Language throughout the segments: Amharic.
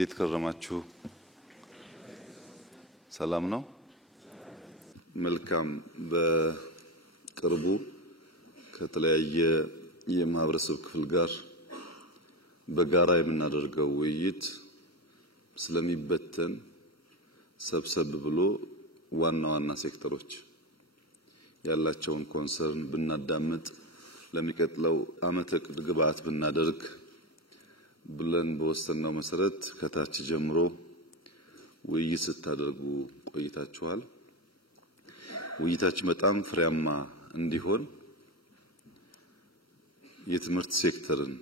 እንዴት ከረማችሁ? ሰላም ነው? መልካም። በቅርቡ ከተለያየ የማህበረሰብ ክፍል ጋር በጋራ የምናደርገው ውይይት ስለሚበተን ሰብሰብ ብሎ ዋና ሴክተሮች ያላቸውን ኮንሰርን ብናዳምጥ ለሚቀጥለው ዓመት እቅድ ግብዓት ብናደርግ ብለን በወሰነው መሰረት ከታች ጀምሮ ውይይት ስታደርጉ ቆይታችኋል። ውይይታችን በጣም ፍሬያማ እንዲሆን የትምህርት ሴክተርን፣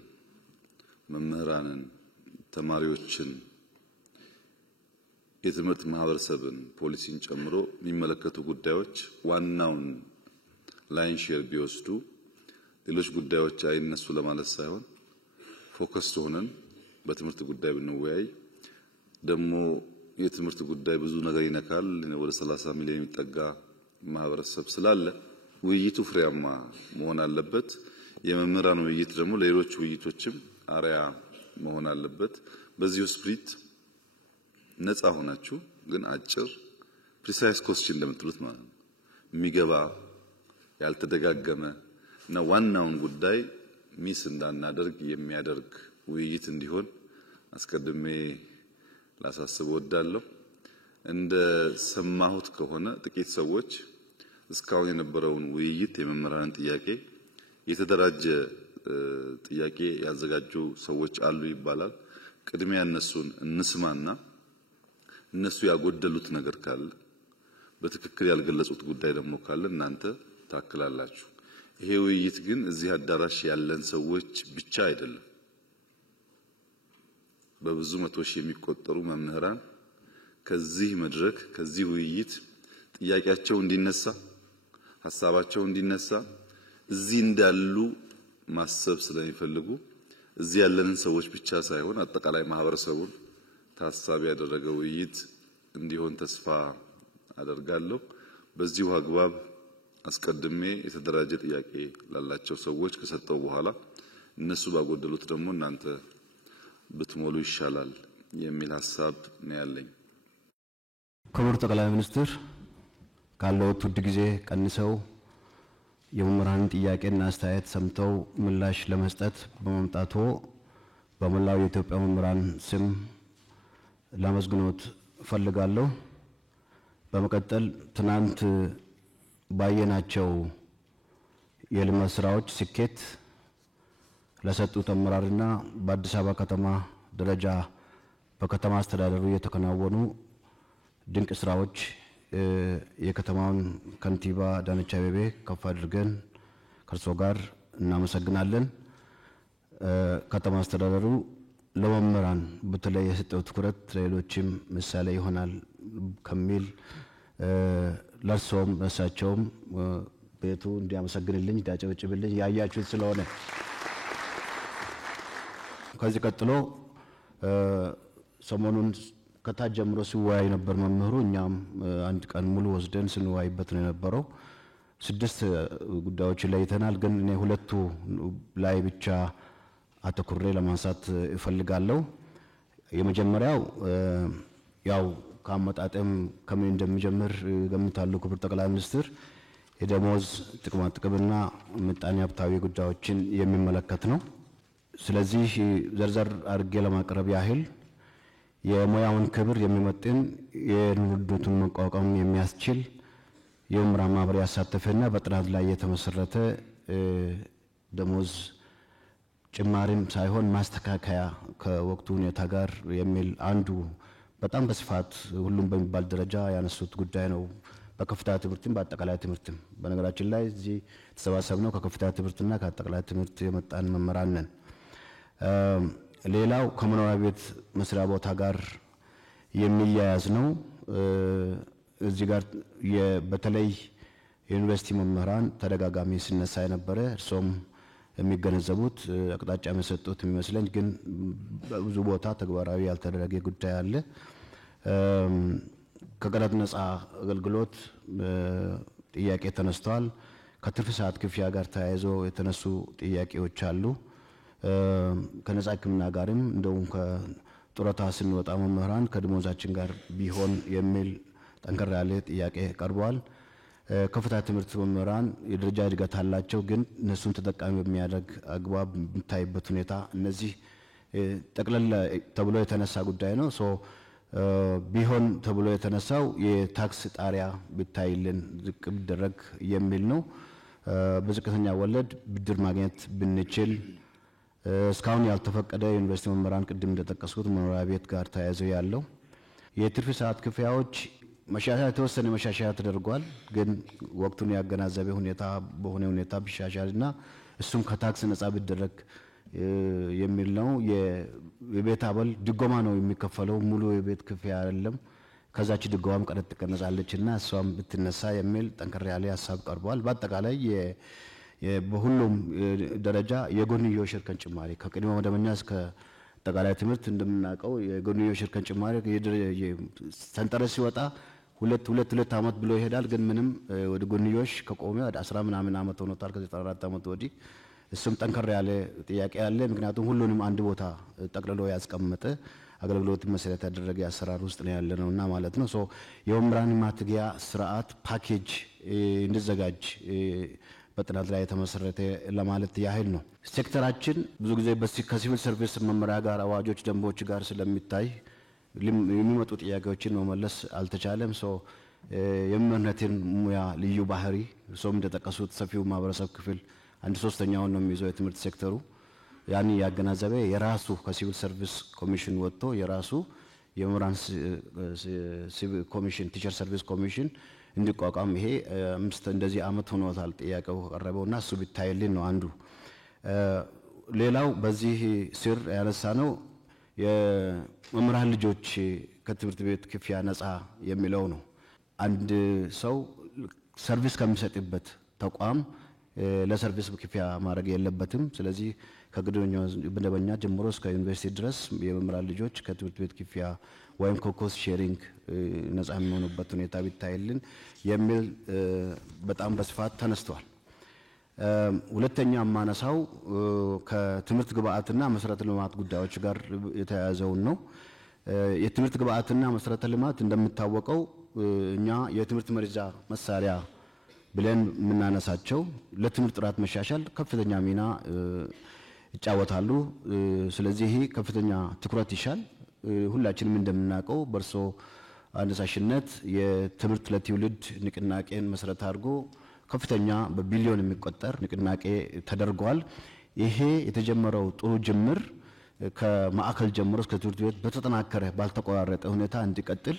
መምህራንን፣ ተማሪዎችን፣ የትምህርት ማህበረሰብን፣ ፖሊሲን ጨምሮ የሚመለከቱ ጉዳዮች ዋናውን ላይን ሼር ቢወስዱ ሌሎች ጉዳዮች አይነሱ ለማለት ሳይሆን ፎከስ ሆነን በትምህርት ጉዳይ ብንወያይ ደግሞ የትምህርት ጉዳይ ብዙ ነገር ይነካል። ወደ 30 ሚሊዮን የሚጠጋ ማህበረሰብ ስላለ ውይይቱ ፍሬያማ መሆን አለበት። የመምህራን ውይይት ደግሞ ለሌሎች ውይይቶችም አርያ መሆን አለበት። በዚህ ስፕሪት ነፃ ሆናችሁ ግን አጭር ፕሪሳይስ ኮስችን እንደምትሉት ማለት ነው የሚገባ ያልተደጋገመ እና ዋናውን ጉዳይ ሚስ እንዳናደርግ የሚያደርግ ውይይት እንዲሆን አስቀድሜ ላሳስብ ወዳለሁ። እንደ ሰማሁት ከሆነ ጥቂት ሰዎች እስካሁን የነበረውን ውይይት የመምህራን ጥያቄ የተደራጀ ጥያቄ ያዘጋጁ ሰዎች አሉ ይባላል። ቅድሚያ እነሱን እንስማና እነሱ ያጎደሉት ነገር ካለ በትክክል ያልገለጹት ጉዳይ ደግሞ ካለ እናንተ ታክላላችሁ። ይሄ ውይይት ግን እዚህ አዳራሽ ያለን ሰዎች ብቻ አይደለም። በብዙ መቶ ሺህ የሚቆጠሩ መምህራን ከዚህ መድረክ ከዚህ ውይይት ጥያቄያቸው እንዲነሳ ሐሳባቸው እንዲነሳ እዚህ እንዳሉ ማሰብ ስለሚፈልጉ እዚህ ያለንን ሰዎች ብቻ ሳይሆን አጠቃላይ ማህበረሰቡን ታሳቢ ያደረገ ውይይት እንዲሆን ተስፋ አደርጋለሁ። በዚሁ አግባብ አስቀድሜ የተደራጀ ጥያቄ ላላቸው ሰዎች ከሰጠው በኋላ እነሱ ባጎደሉት ደግሞ እናንተ ብትሞሉ ይሻላል የሚል ሐሳብ ነው ያለኝ። ክቡር ጠቅላይ ሚኒስትር ካለው ውድ ጊዜ ቀንሰው የመምህራን ጥያቄና አስተያየት ሰምተው ምላሽ ለመስጠት በመምጣቱ በመላው የኢትዮጵያ መምህራን ስም ላመስግኖት ፈልጋለሁ። በመቀጠል ትናንት ባየናቸው የልማት ስራዎች ስኬት ለሰጡት አመራርና በአዲስ አበባ ከተማ ደረጃ በከተማ አስተዳደሩ የተከናወኑ ድንቅ ስራዎች የከተማውን ከንቲባ አዳነች አቤቤ ከፍ አድርገን ከርሶ ጋር እናመሰግናለን። ከተማ አስተዳደሩ ለመምህራን በተለይ የሰጠው ትኩረት ለሌሎችም ምሳሌ ይሆናል ከሚል ለርሶም እሳቸውም ቤቱ እንዲያመሰግንልኝ እንዲያጨበጭብልኝ ያያችሁት ስለሆነ ከዚህ ቀጥሎ ሰሞኑን ከታች ጀምሮ ሲወያይ ነበር መምህሩ። እኛም አንድ ቀን ሙሉ ወስደን ስንወያይበት ነው የነበረው። 6 ጉዳዮች ለይተናል። ግን እኔ ሁለቱ ላይ ብቻ አተኩሬ ለማንሳት እፈልጋለሁ። የመጀመሪያው ያው ከአመጣጥም ከምን እንደሚጀምር ገምታለሁ። ክቡር ጠቅላይ ሚኒስትር የደሞዝ ጥቅማጥቅምና ምጣኔ ሀብታዊ ጉዳዮችን የሚመለከት ነው። ስለዚህ ዘርዘር አድርጌ ለማቅረብ ያህል የሙያውን ክብር የሚመጥን የኑሮቱን መቋቋም የሚያስችል የመምህራን ማህበር ያሳተፈና በጥናት ላይ የተመሰረተ ደሞዝ ጭማሪም ሳይሆን ማስተካከያ ከወቅቱ ሁኔታ ጋር የሚል አንዱ በጣም በስፋት ሁሉም በሚባል ደረጃ ያነሱት ጉዳይ ነው። በከፍተኛ ትምህርትም በአጠቃላይ ትምህርትም በነገራችን ላይ እዚህ ተሰባሰብነው ከከፍተኛ ትምህርትና ከአጠቃላይ ትምህርት የመጣን መምህራን ነን። ሌላው ከመኖሪያ ቤት መስሪያ ቦታ ጋር የሚያያዝ ነው። እዚህ ጋር በተለይ የዩኒቨርሲቲ መምህራን ተደጋጋሚ ሲነሳ የነበረ እርሶም የሚገነዘቡት አቅጣጫ የሰጡት የሚመስለኝ ግን በብዙ ቦታ ተግባራዊ ያልተደረገ ጉዳይ አለ። ከቀረጥ ነፃ አገልግሎት ጥያቄ ተነስተዋል። ከትርፍ ሰዓት ክፍያ ጋር ተያይዞ የተነሱ ጥያቄዎች አሉ። ከነፃ ሕክምና ጋርም እንደውም ጡረታ ስንወጣ መምህራን ከደሞዛችን ጋር ቢሆን የሚል ጠንከር ያለ ጥያቄ ቀርቧል። ከፍታ ትምህርት መምህራን የደረጃ እድገት አላቸው፣ ግን እነሱን ተጠቃሚ በሚያደርግ አግባብ የሚታይበት ሁኔታ እነዚህ ጠቅለል ተብሎ የተነሳ ጉዳይ ነው። ቢሆን ተብሎ የተነሳው የታክስ ጣሪያ ቢታይልን ዝቅ ቢደረግ የሚል ነው። በዝቅተኛ ወለድ ብድር ማግኘት ብንችል እስካሁን ያልተፈቀደ ዩኒቨርሲቲ መምህራን ቅድም እንደጠቀስኩት መኖሪያ ቤት ጋር ተያይዘው ያለው የትርፍ ሰዓት ክፍያዎች መሻሻያ የተወሰነ መሻሻያ ተደርጓል። ግን ወቅቱን ያገናዘበ ሁኔታ በሆነ ሁኔታ ቢሻሻልና እሱም ከታክስ ነፃ ቢደረግ የሚል ነው። የቤት አበል ድጎማ ነው የሚከፈለው፣ ሙሉ የቤት ክፍያ አይደለም። ከዛች ድጎማም ቀረጥ ትቀነሳለችና እሷም ብትነሳ የሚል ጠንከር ያለ ሀሳብ ቀርቧል። በአጠቃላይ በሁሉም ደረጃ የጎንዮሽ እርከን ጭማሪ ከቅድመ መደበኛ እስከ አጠቃላይ ትምህርት እንደምናውቀው የጎንዮሽ እርከን ጭማሪ ሰንጠረዥ ሲወጣ ሁለት ዓመት ብሎ ይሄዳል። ግን ምንም ወደ ጎንዮሽ ከቆመ ወደ 10 ምናምን ዓመት ሆኖታል ከ94 ዓመት ወዲህ። እሱም ጠንከር ያለ ጥያቄ አለ። ምክንያቱም ሁሉንም አንድ ቦታ ጠቅልሎ ያስቀመጠ አገልግሎት መሰረት ያደረገ አሰራር ውስጥ ነው ያለነውና ማለት ነው። የመምህራን ማትጊያ ስርዓት ፓኬጅ እንዲዘጋጅ በጥናት ላይ የተመሰረተ ለማለት ያህል ነው። ሴክተራችን ብዙ ጊዜ ከሲቪል ሰርቪስ መመሪያ ጋር አዋጆች፣ ደንቦች ጋር ስለሚታይ የሚመጡ ጥያቄዎችን መመለስ አልተቻለም። የመምህርነትን ሙያ ልዩ ባህሪ እንደጠቀሱት ሰፊው ማህበረሰብ ክፍል 1/3ኛውን ነው የሚይዘው የትምህርት ሴክተሩ። ያን ያገናዘበ የራሱ ከሲቪል ሰርቪስ ኮሚሽን ወጥቶ የራሱ የመምህራን ኮሚሽን ቲቸር ሰርቪስ ኮሚሽን እንዲቋቋም ይሄ እንደዚህ ዓመት ሆኖታል ጥያቄው ቀረበውና እሱ ቢታይልን ነው አንዱ። ሌላው በዚህ ስር ያነሳ ነው የመምህራን ልጆች ከትምህርት ቤት ክፍያ ነፃ የሚለው ነው። አንድ ሰው ሰርቪስ ከሚሰጥበት ተቋም ለሰርቪስ ክፍያ ማድረግ የለበትም። ስለዚህ ከመደበኛ ጀምሮ እስከ ዩኒቨርሲቲ ድረስ የመምህራን ልጆች ከትምህርት ቤት ክፍያ ወይም ኮስት ሼሪንግ ነፃ የሚሆኑበት ሁኔታ ቢታይልን የሚል በጣም በስፋት ተነስተዋል። ሁለተኛ ማነሳው ከትምህርት ግብዓትና መሰረተ ልማት ጉዳዮች ጋር የተያያዘውን ነው። የትምህርት ግብዓትና መሰረተ ልማት እንደሚታወቀው እኛ የትምህርት መረጃ መሳሪያ ብለን የምናነሳቸው ለትምህርት ጥራት መሻሻል ከፍተኛ ሚና ይጫወታሉ። ስለዚህ ከፍተኛ ትኩረት ይሻል። ሁላችንም እንደምናውቀው በርሶ አነሳሽነት የትምህርት ለትውልድ ንቅናቄን መሰረት አድርጎ ከፍተኛ በቢሊዮን የሚቆጠር ንቅናቄ ተደርጓል። ይሄ የተጀመረው ጥሩ ጅምር ከማዕከል ጀምሮ እስከ ትምህርት ቤት በተጠናከረ ባልተቆራረጠ ሁኔታ እንዲቀጥል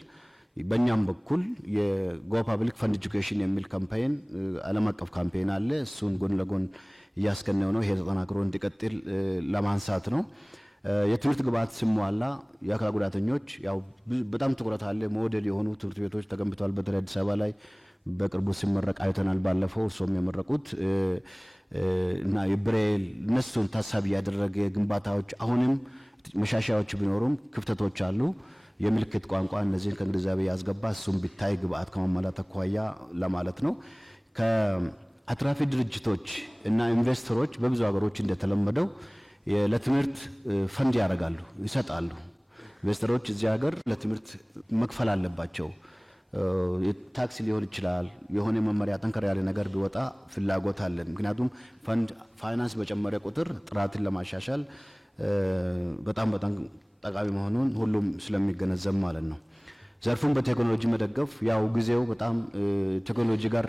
በእኛም በኩል የጎ ፐብሊክ ፈንድ ኤጁኬሽን የሚል ካምፔን ዓለም አቀፍ ካምፔን አለ። እሱን ጎን ለጎን እያስከነው ነው። ይሄ ተጠናክሮ እንዲቀጥል ለማንሳት ነው። የትምህርት ግብዓት ሲሟላ የአካል ጉዳተኞች ያው በጣም ትኩረት አለ። ሞዴል የሆኑ ትምህርት ቤቶች ተገንብተዋል። በተለይ አዲስ አበባ ላይ በቅርቡ ሲመረቅ አይተናል። ባለፈው እርሶም የመረቁት እና የብሬል እነሱን ታሳቢ ያደረገ ግንባታዎች አሁንም መሻሻያዎች ቢኖሩም ክፍተቶች አሉ። የምልክት ቋንቋ እነዚህን ከግንዛቤ ያስገባ እሱም ቢታይ ግብዓት ከማሟላት አኳያ ለማለት ነው። ከአትራፊ ድርጅቶች እና ኢንቨስተሮች በብዙ ሀገሮች እንደተለመደው ለትምህርት ፈንድ ያደርጋሉ፣ ይሰጣሉ። ኢንቨስተሮች እዚህ ሀገር ለትምህርት መክፈል አለባቸው። ታክስ ሊሆን ይችላል። የሆነ መመሪያ ጠንከር ያለ ነገር ቢወጣ ፍላጎት አለን። ምክንያቱም ፋይናንስ በጨመረ ቁጥር ጥራትን ለማሻሻል በጣም ጠቃሚ መሆኑን ሁሉም ስለሚገነዘብ ማለት ነው። ዘርፉን በቴክኖሎጂ መደገፍ ያው ጊዜው በጣም ቴክኖሎጂ ጋር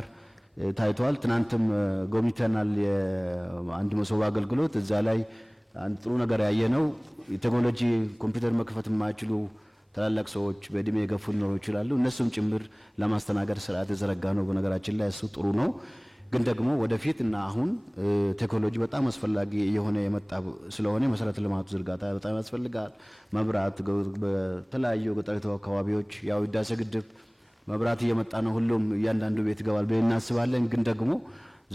ታይቷል። ትናንትም ጎብኝተናል የአንድ መሶብ አገልግሎት። እዛ ላይ አንድ ጥሩ ነገር ያየነው የቴክኖሎጂ ኮምፒውተር መክፈት የማይችሉ ታላላቅ ሰዎች በእድሜ የገፉ ሊኖሩ ይችላሉ። እነሱም ጭምር ለማስተናገድ ስርዓት የዘረጋ ነው። በነገራችን ላይ እሱ ጥሩ ነው። ግን ደግሞ ወደፊት እና አሁን ቴክኖሎጂ በጣም አስፈላጊ የሆነ የመጣ ስለሆነ መሰረተ ልማቱ ዝርጋታ በጣም ያስፈልጋል። መብራት በተለያዩ ገጠሪቱ አካባቢዎች ያው ህዳሴ ግድብ መብራት እየመጣ ነው። ሁሉም እያንዳንዱ ቤት ይገባል ብለን እናስባለን። ግን ደግሞ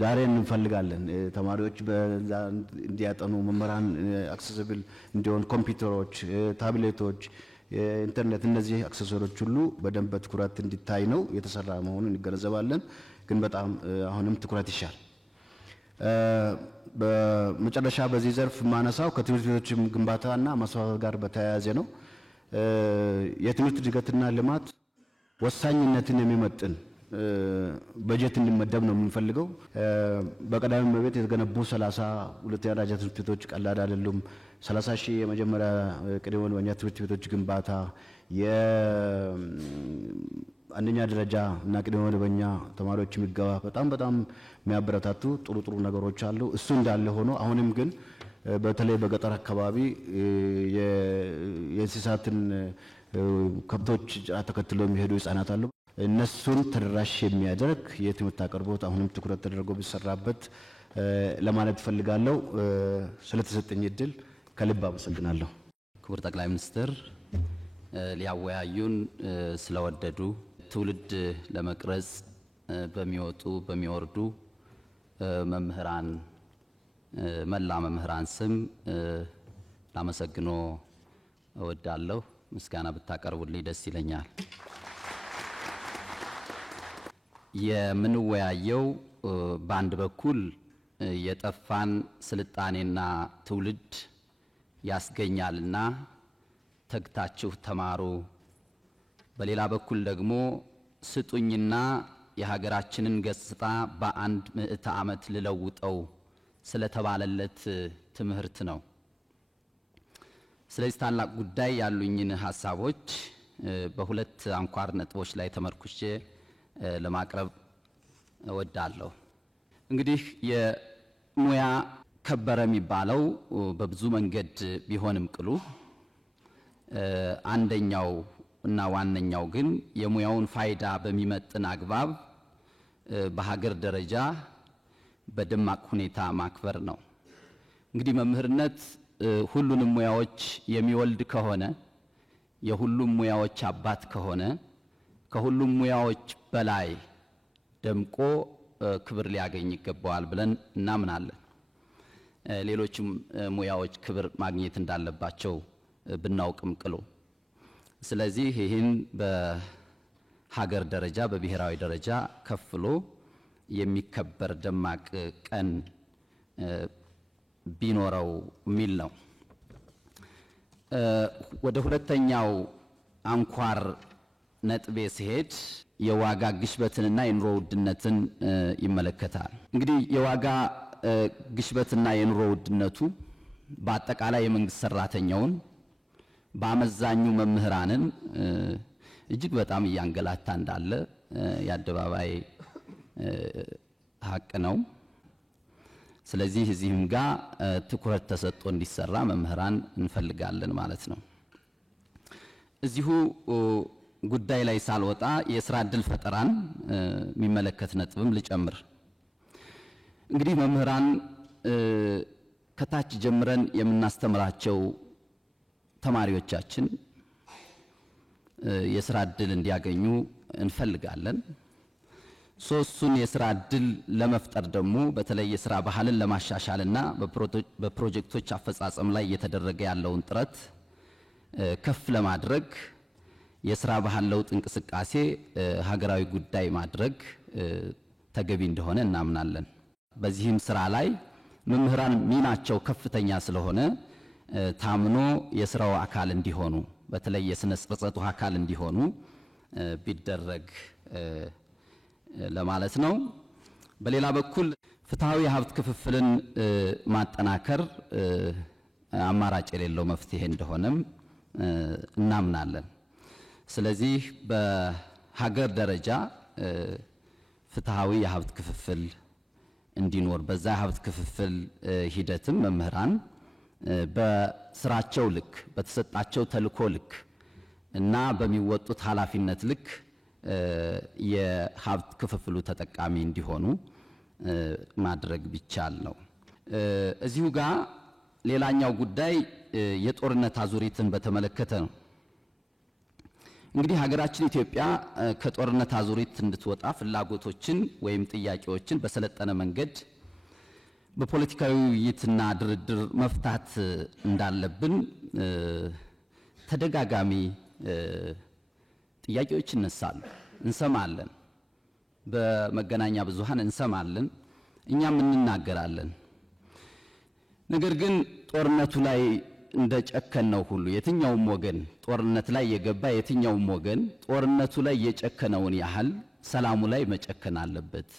ዛሬ እንፈልጋለን ተማሪዎች በዛ እንዲያጠኑ መምህራን አክሰሲብል እንዲሆን ኮምፒውተሮች፣ ታብሌቶች፣ ኢንተርኔት እነዚህ አክሰሰሪዎች ሁሉ በደንብ በትኩረት እንዲታይ ነው የተሰራ መሆኑን እንገነዘባለን። ግን በጣም አሁንም ትኩረት ይሻል። በመጨረሻ በዚህ ዘርፍ ማነሳው ከትምህርት ቤቶች ግንባታና ማስፋፋት ጋር በተያያዘ ነው። የትምህርት እድገትና ልማት ወሳኝነትን የሚመጥን በጀት እንዲመደብ ነው የምንፈልገው። በቀዳሚ እመቤት የተገነቡ 30 ሁለተኛ ደረጃ ትምህርት ቤቶች ቀላል አይደሉም። 30 ሺህ የመጀመሪያ ቅድመ መደበኛ ትምህርት ቤቶች ግንባታ፣ የአንደኛ ደረጃ እና ቅድመ መደበኛ ተማሪዎች የሚገባ በጣም የሚያበረታቱ ጥሩ ነገሮች አሉ። እሱ እንዳለ ሆኖ አሁንም ግን በተለይ በገጠር አካባቢ የእንስሳትን ከብቶች ተከትሎ የሚሄዱ ህፃናት አሉ። እነሱን ተደራሽ የሚያደርግ የትምህርት አቅርቦት አሁንም ትኩረት ተደርጎ ቢሰራበት ለማለት ፈልጋለሁ። ስለተሰጠኝ እድል ከልብ አመሰግናለሁ። ክቡር ጠቅላይ ሚኒስትር ሊያወያዩን ስለወደዱ ትውልድ ለመቅረጽ በሚወጡ በሚወርዱ መምህራን መላ መምህራን ስም ላመሰግኖ እወዳለሁ። ምስጋና ብታቀርቡልኝ ደስ ይለኛል። የምንወያየው በአንድ በኩል የጠፋን ስልጣኔና ትውልድ ያስገኛልና ተግታችሁ ተማሩ፣ በሌላ በኩል ደግሞ ስጡኝና የሀገራችንን ገጽታ በአንድ ምዕተ ዓመት ልለውጠው ስለተባለለት ትምህርት ነው። ስለዚህ ታላቅ ጉዳይ ያሉኝን ሐሳቦች በሁለት አንኳር ነጥቦች ላይ ተመርኩሼ ለማቅረብ እወዳለሁ። እንግዲህ የሙያ ከበረ የሚባለው በብዙ መንገድ ቢሆንም ቅሉ አንደኛው እና ዋነኛው ግን የሙያውን ፋይዳ በሚመጥን አግባብ በሀገር ደረጃ በደማቅ ሁኔታ ማክበር ነው። እንግዲህ መምህርነት ሁሉንም ሙያዎች የሚወልድ ከሆነ የሁሉም ሙያዎች አባት ከሆነ ከሁሉም ሙያዎች በላይ ደምቆ ክብር ሊያገኝ ይገባዋል ብለን እናምናለን። ሌሎችም ሙያዎች ክብር ማግኘት እንዳለባቸው ብናውቅም ቅሉ ስለዚህ ይህን በሀገር ደረጃ በብሔራዊ ደረጃ ከፍሎ የሚከበር ደማቅ ቀን ቢኖረው የሚል ነው። ወደ ሁለተኛው አንኳር ነጥቤ ሲሄድ የዋጋ ግሽበትንና የኑሮ ውድነትን ይመለከታል። እንግዲህ የዋጋ ግሽበትና የኑሮ ውድነቱ በአጠቃላይ የመንግስት ሰራተኛውን በአመዛኙ መምህራንን እጅግ በጣም እያንገላታ እንዳለ የአደባባይ ሀቅ ነው። ስለዚህ እዚህም ጋር ትኩረት ተሰጥቶ እንዲሰራ መምህራን እንፈልጋለን ማለት ነው። እዚሁ ጉዳይ ላይ ሳልወጣ የስራ ዕድል ፈጠራን የሚመለከት ነጥብም ልጨምር። እንግዲህ መምህራን ከታች ጀምረን የምናስተምራቸው ተማሪዎቻችን የስራ ዕድል እንዲያገኙ እንፈልጋለን። ሶስቱን የስራ ዕድል ለመፍጠር ደግሞ በተለይ የስራ ባህልን ለማሻሻልና በፕሮጀክቶች አፈጻጸም ላይ እየተደረገ ያለውን ጥረት ከፍ ለማድረግ የስራ ባህል ለውጥ እንቅስቃሴ ሀገራዊ ጉዳይ ማድረግ ተገቢ እንደሆነ እናምናለን። በዚህም ስራ ላይ መምህራን ሚናቸው ከፍተኛ ስለሆነ ታምኖ የስራው አካል እንዲሆኑ በተለይ የስነ ጽፈቱ አካል እንዲሆኑ ቢደረግ ለማለት ነው። በሌላ በኩል ፍትሃዊ የሀብት ክፍፍልን ማጠናከር አማራጭ የሌለው መፍትሄ እንደሆነም እናምናለን። ስለዚህ በሀገር ደረጃ ፍትሃዊ የሀብት ክፍፍል እንዲኖር በዛ የሀብት ክፍፍል ሂደትም መምህራን በስራቸው ልክ በተሰጣቸው ተልዕኮ ልክ እና በሚወጡት ኃላፊነት ልክ የሀብት ክፍፍሉ ተጠቃሚ እንዲሆኑ ማድረግ ቢቻል ነው። እዚሁ ጋር ሌላኛው ጉዳይ የጦርነት አዙሪትን በተመለከተ ነው። እንግዲህ ሀገራችን ኢትዮጵያ ከጦርነት አዙሪት እንድትወጣ ፍላጎቶችን ወይም ጥያቄዎችን በሰለጠነ መንገድ በፖለቲካዊ ውይይትና ድርድር መፍታት እንዳለብን ተደጋጋሚ ጥያቄዎች ይነሳሉ፣ እንሰማለን፣ በመገናኛ ብዙሃን እንሰማለን፣ እኛም እንናገራለን። ነገር ግን ጦርነቱ ላይ እንደጨከነው ሁሉ የትኛውም ወገን ጦርነት ላይ የገባ የትኛውም ወገን ጦርነቱ ላይ የጨከነውን ያህል ሰላሙ ላይ መጨከን አለበት።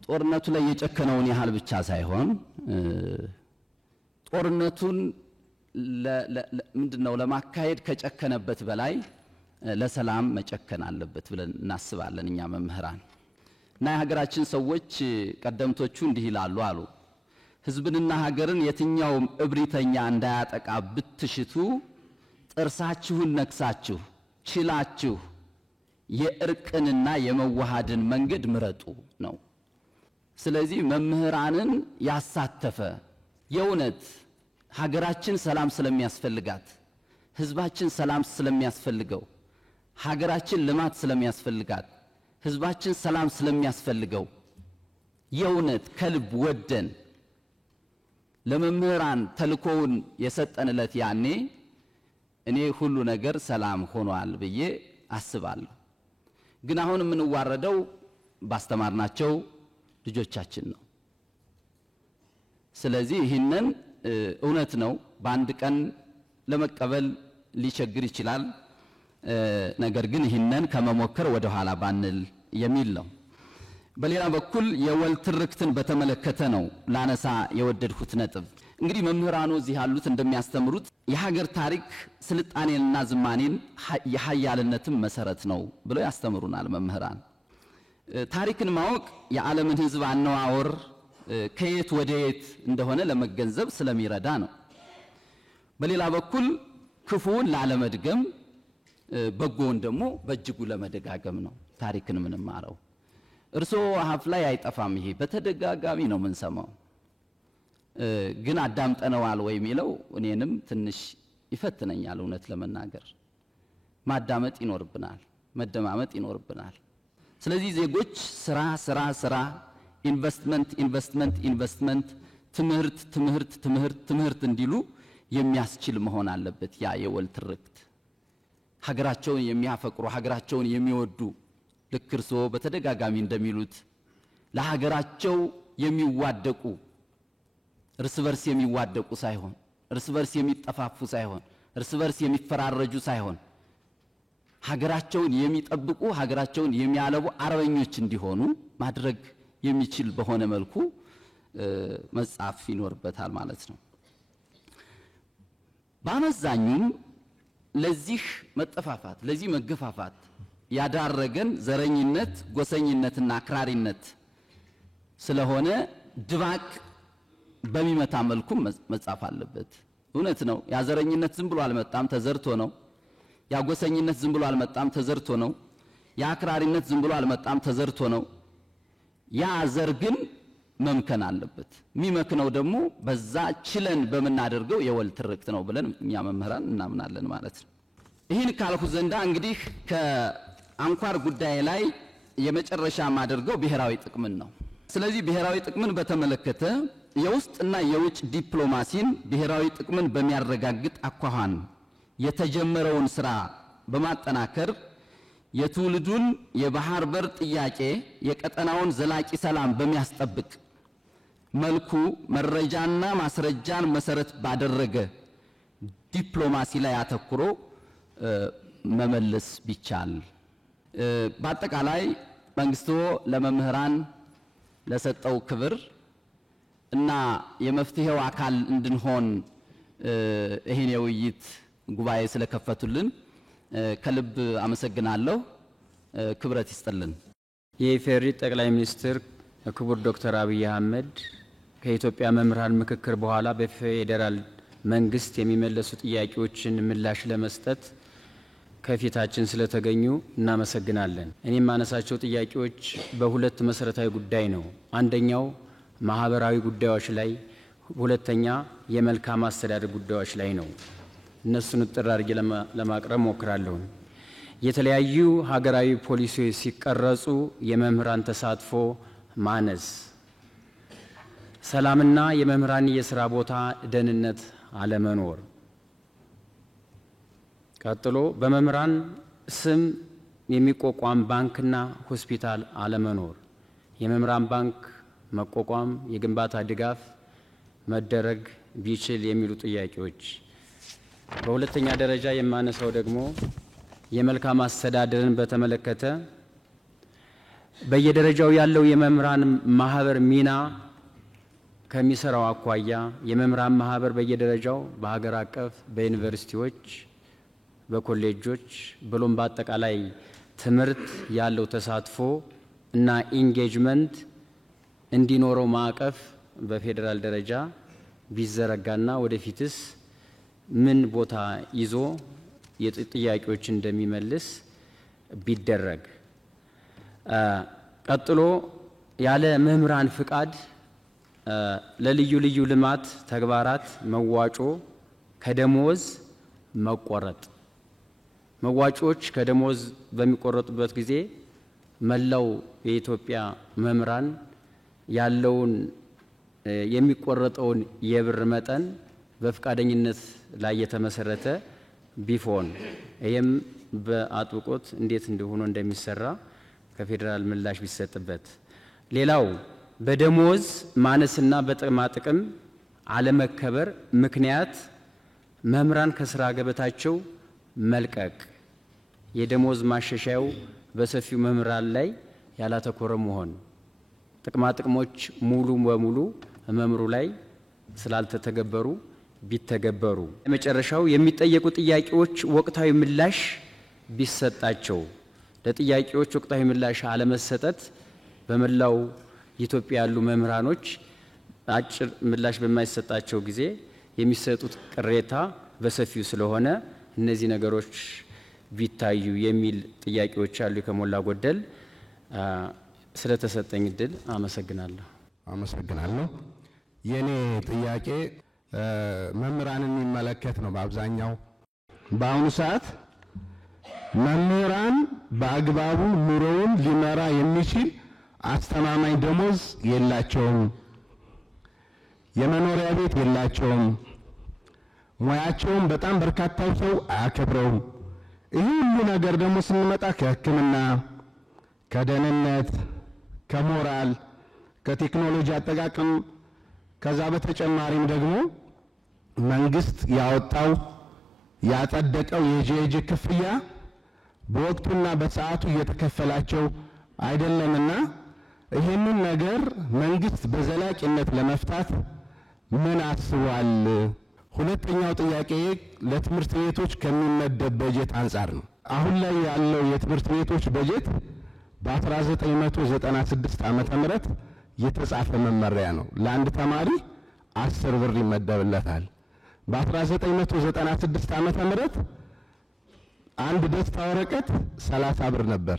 ጦርነቱ ላይ የጨከነውን ያህል ብቻ ሳይሆን ጦርነቱን ምንድነው ለማካሄድ ከጨከነበት በላይ ለሰላም መጨከን አለበት ብለን እናስባለን እኛ መምህራን። እና የሀገራችን ሰዎች ቀደምቶቹ እንዲህ ይላሉ አሉ ህዝብንና ሀገርን የትኛውም እብሪተኛ እንዳያጠቃ ብትሽቱ ጥርሳችሁን ነክሳችሁ ችላችሁ የእርቅንና የመዋሃድን መንገድ ምረጡ ነው። ስለዚህ መምህራንን ያሳተፈ የእውነት ሀገራችን ሰላም ስለሚያስፈልጋት ህዝባችን ሰላም ስለሚያስፈልገው ሀገራችን ልማት ስለሚያስፈልጋት ህዝባችን ሰላም ስለሚያስፈልገው የእውነት ከልብ ወደን ለመምህራን ተልኮውን የሰጠንለት ያኔ እኔ ሁሉ ነገር ሰላም ሆኗል ብዬ አስባለሁ። ግን አሁን የምንዋረደው ባስተማርናቸው ልጆቻችን ነው። ስለዚህ ይህንን እውነት ነው በአንድ ቀን ለመቀበል ሊቸግር ይችላል። ነገር ግን ይህንን ከመሞከር ወደ ኋላ ባንል የሚል ነው። በሌላ በኩል የወል ትርክትን በተመለከተ ነው ላነሳ የወደድኩት ነጥብ። እንግዲህ መምህራኑ እዚህ ያሉት እንደሚያስተምሩት የሀገር ታሪክ ስልጣኔንና ዝማኔን የሀያልነትም መሰረት ነው ብለው ያስተምሩናል መምህራን። ታሪክን ማወቅ የዓለምን ህዝብ አነዋወር ከየት ወደ የት እንደሆነ ለመገንዘብ ስለሚረዳ ነው። በሌላ በኩል ክፉውን ላለመድገም በጎውን ደግሞ በእጅጉ ለመደጋገም ነው ታሪክን የምንማረው። እርሶ አፍ ላይ አይጠፋም። ይሄ በተደጋጋሚ ነው የምንሰማው። ግን አዳምጠነዋል ወይ የሚለው እኔንም ትንሽ ይፈትነኛል። እውነት ለመናገር ማዳመጥ ይኖርብናል፣ መደማመጥ ይኖርብናል። ስለዚህ ዜጎች ስራ ስራ ስራ፣ ኢንቨስትመንት ኢንቨስትመንት ኢንቨስትመንት፣ ትምህርት ትምህርት ትምህርት ትምህርት እንዲሉ የሚያስችል መሆን አለበት። ያ የወል ትርክት ሀገራቸውን የሚያፈቅሩ ሀገራቸውን የሚወዱ ልክ እርሶ በተደጋጋሚ እንደሚሉት ለሀገራቸው የሚዋደቁ እርስ በርስ የሚዋደቁ ሳይሆን እርስ በርስ የሚጠፋፉ ሳይሆን እርስ በርስ የሚፈራረጁ ሳይሆን ሀገራቸውን የሚጠብቁ ሀገራቸውን የሚያለቡ አርበኞች እንዲሆኑ ማድረግ የሚችል በሆነ መልኩ መጻፍ ይኖርበታል ማለት ነው። በአመዛኙም ለዚህ መጠፋፋት ለዚህ መገፋፋት ያዳረገን ዘረኝነት፣ ጎሰኝነትና አክራሪነት ስለሆነ ድባቅ በሚመታ መልኩ መጻፍ አለበት። እውነት ነው። ያ ዘረኝነት ዝም ብሎ አልመጣም፣ ተዘርቶ ነው። ያ ጎሰኝነት ዝም ብሎ አልመጣም፣ ተዘርቶ ነው። ያ አክራሪነት ዝም ብሎ አልመጣም፣ ተዘርቶ ነው። ያ ዘር ግን መምከን አለበት። የሚመክነው ደግሞ በዛ ችለን በመናደርገው የወል ትርክት ነው ብለን እኛ መምህራን እናምናለን ማለት ነው። ይህን ካልኩ ዘንዳ እንግዲህ ከአንኳር ጉዳይ ላይ የመጨረሻ ማደርገው ብሔራዊ ጥቅምን ነው። ስለዚህ ብሔራዊ ጥቅምን በተመለከተ የውስጥና የውጭ ዲፕሎማሲን ብሔራዊ ጥቅምን በሚያረጋግጥ አኳኋን የተጀመረውን ስራ በማጠናከር የትውልዱን የባህር በር ጥያቄ የቀጠናውን ዘላቂ ሰላም በሚያስጠብቅ መልኩ መረጃና ማስረጃን መሰረት ባደረገ ዲፕሎማሲ ላይ አተኩሮ መመለስ ቢቻል። በአጠቃላይ መንግስቱ ለመምህራን ለሰጠው ክብር እና የመፍትሄው አካል እንድንሆን ይህን የውይይት ጉባኤ ስለከፈቱልን ከልብ አመሰግናለሁ። ክብረት ይስጥልን። የኢፌዴሪ ጠቅላይ ሚኒስትር ክቡር ዶክተር አብይ አህመድ ከኢትዮጵያ መምህራን ምክክር በኋላ በፌዴራል መንግስት የሚመለሱ ጥያቄዎችን ምላሽ ለመስጠት ከፊታችን ስለተገኙ እናመሰግናለን። እኔም ማነሳቸው ጥያቄዎች በሁለት መሰረታዊ ጉዳይ ነው። አንደኛው ማህበራዊ ጉዳዮች ላይ፣ ሁለተኛ የመልካም አስተዳደር ጉዳዮች ላይ ነው። እነሱን ጥር አድርጌ ለማቅረብ ሞክራለሁ። የተለያዩ ሀገራዊ ፖሊሲዎች ሲቀረጹ የመምህራን ተሳትፎ ማነስ፣ ሰላምና የመምህራን የሥራ ቦታ ደህንነት አለመኖር፣ ቀጥሎ በመምህራን ስም የሚቋቋም ባንክና ሆስፒታል አለመኖር፣ የመምህራን ባንክ መቋቋም፣ የግንባታ ድጋፍ መደረግ ቢችል የሚሉ ጥያቄዎች። በሁለተኛ ደረጃ የማነሳው ደግሞ የመልካም አስተዳደርን በተመለከተ በየደረጃው ያለው የመምህራን ማህበር ሚና ከሚሰራው አኳያ የመምህራን ማህበር በየደረጃው በሀገር አቀፍ በዩኒቨርሲቲዎች በኮሌጆች ብሎም በአጠቃላይ ትምህርት ያለው ተሳትፎ እና ኢንጌጅመንት እንዲኖረው ማዕቀፍ በፌደራል ደረጃ ቢዘረጋና ወደፊትስ ምን ቦታ ይዞ የጥያቄዎች እንደሚመልስ ቢደረግ። ቀጥሎ ያለ መምህራን ፍቃድ ለልዩ ልዩ ልማት ተግባራት መዋጮ ከደሞዝ መቆረጥ። መዋጮዎች ከደሞዝ በሚቆረጡበት ጊዜ መላው የኢትዮጵያ መምህራን ያለውን የሚቆረጠውን የብር መጠን በፍቃደኝነት ላይ የተመሰረተ ቢሆን ይሄም በአጥብቆት እንዴት እንደሆነ እንደሚሰራ ከፌደራል ምላሽ ቢሰጥበት። ሌላው በደሞዝ ማነስና በጥቅማ ጥቅም አለመከበር ምክንያት መምህራን ከስራ ገበታቸው መልቀቅ፣ የደሞዝ ማሻሻያው በሰፊው መምህራን ላይ ያላተኮረ መሆን፣ ጥቅማ ጥቅሞች ሙሉ በሙሉ መምህሩ ላይ ስላልተተገበሩ ቢተገበሩ። የመጨረሻው የሚጠየቁ ጥያቄዎች ወቅታዊ ምላሽ ቢሰጣቸው። ለጥያቄዎች ወቅታዊ ምላሽ አለመሰጠት በመላው ኢትዮጵያ ያሉ መምህራኖች አጭር ምላሽ በማይሰጣቸው ጊዜ የሚሰጡት ቅሬታ በሰፊው ስለሆነ እነዚህ ነገሮች ቢታዩ የሚል ጥያቄዎች አሉ። ከሞላ ጎደል ስለተሰጠኝ እድል አመሰግናለሁ። አመሰግናለሁ። የኔ ጥያቄ መምህራንን የሚመለከት ነው። በአብዛኛው በአሁኑ ሰዓት መምህራን በአግባቡ ኑሮውን ሊመራ የሚችል አስተማማኝ ደሞዝ የላቸውም፣ የመኖሪያ ቤት የላቸውም፣ ሙያቸውም በጣም በርካታው ሰው አያከብረውም። ይህ ሁሉ ነገር ደግሞ ስንመጣ ከሕክምና፣ ከደህንነት፣ ከሞራል፣ ከቴክኖሎጂ አጠቃቀም ከዛ በተጨማሪም ደግሞ መንግስት ያወጣው ያጸደቀው የጄጄ ክፍያ በወቅቱና በሰዓቱ እየተከፈላቸው አይደለምና ይህንን ነገር መንግስት በዘላቂነት ለመፍታት ምን አስቧል? ሁለተኛው ጥያቄ ለትምህርት ቤቶች ከሚመደብ በጀት አንጻር ነው። አሁን ላይ ያለው የትምህርት ቤቶች በጀት በ1996 ዓመተ ምህረት የተጻፈ መመሪያ ነው። ለአንድ ተማሪ 10 ብር ይመደብለታል። በ1996 ዓመተ ምህረት አንድ ደስታ ወረቀት 30 ብር ነበር።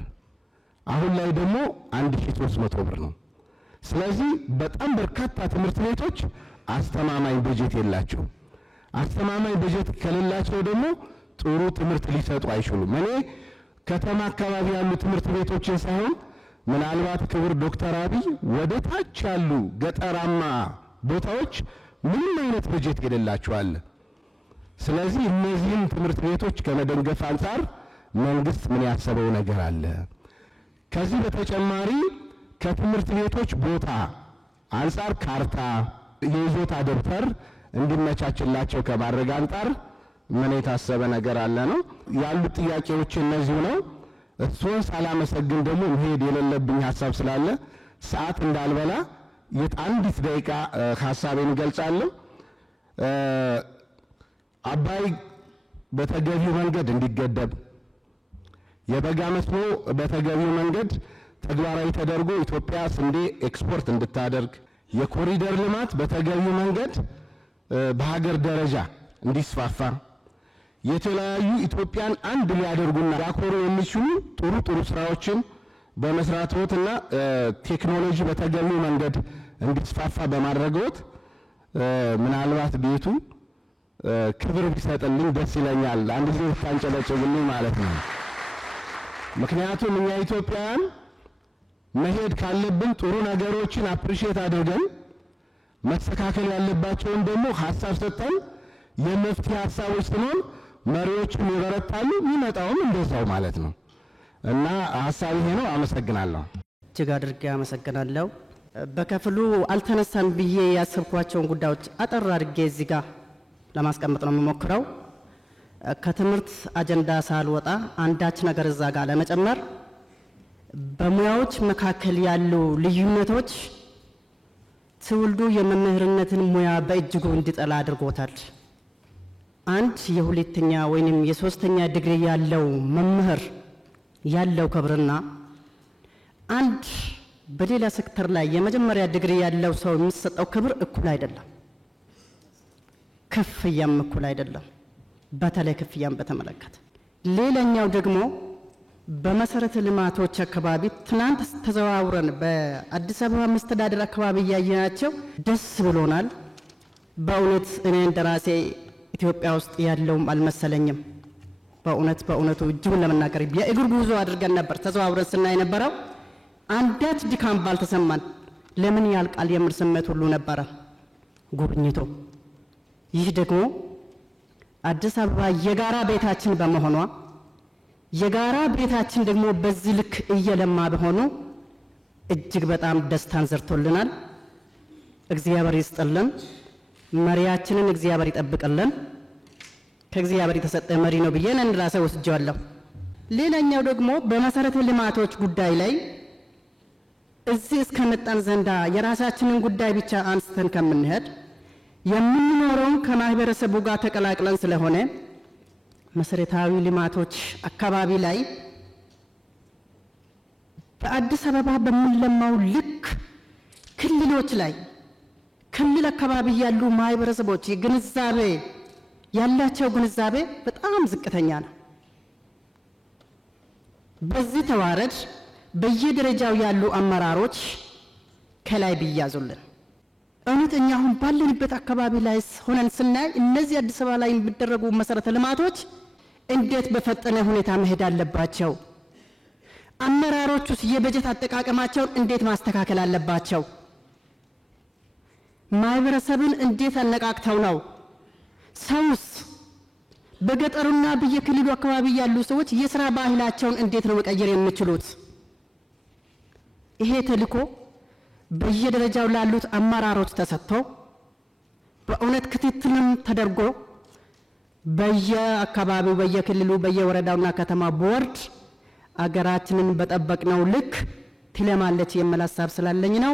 አሁን ላይ ደግሞ 1300 ብር ነው። ስለዚህ በጣም በርካታ ትምህርት ቤቶች አስተማማኝ በጀት የላቸው። አስተማማኝ በጀት ከሌላቸው ደግሞ ጥሩ ትምህርት ሊሰጡ አይችሉም። እኔ ከተማ አካባቢ ያሉ ትምህርት ቤቶችን ሳይሆን ምናልባት ክቡር ዶክተር አብይ ወደ ታች ያሉ ገጠራማ ቦታዎች ምንም አይነት በጀት የሌላቸው አለ። ስለዚህ እነዚህን ትምህርት ቤቶች ከመደገፍ አንጻር መንግስት ምን ያሰበው ነገር አለ? ከዚህ በተጨማሪ ከትምህርት ቤቶች ቦታ አንጻር ካርታ፣ የይዞታ ደብተር እንዲመቻችላቸው ከማድረግ አንጻር ምን የታሰበ ነገር አለ ነው ያሉት ጥያቄዎች እነዚሁ ነው። እሱን ሳላመሰግን ደግሞ መሄድ የሌለብኝ ሐሳብ ስላለ ሰዓት እንዳልበላ የአንዲት ደቂቃ ሐሳቤን ገልጻለሁ። አባይ በተገቢው መንገድ እንዲገደብ፣ የበጋ መስኖ በተገቢው መንገድ ተግባራዊ ተደርጎ ኢትዮጵያ ስንዴ ኤክስፖርት እንድታደርግ፣ የኮሪደር ልማት በተገቢው መንገድ በሀገር ደረጃ እንዲስፋፋ፣ የተለያዩ ኢትዮጵያን አንድ ሊያደርጉና ሊያኮሩ የሚችሉ ጥሩ ጥሩ ስራዎችን በመስራትዎትና ቴክኖሎጂ በተገቢው መንገድ እንዲስፋፋ በማድረግዎት ምናልባት ቤቱ ክብር ቢሰጥልኝ ደስ ይለኛል። አንድ ጊዜ ታንጨለጭልኝ ማለት ነው። ምክንያቱም እኛ ኢትዮጵያውያን መሄድ ካለብን ጥሩ ነገሮችን አፕሪሺየት አድርገን መስተካከል ያለባቸውን ደግሞ ሐሳብ ሰጥተን የመፍትሄ ሐሳቦች ስንሆን መሪዎችም ይበረታሉ፣ የሚመጣውም እንደዛው ማለት ነው። እና ሐሳብ ይሄ ነው። አመሰግናለሁ። እጅግ አድርጌ አመሰግናለሁ። በከፍሉ አልተነሳም ብዬ ያሰብኳቸውን ጉዳዮች አጠር አድርጌ እዚህ ጋር ለማስቀመጥ ነው የምሞክረው። ከትምህርት አጀንዳ ሳልወጣ አንዳች ነገር እዛ ጋር ለመጨመር በሙያዎች መካከል ያሉ ልዩነቶች ትውልዱ የመምህርነትን ሙያ በእጅጉ እንዲጠላ አድርጎታል። አንድ የሁለተኛ ወይንም የሶስተኛ ዲግሪ ያለው መምህር ያለው ክብርና አንድ በሌላ ሴክተር ላይ የመጀመሪያ ዲግሪ ያለው ሰው የሚሰጠው ክብር እኩል አይደለም። ክፍያም እኩል አይደለም። በተለይ ክፍያም በተመለከተ ሌላኛው ደግሞ በመሰረተ ልማቶች አካባቢ ትናንት ተዘዋውረን በአዲስ አበባ መስተዳድር አካባቢ ያየናቸው ደስ ብሎናል። በእውነት እኔ እንደራሴ ኢትዮጵያ ውስጥ ያለውም አልመሰለኝም። በእውነቱ እጅጉን ለመናገር የእግር ጉዞ አድርገን ነበር ተዘዋውረን ስናይ ነበረው። አንዳች ድካም ባልተሰማን ለምን ያልቃል የሚል ስሜት ሁሉ ነበረ ጉብኝቱ። ይህ ደግሞ አዲስ አበባ የጋራ ቤታችን በመሆኗ የጋራ ቤታችን ደግሞ በዚህ ልክ እየለማ በሆኑ እጅግ በጣም ደስታን ዘርቶልናል። እግዚአብሔር ይስጥልን። መሪያችንን እግዚአብሔር ይጠብቅልን። ከእግዚአብሔር የተሰጠ መሪ ነው ብዬ እንደራሴ ወስጄዋለሁ። ሌላኛው ደግሞ በመሰረተ ልማቶች ጉዳይ ላይ እዚህ እስከመጣን ዘንዳ የራሳችንን ጉዳይ ብቻ አንስተን ከምንሄድ የምንኖረው ከማህበረሰቡ ጋር ተቀላቅለን ስለሆነ መሰረታዊ ልማቶች አካባቢ ላይ በአዲስ አበባ በሚለማው ልክ ክልሎች ላይ ክልል አካባቢ ያሉ ማህበረሰቦች ግንዛቤ ያላቸው ግንዛቤ በጣም ዝቅተኛ ነው። በዚህ ተዋረድ በየደረጃው ያሉ አመራሮች ከላይ ቢያዙልን እውነተኛ አሁን ባለንበት አካባቢ ላይ ሆነን ስናይ እነዚህ አዲስ አበባ ላይ የሚደረጉ መሰረተ ልማቶች እንዴት በፈጠነ ሁኔታ መሄድ አለባቸው? አመራሮቹስ የበጀት አጠቃቀማቸውን እንዴት ማስተካከል አለባቸው? ማህበረሰብን እንዴት አነቃቅተው ነው? ሰውስ በገጠሩና በየክልሉ አካባቢ ያሉ ሰዎች የሥራ ባህላቸውን እንዴት ነው መቀየር የሚችሉት? ይሄ ተልእኮ በየደረጃው ላሉት አመራሮች ተሰጥቶ በእውነት ክትትልም ተደርጎ በየአካባቢው በየክልሉ በየወረዳውና ከተማ ቦርድ አገራችንን በጠበቅነው ልክ ትለማለች የሚል ሀሳብ ስላለኝ ነው።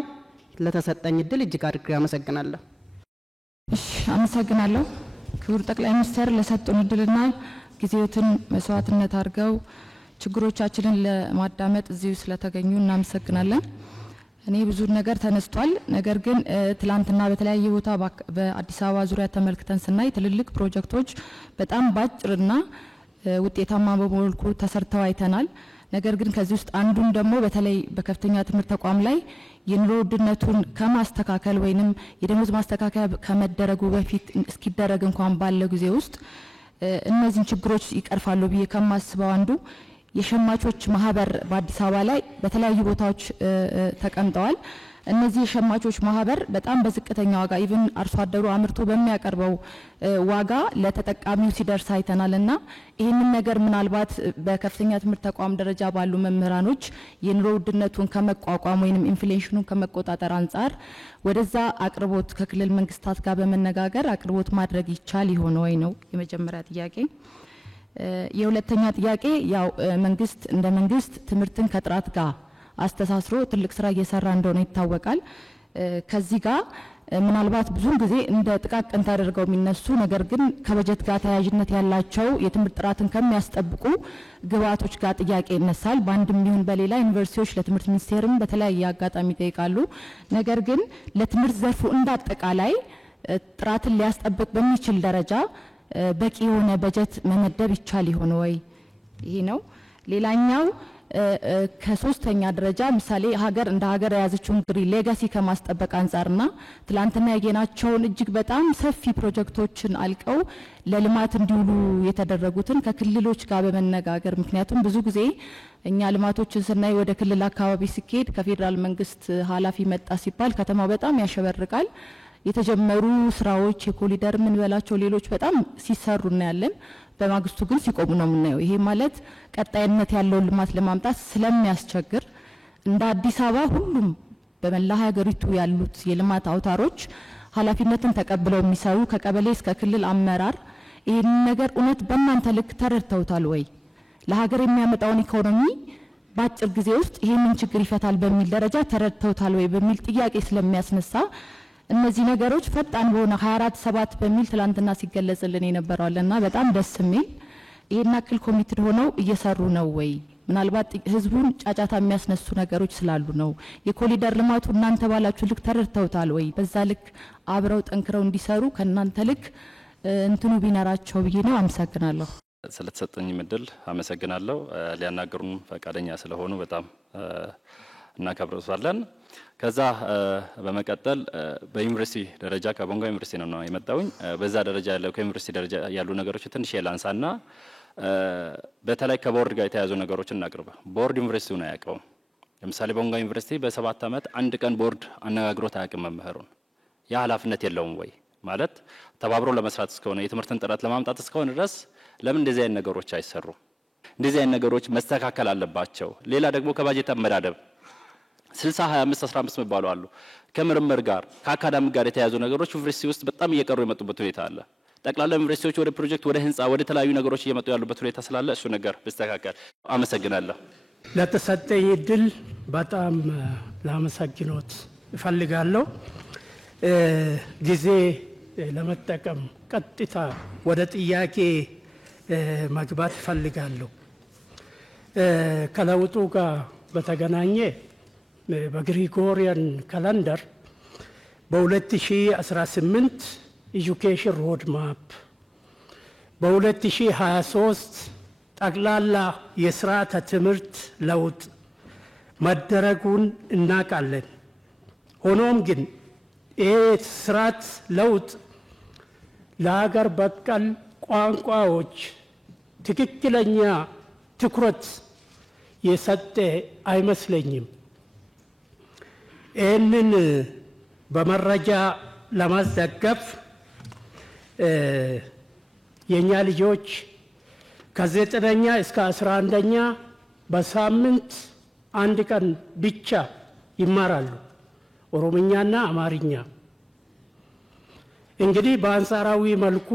ለተሰጠኝ እድል እጅግ አድርጌ አመሰግናለሁ። እሺ፣ አመሰግናለሁ። ክቡር ጠቅላይ ሚኒስትር ለሰጡን እድልና ጊዜዎትን መስዋዕትነት አድርገው ችግሮቻችንን ለማዳመጥ እዚሁ ስለተገኙ እናመሰግናለን። እኔ ብዙ ነገር ተነስቷል። ነገር ግን ትላንትና በተለያየ ቦታ በአዲስ አበባ ዙሪያ ተመልክተን ስናይ ትልልቅ ፕሮጀክቶች በጣም ባጭርና ውጤታማ በመልኩ ተሰርተው አይተናል። ነገር ግን ከዚህ ውስጥ አንዱን ደግሞ በተለይ በከፍተኛ ትምህርት ተቋም ላይ የኑሮ ውድነቱን ከማስተካከል ወይንም የደሞዝ ማስተካከያ ከመደረጉ በፊት እስኪደረግ እንኳን ባለው ጊዜ ውስጥ እነዚህን ችግሮች ይቀርፋሉ ብዬ ከማስበው አንዱ የሸማቾች ማህበር በአዲስ አበባ ላይ በተለያዩ ቦታዎች ተቀምጠዋል። እነዚህ የሸማቾች ማህበር በጣም በዝቅተኛ ዋጋ ኢቭን አርሶ አደሩ አምርቶ በሚያቀርበው ዋጋ ለተጠቃሚው ሲደርስ አይተናልና ይህንን ነገር ምናልባት በከፍተኛ ትምህርት ተቋም ደረጃ ባሉ መምህራኖች የኑሮ ውድነቱን ከመቋቋም ወይንም ኢንፍሌሽኑን ከመቆጣጠር አንጻር ወደዛ አቅርቦት ከክልል መንግስታት ጋር በመነጋገር አቅርቦት ማድረግ ይቻል ይሆን ወይ ነው የመጀመሪያ ጥያቄ። የሁለተኛ ጥያቄ ያው መንግስት እንደ መንግስት ትምህርትን ከጥራት ጋር አስተሳስሮ ትልቅ ስራ እየሰራ እንደሆነ ይታወቃል። ከዚህ ጋር ምናልባት ብዙ ጊዜ እንደ ጥቃቅን ተደርገው የሚነሱ ነገር ግን ከበጀት ጋር ተያያዥነት ያላቸው የትምህርት ጥራትን ከሚያስጠብቁ ግብዓቶች ጋር ጥያቄ ይነሳል። በአንድም ይሁን በሌላ ዩኒቨርሲቲዎች ለትምህርት ሚኒስቴርም በተለያየ አጋጣሚ ይጠይቃሉ። ነገር ግን ለትምህርት ዘርፉ እንዳጠቃላይ ጥራትን ሊያስጠብቅ በሚችል ደረጃ በቂ የሆነ በጀት መመደብ ይቻል ይሆን ወይ? ይሄ ነው። ሌላኛው ከሶስተኛ ደረጃ ምሳሌ ሀገር እንደ ሀገር የያዘችው እንግዲህ ሌጋሲ ከማስጠበቅ አንጻርና ትላንትና ያየናቸውን እጅግ በጣም ሰፊ ፕሮጀክቶችን አልቀው ለልማት እንዲውሉ የተደረጉትን ከክልሎች ጋር በመነጋገር ምክንያቱም ብዙ ጊዜ እኛ ልማቶችን ስናይ ወደ ክልል አካባቢ ሲኬድ ከፌደራል መንግስት ኃላፊ መጣ ሲባል ከተማው በጣም ያሸበርቃል። የተጀመሩ ስራዎች የኮሪደር ምን በላቸው ሌሎች በጣም ሲሰሩ እናያለን። በማግስቱ ግን ሲቆሙ ነው የምናየው። ይሄ ማለት ቀጣይነት ያለው ልማት ለማምጣት ስለሚያስቸግር እንደ አዲስ አበባ ሁሉም በመላ ሀገሪቱ ያሉት የልማት አውታሮች ኃላፊነትን ተቀብለው የሚሰሩ ከቀበሌ እስከ ክልል አመራር ይህን ነገር እውነት በእናንተ ልክ ተረድተውታል ወይ? ለሀገር የሚያመጣውን ኢኮኖሚ በአጭር ጊዜ ውስጥ ይህንን ችግር ይፈታል በሚል ደረጃ ተረድተውታል ወይ በሚል ጥያቄ ስለሚያስነሳ እነዚህ ነገሮች ፈጣን በሆነ 24/7 በሚል ትላንትና ሲገለጽልን የነበረዋልና በጣም ደስ የሚል ይሄን አክል ኮሚትድ ሆነው እየሰሩ ነው ወይ? ምናልባት ህዝቡን ጫጫታ የሚያስነሱ ነገሮች ስላሉ ነው። የኮሪደር ልማቱ እናንተ ባላችሁ ልክ ተረድተውታል ወይ? በዛ ልክ አብረው ጠንክረው እንዲሰሩ ከናንተ ልክ እንትኑ ቢነራቸው ብዬ ነው። አመሰግናለሁ። ስለተሰጠኝ ምድል አመሰግናለሁ። ሊያናገሩን ፈቃደኛ ስለሆኑ በጣም እናከብራለን። ከዛ በመቀጠል በዩኒቨርሲቲ ደረጃ ከቦንጋ ዩኒቨርሲቲ ነው የመጣውኝ። በዛ ደረጃ ያለው ከዩኒቨርሲቲ ደረጃ ያሉ ነገሮች ትንሽ የላንሳና በተለይ ከቦርድ ጋር የተያዙ ነገሮችን እናቅርብ። ቦርድ ዩኒቨርሲቲውን አያውቀውም። ለምሳሌ ቦንጋ ዩኒቨርሲቲ በ7 ዓመት አንድ ቀን ቦርድ አነጋግሮት አያውቅም መምህሩን። ያ ኃላፊነት የለውም ወይ ማለት ተባብሮ ለመስራት እስከሆነ የትምህርትን ጥራት ለማምጣት እስከሆነ ድረስ ለምን እንደዚህ አይነት ነገሮች አይሰሩ? እንደዚህ አይነት ነገሮች መስተካከል አለባቸው። ሌላ ደግሞ ከባጀት አመዳደብ 60 25 15 መባሉ አሉ። ከምርምር ጋር ከአካዳሚክ ጋር የተያዙ ነገሮች ዩኒቨርሲቲ ውስጥ በጣም እየቀሩ የመጡበት ሁኔታ አለ። ጠቅላላ ዩኒቨርሲቲዎች ወደ ፕሮጀክት ወደ ህንጻ ወደ ተለያዩ ነገሮች እየመጡ ያሉበት ሁኔታ ስላለ እሱ ነገር በስተካከል አመሰግናለሁ። ለተሰጠኝ እድል በጣም ላመሰግኖት እፈልጋለሁ። ጊዜ ለመጠቀም ቀጥታ ወደ ጥያቄ መግባት እፈልጋለሁ። ከለውጡ ጋር በተገናኘ በግሪጎሪያን ካላንደር በ2018 ኤጁኬሽን ሮድ ማፕ በ2023 ጠቅላላ የስርዓተ ትምህርት ለውጥ መደረጉን እናውቃለን። ሆኖም ግን ይህ ስርዓት ለውጥ ለሀገር በቀል ቋንቋዎች ትክክለኛ ትኩረት የሰጠ አይመስለኝም። ይህንን በመረጃ ለማስደገፍ የኛ ልጆች ከ9ኛ እስከ 11ኛ በሳምንት አንድ ቀን ብቻ ይማራሉ፣ ኦሮምኛና አማርኛ። እንግዲህ በአንጻራዊ መልኩ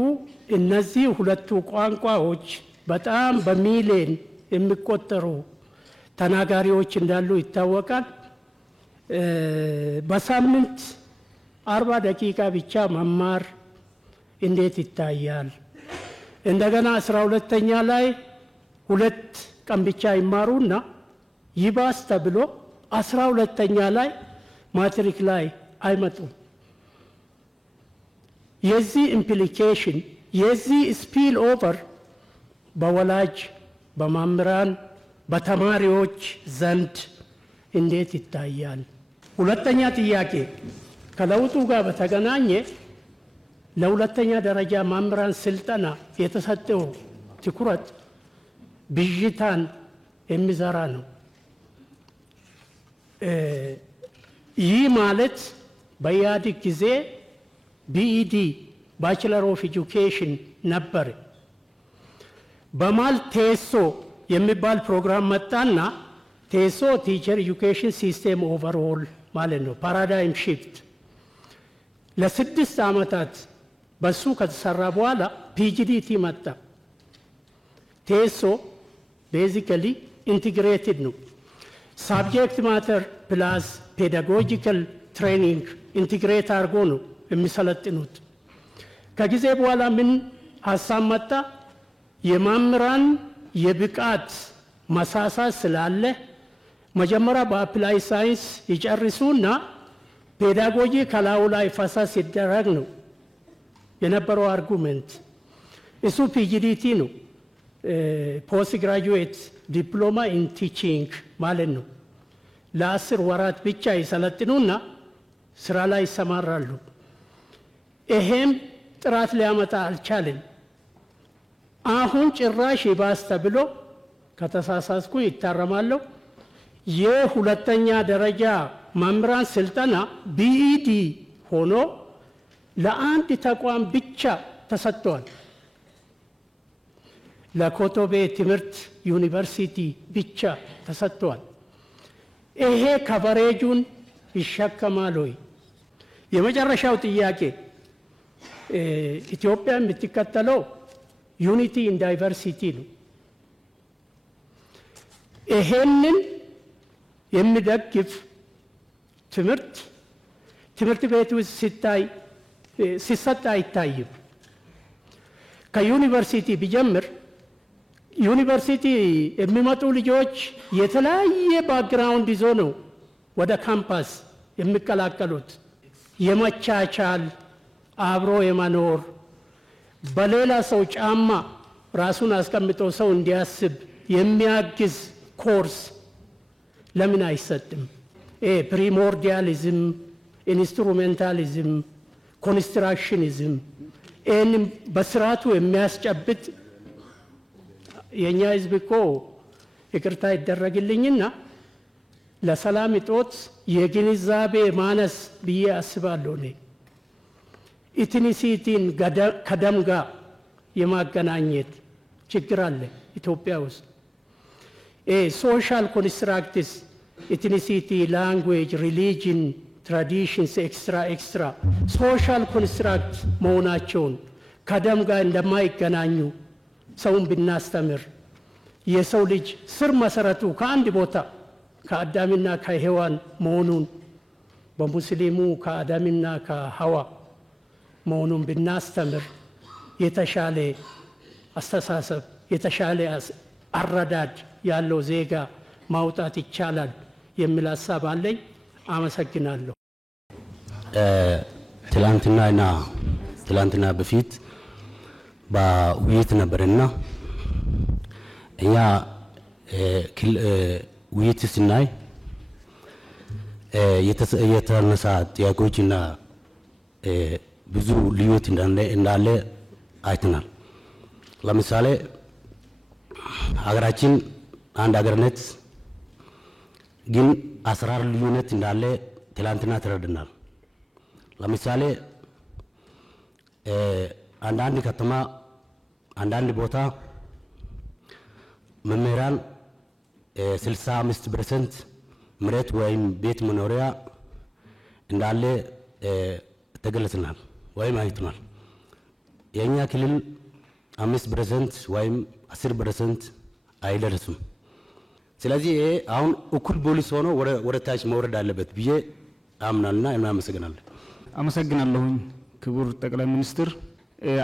እነዚህ ሁለቱ ቋንቋዎች በጣም በሚሊዮን የሚቆጠሩ ተናጋሪዎች እንዳሉ ይታወቃል። በሳምንት 40 ደቂቃ ብቻ መማር እንዴት ይታያል? እንደገና 12ኛ ላይ 2 ቀን ብቻ ይማሩና ይባስ ተብሎ 12ኛ ላይ ማትሪክ ላይ አይመጡም። የዚህ ኢምፕሊኬሽን የዚህ ስፒል ኦቨር በወላጅ በመምህራን በተማሪዎች ዘንድ እንዴት ይታያል? ሁለተኛ ጥያቄ ከለውጡ ጋር በተገናኘ ለሁለተኛ ደረጃ መምህራን ስልጠና የተሰጠው ትኩረት ብዥታን የሚዘራ ነው። ይህ ማለት በኢህአዴግ ጊዜ ቢኢዲ ባችለር ኦፍ ኤጁኬሽን ነበር። በማል ቴሶ የሚባል ፕሮግራም መጣና ቴሶ ቲቸር ኤጁኬሽን ሲስተም ኦቨርኦል ማለት ነው፣ ፓራዳይም ሺፍት። ለ6 ዓመታት በሱ ከተሰራ በኋላ ፒጂዲቲ መጣ። ቴሶ ቤዚካሊ ኢንቲግሬትድ ነው። ሳብጀክት ማተር ፕላስ ፔዳጎጂካል ትሬኒንግ ኢንቲግሬት አድርጎ ነው የሚሰለጥኑት። ከጊዜ በኋላ ምን ሀሳብ መጣ? የመምህራን የብቃት መሳሳት ስላለ መጀመሪያ በአፕላይ ሳይንስ ይጨርሱና ፔዳጎጂ ከላዩ ላይ ፈሳስ ሲደረግ ነው የነበረው አርጉመንት። እሱ ፒጂዲቲ ነው፣ ፖስት ግራጁዌት ዲፕሎማ ኢን ቲቺንግ ማለት ነው። ለ10 ወራት ብቻ ይሰለጥኑና ስራ ላይ ይሰማራሉ። ይሄም ጥራት ሊያመጣ አልቻለም። አሁን ጭራሽ ይባስ ተብሎ ከተሳሳስኩ ይታረማለሁ። የሁለተኛ ደረጃ መምህራን ስልጠና ቢኢዲ ሆኖ ለአንድ ተቋም ብቻ ተሰጥቷል። ለኮቶቤ ትምህርት ዩኒቨርሲቲ ብቻ ተሰጥቷል። ይሄ ከቨሬጁን ይሸከማል ወይ? የመጨረሻው ጥያቄ ኢትዮጵያ የምትከተለው ዩኒቲ ኢን ዳይቨርሲቲ ነው። ይሄንን የሚደግፍ ትምህርት ቤት ውስጥ ሲሰጥ አይታይም። ከዩኒቨርሲቲ ቢጀምር ዩኒቨርሲቲ የሚመጡ ልጆች የተለያየ ባክግራውንድ ይዞ ነው ወደ ካምፓስ የሚቀላቀሉት። የመቻቻል አብሮ የመኖር በሌላ ሰው ጫማ ራሱን አስቀምጦ ሰው እንዲያስብ የሚያግዝ ኮርስ ለምን አይሰጥም? ፕሪሞርዲያሊዝም፣ ኢንስትሩሜንታሊዝም፣ ኮንስትራክሽኒዝም ይህንም በስርዓቱ የሚያስጨብጥ የእኛ ህዝብ እኮ ይቅርታ ይደረግልኝና ለሰላም እጦት የግንዛቤ ማነስ ብዬ አስባለሁ። እኔ ኢትኒሲቲን ከደም ጋር የማገናኘት ችግር አለ ኢትዮጵያ ውስጥ። ሶሻል ኮንስትራክትስ ኢትኒሲቲ፣ ላንጉዌጅ፣ ሪሊጅን፣ ትራዲሽንስ ኤክስትራ ሶሻል ኮንስትራክት መሆናቸውን ከደም ጋር እንደማይገናኙ ሰውን ብናስተምር የሰው ልጅ ስር መሰረቱ ከአንድ ቦታ ከአዳምና ከሔዋን መሆኑን በሙስሊሙ ከአዳምና ከሐዋ መሆኑን ብናስተምር የተሻለ አስተሳሰብ የተሻለ አረዳድ ያለው ዜጋ ማውጣት ይቻላል የሚል ሀሳብ አለኝ። አመሰግናለሁ። ትላንትና በፊት በውይይት ነበርና እኛ ውይይት ስናይ የተነሳ ጥያቄዎችና ብዙ ልዩነት እንዳለ አይተናል። ለምሳሌ ሀገራችን አንድ ሀገርነት ግን አሰራር ልዩነት እንዳለ ትላንትና ተረድናል። ለምሳሌ አንዳንድ ከተማ አንዳንድ ቦታ መምህራን 65% መሬት ወይም ቤት መኖሪያ እንዳለ ተገለጽናል ወይም አይተናል። የኛ ክልል 5% ወይም 10% አይደርስም። ስለዚህ አሁን እኩል ፖሊስ ሆኖ ወደ ታች መውረድ አለበት ብዬ አምናልና እናመሰግናለን። አመሰግናለሁኝ ክቡር ጠቅላይ ሚኒስትር።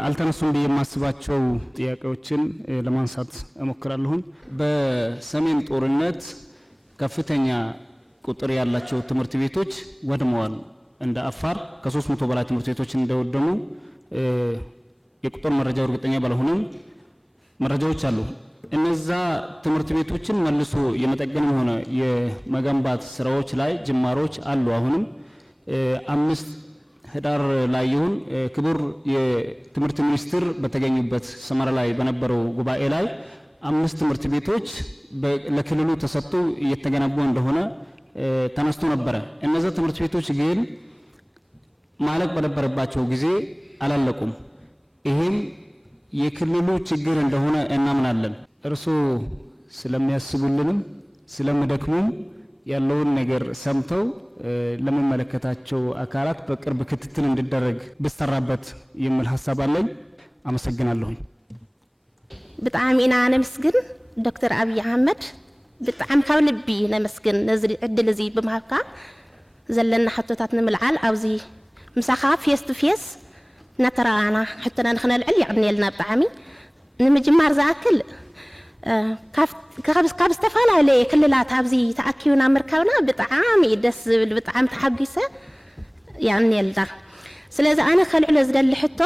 አልተነሱም ብዬ የማስባቸው ጥያቄዎችን ለማንሳት እሞክራለሁኝ። በሰሜን ጦርነት ከፍተኛ ቁጥር ያላቸው ትምህርት ቤቶች ወድመዋል። እንደ አፋር ከ300 በላይ ትምህርት ቤቶች እንደወደሙ የቁጥር መረጃው እርግጠኛ ባልሆነም መረጃዎች አሉ። እነዛ ትምህርት ቤቶችን መልሶ የመጠገንም ሆነ የመገንባት ስራዎች ላይ ጅማሮች አሉ። አሁንም 5 ህዳር ላይ ይሁን ክቡር የትምህርት ሚኒስትር በተገኙበት ሰመራ ላይ በነበረው ጉባኤ ላይ 5 ትምህርት ቤቶች ለክልሉ ተሰጥቶ እየተገነቡ እንደሆነ ተነስቶ ነበረ። እነዛ ትምህርት ቤቶች ግን ማለቅ በነበረባቸው ጊዜ አላለቁም። ይሄም የክልሉ ችግር እንደሆነ እናምናለን። እርሶ ስለሚያስቡልንም ስለምደክሙም ያለውን ነገር ሰምተው ለመመለከታቸው አካላት በቅርብ ክትትል እንዲደረግ ብስተራበት የሚል ሐሳብ አለኝ። አመሰግናለሁ። በጣም ኢና ነመስግን ዶክተር አብይ አህመድ በጣም ካብ ልቢ ነመስግን ነዚ ዕድል እዚ ብምሃብካ ዘለና ሕቶታት ንምልዓል ኣብዚ ምሳኻ ፌስ ቱ ፌስ ነተራና ሕቶና ንኽነልዕል ይዕድነልና ብጣዕሚ ንምጅማር ዝኣክል ካብ ዝተፈላለየ ክልላት ኣብዚ ተኣኪብና ምርካብና ብጣዕሚ ደስ ዝብል ብጣዕሚ ተሓጊሰ ይዕድነልና። ስለዚ ኣነ ከልዕሎ ዝደሊ ሕቶ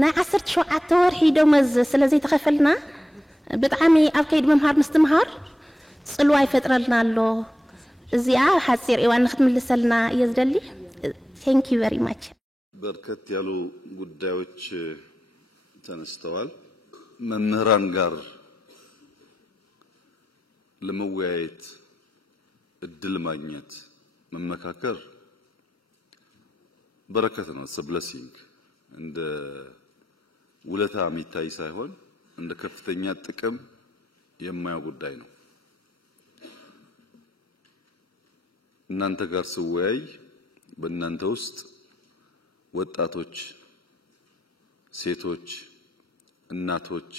ናይ 17 ወርሒ ደመወዝ ስለዘይተኸፈልና ብጣዕሚ ኣብ ከይዲ ምምሃር ምስትምሃር ጽልዋ ይፈጥረልና ኣሎ። እዚኣ ሓፂር እዋን ንኽትምልሰልና እየ ዝደሊ። ቴንክ ዩ ቨሪ ማች። በርከት ያሉ ጉዳዮች ተነስተዋል። መምህራን ጋር ለመወያየት እድል ማግኘት መመካከር በረከት ነው። ብለሲንግ እንደ ውለታ የሚታይ ሳይሆን እንደ ከፍተኛ ጥቅም የማያው ጉዳይ ነው። እናንተ ጋር ስወያይ በእናንተ ውስጥ ወጣቶች፣ ሴቶች፣ እናቶች፣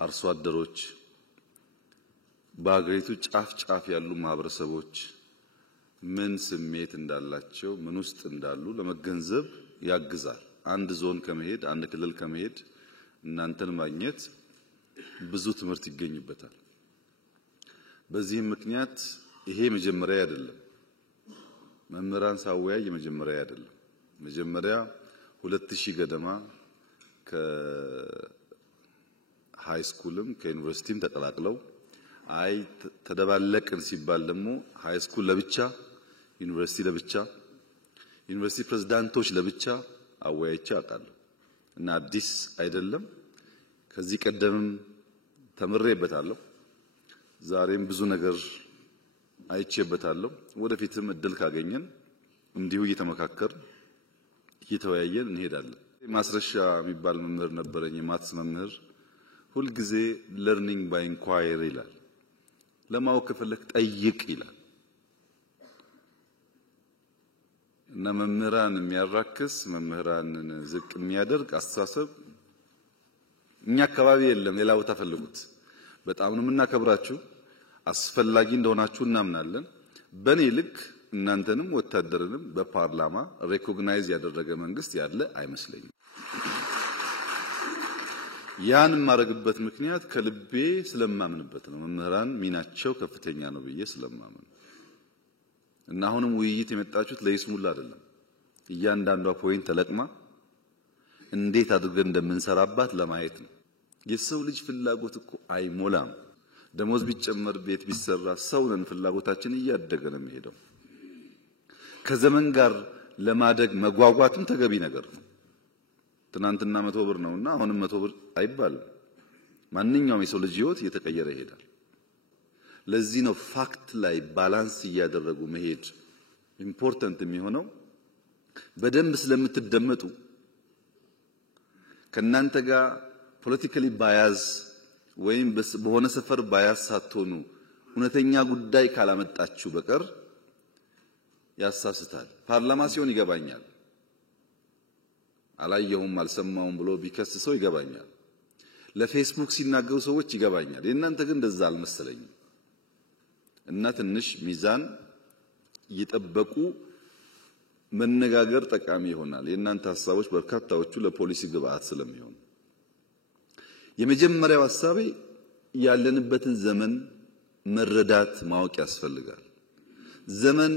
አርሶ አደሮች በአገሪቱ ጫፍ ጫፍ ያሉ ማህበረሰቦች ምን ስሜት እንዳላቸው ምን ውስጥ እንዳሉ ለመገንዘብ ያግዛል። አንድ ዞን ከመሄድ አንድ ክልል ከመሄድ እናንተን ማግኘት ብዙ ትምህርት ይገኝበታል። በዚህም ምክንያት ይሄ መጀመሪያ አይደለም። መምህራን ሳወያይ መጀመሪያ አይደለም። መጀመሪያ 2000 ገደማ ከሃይ ስኩልም ከዩኒቨርሲቲም ተቀላቅለው አይ ተደባለቅን ሲባል ደግሞ ሃይ ስኩል ለብቻ ዩኒቨርሲቲ ለብቻ ዩኒቨርሲቲ ፕሬዝዳንቶች ለብቻ አወያይቼ አውቃለሁ እና አዲስ አይደለም። ከዚህ ቀደምም ተምሬበታለሁ። ዛሬም ብዙ ነገር አይቼበታለሁ። ወደፊትም እድል ካገኘን እንዲሁ እየተመካከር እየተወያየን እንሄዳለን። ማስረሻ የሚባል መምህር ነበረኝ፣ የማትስ መምህር። ሁል ጊዜ ለርኒንግ ባይ ኢንኳየሪ ይላል። ለማወቅ ከፈለክ ጠይቅ ይላል። እና መምህራን የሚያራክስ መምህራንን ዝቅ የሚያደርግ አስተሳሰብ እኛ አካባቢ የለም። ሌላ ቦታ ፈልጉት። በጣም ነው የምናከብራችሁ፣ አስፈላጊ እንደሆናችሁ እናምናለን። በኔ ልክ እናንተንም ወታደርንም በፓርላማ ሬኮግናይዝ ያደረገ መንግስት ያለ አይመስለኝም። ያን ማረግበት ምክንያት ከልቤ ስለማምንበት ነው። መምህራን ሚናቸው ከፍተኛ ነው ብዬ ስለማምን እና አሁንም ውይይት የመጣችሁት ለይስሙላ አይደለም። እያንዳንዷ ፖይንት ተለቅማ እንዴት አድርገን እንደምንሰራባት ለማየት ነው። የሰው ልጅ ፍላጎት እኮ አይሞላም። ደሞዝ ቢጨመር ቤት ቢሰራ ሰው ነን፣ ፍላጎታችን እያደገ ነው የሚሄደው። ከዘመን ጋር ለማደግ መጓጓትም ተገቢ ነገር ነው። ትናንትና 100 ብር ነውና አሁንም 100 ብር አይባልም። ማንኛውም የሰው ልጅ ህይወት እየተቀየረ ይሄዳል። ለዚህ ነው ፋክት ላይ ባላንስ እያደረጉ መሄድ ኢምፖርታንት የሚሆነው። በደንብ ስለምትደመጡ ከናንተ ጋር ፖለቲካሊ ባያዝ ወይም በሆነ ሰፈር ባያዝ ሳትሆኑ እውነተኛ ጉዳይ ካላመጣችሁ በቀር ያሳስታል። ፓርላማ ሲሆን ይገባኛል፣ አላየሁም አልሰማውም ብሎ ቢከስሰው ይገባኛል። ለፌስቡክ ሲናገሩ ሰዎች ይገባኛል። የእናንተ ግን እንደዛ አልመሰለኝም። እና ትንሽ ሚዛን እየጠበቁ መነጋገር ጠቃሚ ይሆናል። የእናንተ ሐሳቦች በርካታዎቹ ለፖሊሲ ግብአት ስለሚሆኑ የመጀመሪያው ሐሳቤ ያለንበትን ዘመን መረዳት ማወቅ ያስፈልጋል። ዘመን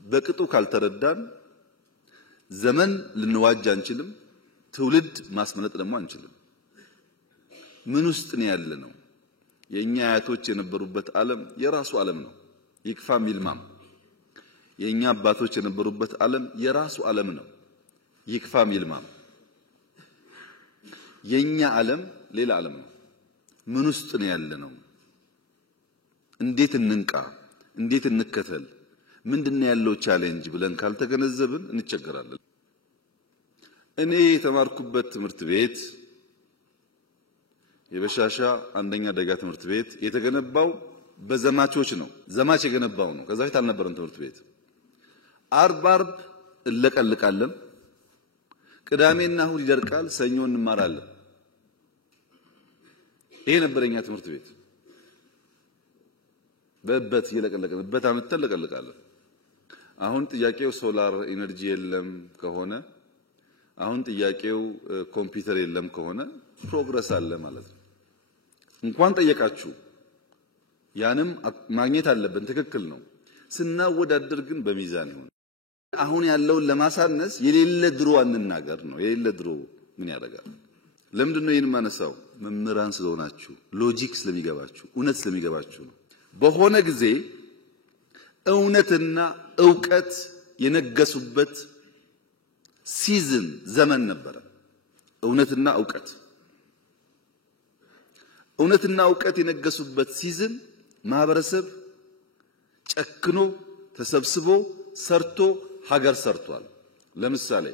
በቅጡ ካልተረዳን ዘመን ልንዋጅ አንችልም፣ ትውልድ ማስመለጥ ደግሞ አንችልም። ምን ውስጥ ነው ያለነው? የኛ አያቶች የነበሩበት ዓለም የራሱ ዓለም ነው፣ ይክፋም ይልማም። የኛ አባቶች የነበሩበት ዓለም የራሱ ዓለም ነው፣ ይክፋም ይልማም። የኛ ዓለም ሌላ ዓለም ነው። ምን ውስጥ ነው ያለነው? እንዴት እንንቃ? እንዴት እንከተል? ምንድነው ያለው ቻሌንጅ ብለን ካልተገነዘብን እንቸገራለን። እኔ የተማርኩበት ትምህርት ቤት የበሻሻ አንደኛ ደረጃ ትምህርት ቤት የተገነባው በዘማቾች ነው። ዘማች የገነባው ነው። ከዛ በፊት አልነበረም ትምህርት ቤት። አርብ እለቀልቃለን፣ ቅዳሜና እሁድ ይደርቃል፣ ሰኞ እንማራለን። ይሄ ነበረኛ ትምህርት ቤት። በእበት እየለቀለቅን እበት አመተን ለቀልቃለን። አሁን ጥያቄው ሶላር ኢነርጂ የለም ከሆነ፣ አሁን ጥያቄው ኮምፒውተር የለም ከሆነ ፕሮግረስ አለ ማለት ነው። እንኳን ጠየቃችሁ ያንም ማግኘት አለብን። ትክክል ነው። ስናወዳደር ግን በሚዛን ይሁን። አሁን ያለውን ለማሳነስ የሌለ ድሮ አንናገር ነው። የሌለ ድሮ ምን ያደርጋል? ለምንድነው ይሄን ማነሳው? መምህራን ስለሆናችሁ፣ ሎጂክ ስለሚገባችሁ፣ እውነት ስለሚገባችሁ ነው። በሆነ ጊዜ እውነትና ዕውቀት የነገሱበት ሲዝን ዘመን ነበረ። እውነትና ዕውቀት የነገሱበት ሲዝን ማህበረሰብ ጨክኖ ተሰብስቦ ሰርቶ ሀገር ሰርቷል። ለምሳሌ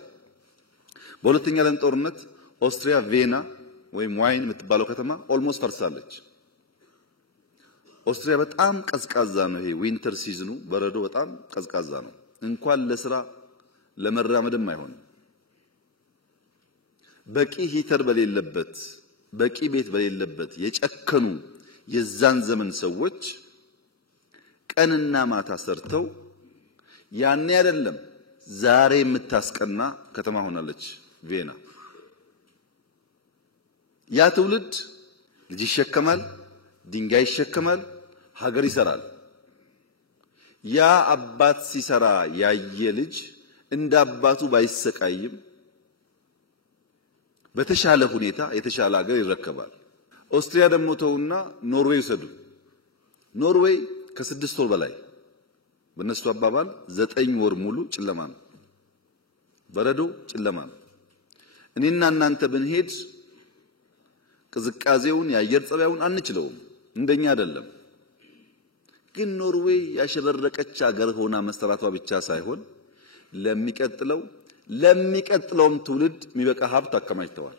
በሁለተኛ ዓለም ጦርነት ኦስትሪያ ቬና ወይም ዋይን የምትባለው ከተማ ኦልሞስት ፈርሳለች። ኦስትሪያ በጣም ቀዝቃዛ ነው። ይሄ ዊንተር ሲዝኑ በረዶ በጣም ቀዝቃዛ ነው። እንኳን ለስራ ለመራመድም አይሆንም። በቂ ሂተር በሌለበት በቂ ቤት በሌለበት የጨከኑ የዛን ዘመን ሰዎች ቀንና ማታ ሰርተው ያኔ አይደለም ዛሬ የምታስቀና ከተማ ሆናለች ቪየና። ያ ትውልድ ልጅ ይሸከማል፣ ድንጋይ ይሸከማል፣ ሀገር ይሰራል። ያ አባት ሲሰራ ያየ ልጅ እንደ አባቱ ባይሰቃይም በተሻለ ሁኔታ የተሻለ ሀገር ይረከባል። ኦስትሪያ ደግሞ ተውና ኖርዌይ ሰዱ። ኖርዌይ ከ6 ወር በላይ በነሱ አባባል 9 ወር ሙሉ ጨለማ ነው፣ በረዶ ጨለማ ነው። እኔና እናንተ ብንሄድ ቅዝቃዜውን የአየር ጸባዩን አንችለውም፣ እንደኛ አይደለም። ግን ኖርዌይ ያሸበረቀች ሀገር ሆና መሰራቷ ብቻ ሳይሆን ለሚቀጥለውም ትውልድ የሚበቃ ሀብት አከማችተዋል።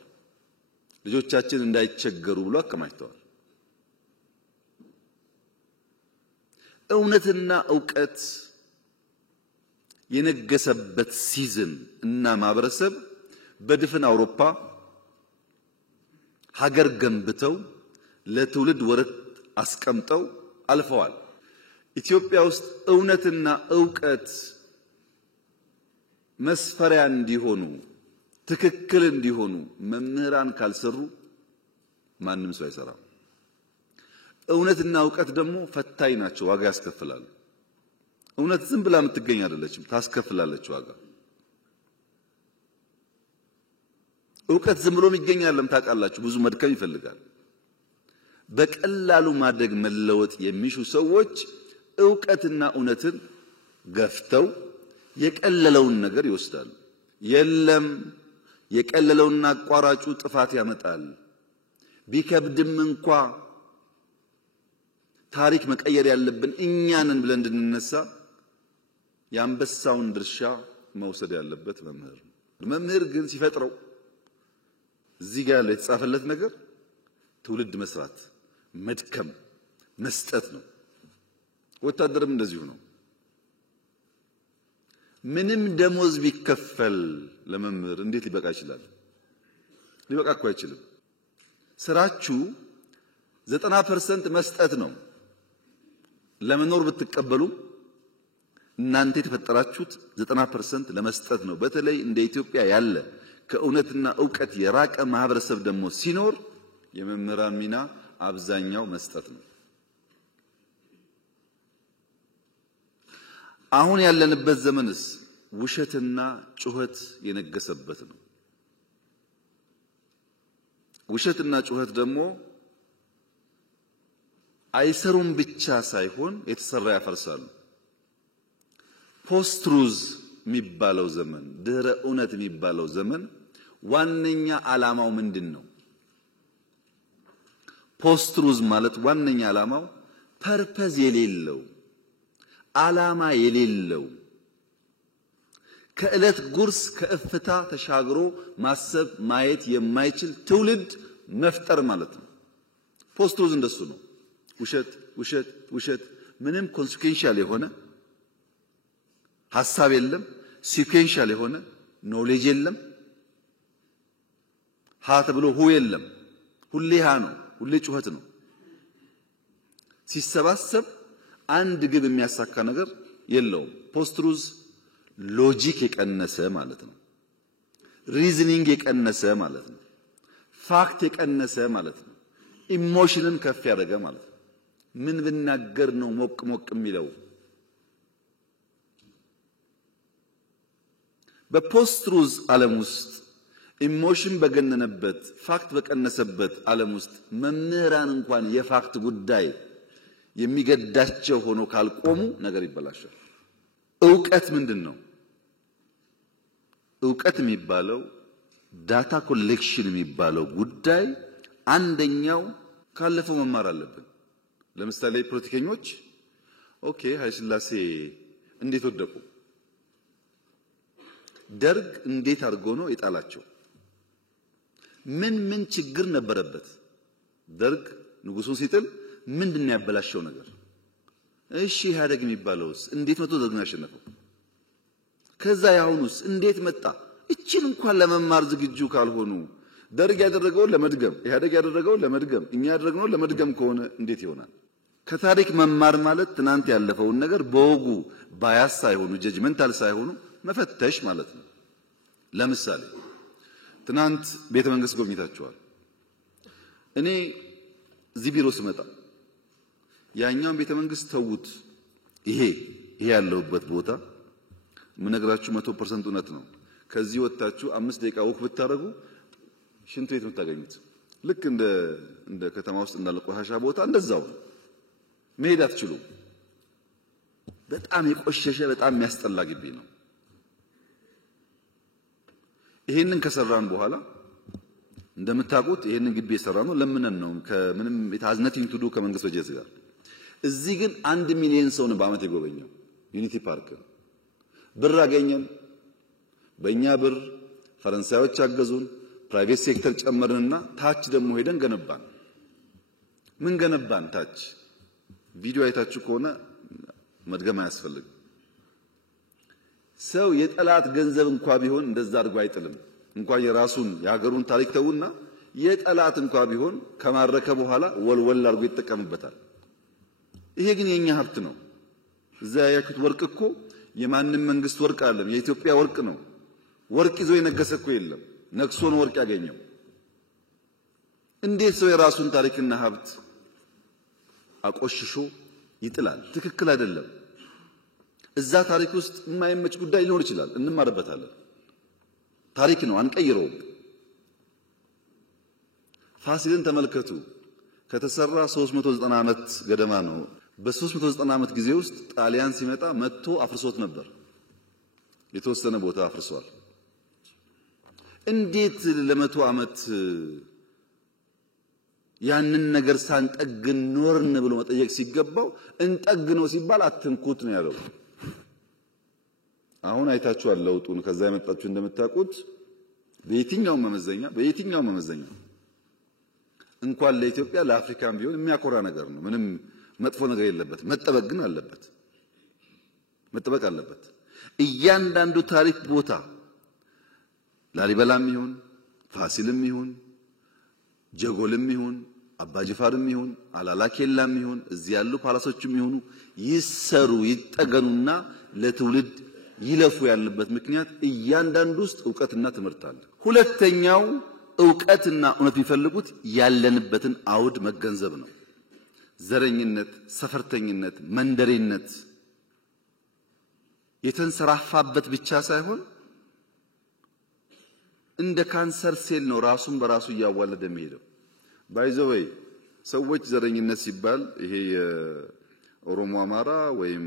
ልጆቻችን እንዳይቸገሩ ብሎ አከማችተዋል። እውነትና ዕውቀት የነገሰበት ሲዝን እና ማህበረሰብ በድፍን አውሮፓ ሀገር ገንብተው ለትውልድ ወረት አስቀምጠው አልፈዋል። ኢትዮጵያ ውስጥ እውነትና ዕውቀት መስፈሪያ እንዲሆኑ ትክክል እንዲሆኑ መምህራን ካልሰሩ ማንም ሰው አይሰራም። እውነትና ዕውቀት ደግሞ ፈታኝ ናቸው፣ ዋጋ ያስከፍላሉ። እውነት ዝም ብላ የምትገኝ አይደለችም፣ ታስከፍላለች ዋጋ። ዕውቀት ዝም ብሎ የሚገኝ አይደለም፣ ታውቃላችሁ፣ ብዙ መድከም ይፈልጋል። በቀላሉ ማደግ መለወጥ የሚሹ ሰዎች ዕውቀትና እውነትን ገፍተው የቀለለውን ነገር ይወስዳሉ። የለም የቀለለውና አቋራጩ ጥፋት ያመጣል። ቢከብድም እንኳ ታሪክ መቀየር ያለብን እኛንን ብለን እንድንነሳ የአንበሳውን ድርሻ መውሰድ ያለበት መምህር ነው። መምህር ግን ሲፈጥረው እዚህ ጋር የተጻፈለት ነገር ትውልድ መስራት፣ መድከም፣ መስጠት ነው። ወታደርም እንደዚሁ ነው። ምንም ደሞዝ ቢከፈል ለመምህር እንዴት ሊበቃ ይችላል? ሊበቃ እኮ አይችልም። ስራችሁ 90% መስጠት ነው። ለመኖር ብትቀበሉ እናንተ የተፈጠራችሁት 90% ለመስጠት ነው። በተለይ እንደ ኢትዮጵያ ያለ ከእውነትና ዕውቀት የራቀ ማህበረሰብ ደግሞ ሲኖር የመምህራን ሚና አብዛኛው መስጠት ነው። አሁን ያለንበት ዘመንስ ውሸትና ጩኸት የነገሰበት ነው። ውሸትና ጩኸት ደግሞ አይሰሩም ብቻ ሳይሆን የተሰራ ያፈርሳሉ። ፖስት ትሩዝ የሚባለው ዘመን፣ ድህረ እውነት የሚባለው ዘመን ዋነኛ ዓላማው ምንድነው? ፖስት ትሩዝ ማለት ዋነኛ ዓላማው ፐርፐዝ የሌለው ዓላማ የሌለው ከዕለት ጉርስ ከእፍታ ተሻግሮ ማሰብ ማየት የማይችል ትውልድ መፍጠር ማለት ነው። ፖስት ትሩዝ እንደሱ ነው። ውሸት ውሸት ውሸት፣ ምንም ኮንሲኩዌንሻል የሆነ ሐሳብ የለም፣ ሲኩዌንሻል የሆነ ኖሌጅ የለም፣ ሀ ተብሎ ሁ የለም። ሁሌ ሀ ነው፣ ሁሌ ጩኸት ነው። ሲሰባሰብ አንድ ግብ የሚያሳካ ነገር የለውም። ፖስት ትሩዝ ሎጂክ የቀነሰ ማለት ነው። ሪዝኒንግ የቀነሰ ማለት ነው። ፋክት የቀነሰ ማለት ነው። ኢሞሽንን ከፍ ያደረገ ማለት ነው። ምን ብናገር ነው ሞቅ ሞቅ የሚለው? በፖስት ትሩዝ ዓለም ውስጥ ኢሞሽን በገነነበት ፋክት በቀነሰበት ዓለም ውስጥ መምህራን እንኳን የፋክት ጉዳይ የሚገዳቸው ሆኖ ካልቆሙ ነገር ይበላሻል። ዕውቀት ምንድነው? ዕውቀት የሚባለው ዳታ ኮሌክሽን የሚባለው ጉዳይ አንደኛው ካለፈው መማር አለብን። ለምሳሌ ፖለቲከኞች ኦኬ ኃይለ ሥላሴ እንዴት ወደቁ? ደርግ እንዴት አድርጎ ነው የጣላቸው? ምን ችግር ነበረበት? ደርግ ንጉሱን ሲጥል ምንድነው ያበላሸው ነገር? እሺ ኢህአዴግ የሚባለውስ እንዴት መጥቶ ደርግን አሸነፈው? ከዛ ያሁኑስ እንዴት መጣ? እቺን እንኳን ለመማር ዝግጁ ካልሆኑ ደርግ ያደረገውን ለመድገም ኢህአዴግ ያደረገውን ለመድገም እኛ ያደረግነውን ለመድገም ከሆነ እንዴት ይሆናል? ከታሪክ መማር ማለት ትናንት ያለፈውን ነገር በወጉ ባያስ ሳይሆኑ ጀጅመንታል ሳይሆኑ መፈተሽ ማለት ነው። ለምሳሌ ትናንት ቤተ መንግስት ጎብኝታችኋል። እኔ እዚህ ቢሮ ስመጣ ያኛውን ቤተ መንግስት ተውት፣ ይሄ ያለውበት ቦታ ምነግራችሁ 100% እውነት ነው። ከዚህ ወጣችሁ 5 ደቂቃ ወክ ብታረጉ ሽንት ቤት የምታገኙት ልክ እንደ ከተማ ውስጥ እንዳለ ቆሻሻ ቦታ እንደዛው መሄድ አትችሉም። በጣም የቆሸሸ በጣም የሚያስጠላ ግቢ ነው። ይሄንን ከሰራን በኋላ እንደምታውቁት ይሄንን ግቢ የሰራነው ለምነን ነው። ከምንም የታዝነቲንግ ቱዱ ከመንግስት በጀት ጋር እዚህ ግን 1 ሚሊዮን ሰው ነው በአመት የጎበኘው ዩኒቲ ፓርክ። ብር አገኘን፣ በእኛ ብር ፈረንሳዮች አገዙን፣ ፕራይቬት ሴክተር ጨመርንና ታች ደግሞ ሄደን ገነባን። ምን ገነባን? ታች ቪዲዮ አይታችሁ ከሆነ መድገም አያስፈልግም። ሰው የጠላት ገንዘብ እንኳን ቢሆን እንደዛ አድርጎ አይጥልም። እንኳን የራሱን የሀገሩን ታሪክ ተውና የጠላት እንኳን ቢሆን ከማረከ በኋላ ወልወል አድርጎ ይጠቀምበታል። ይሄ ግን የኛ ሀብት ነው። እዛ ያያችሁት ወርቅ እኮ የማንም መንግስት ወርቅ አይደለም፣ የኢትዮጵያ ወርቅ ነው። ወርቅ ይዞ የነገሰ እኮ የለም፣ ነክሶ ነው ወርቅ ያገኘው። እንዴት ሰው የራሱን ታሪክና ሀብት አቆሽሾ ይጥላል? ትክክል አይደለም። እዛ ታሪክ ውስጥ የማይመች ጉዳይ ሊኖር ይችላል፣ እንማርበታለን። ታሪክ ነው፣ አንቀይረውም። ፋሲልን ተመልከቱ። ከተሰራ 390 ዓመት ገደማ ነው። በ390 ዓመት ጊዜ ውስጥ ጣሊያን ሲመጣ መጥቶ አፍርሶት ነበር። የተወሰነ ቦታ አፍርሷል። እንዴት ለመቶ ዓመት ያንን ነገር ሳንጠግን ኖርን ብሎ መጠየቅ ሲገባው እንጠግነው ሲባል አትንኩት ነው ያለው። አሁን አይታችኋል ለውጡን። ከዛ የመጣችሁ እንደምታውቁት በየትኛው መመዘኛ እንኳን ለኢትዮጵያ ለአፍሪካም ቢሆን የሚያኮራ ነገር ነው። ምንም መጥፎ ነገር የለበት። መጠበቅ ግን አለበት። መጠበቅ አለበት። እያንዳንዱ ታሪክ ቦታ ላሊበላም ይሁን ፋሲልም ይሁን ጀጎልም ይሁን አባጅፋርም ይሁን አላላኬላም ይሁን እዚህ ያሉ ፓላሶችም ይሁኑ ይሰሩ ይጠገኑና ለትውልድ ይለፉ ያለበት ምክንያት እያንዳንዱ ውስጥ ዕውቀትና ትምህርት አለ። ሁለተኛው ዕውቀትና እውነት የሚፈልጉት ያለንበትን አውድ መገንዘብ ነው። ዘረኝነት፣ ሰፈርተኝነት፣ መንደሬነት የተንሰራፋበት ብቻ ሳይሆን እንደ ካንሰር ሴል ነው ራሱን በራሱ እያዋለደ የሚሄደው። ባይዘወይ ሰዎች ዘረኝነት ሲባል ይሄ የኦሮሞ አማራ ወይም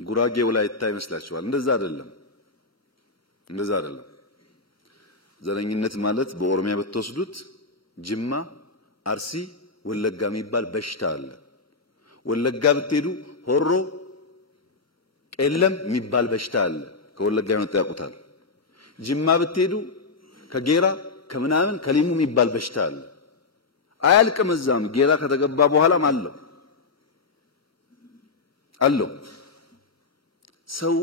ጉራጌ ወላይታ ይመስላችኋል? እንደዛ አይደለም። ዘረኝነት ማለት በኦሮሚያ ብትወስዱት ጅማ፣ አርሲ፣ ወለጋ የሚባል በሽታ አለ። ወለጋ ብትሄዱ ሆሮ፣ ቄለም የሚባል በሽታ አለ። ከወለጋ የመጡ ያውቁታል። ጅማ ብትሄዱ ከጌራ ከምናምን ከሊሙ የሚባል በሽታ አለ። አያልቅም። እዛም ጌራ ከተገባ በኋላም አለው። ሰው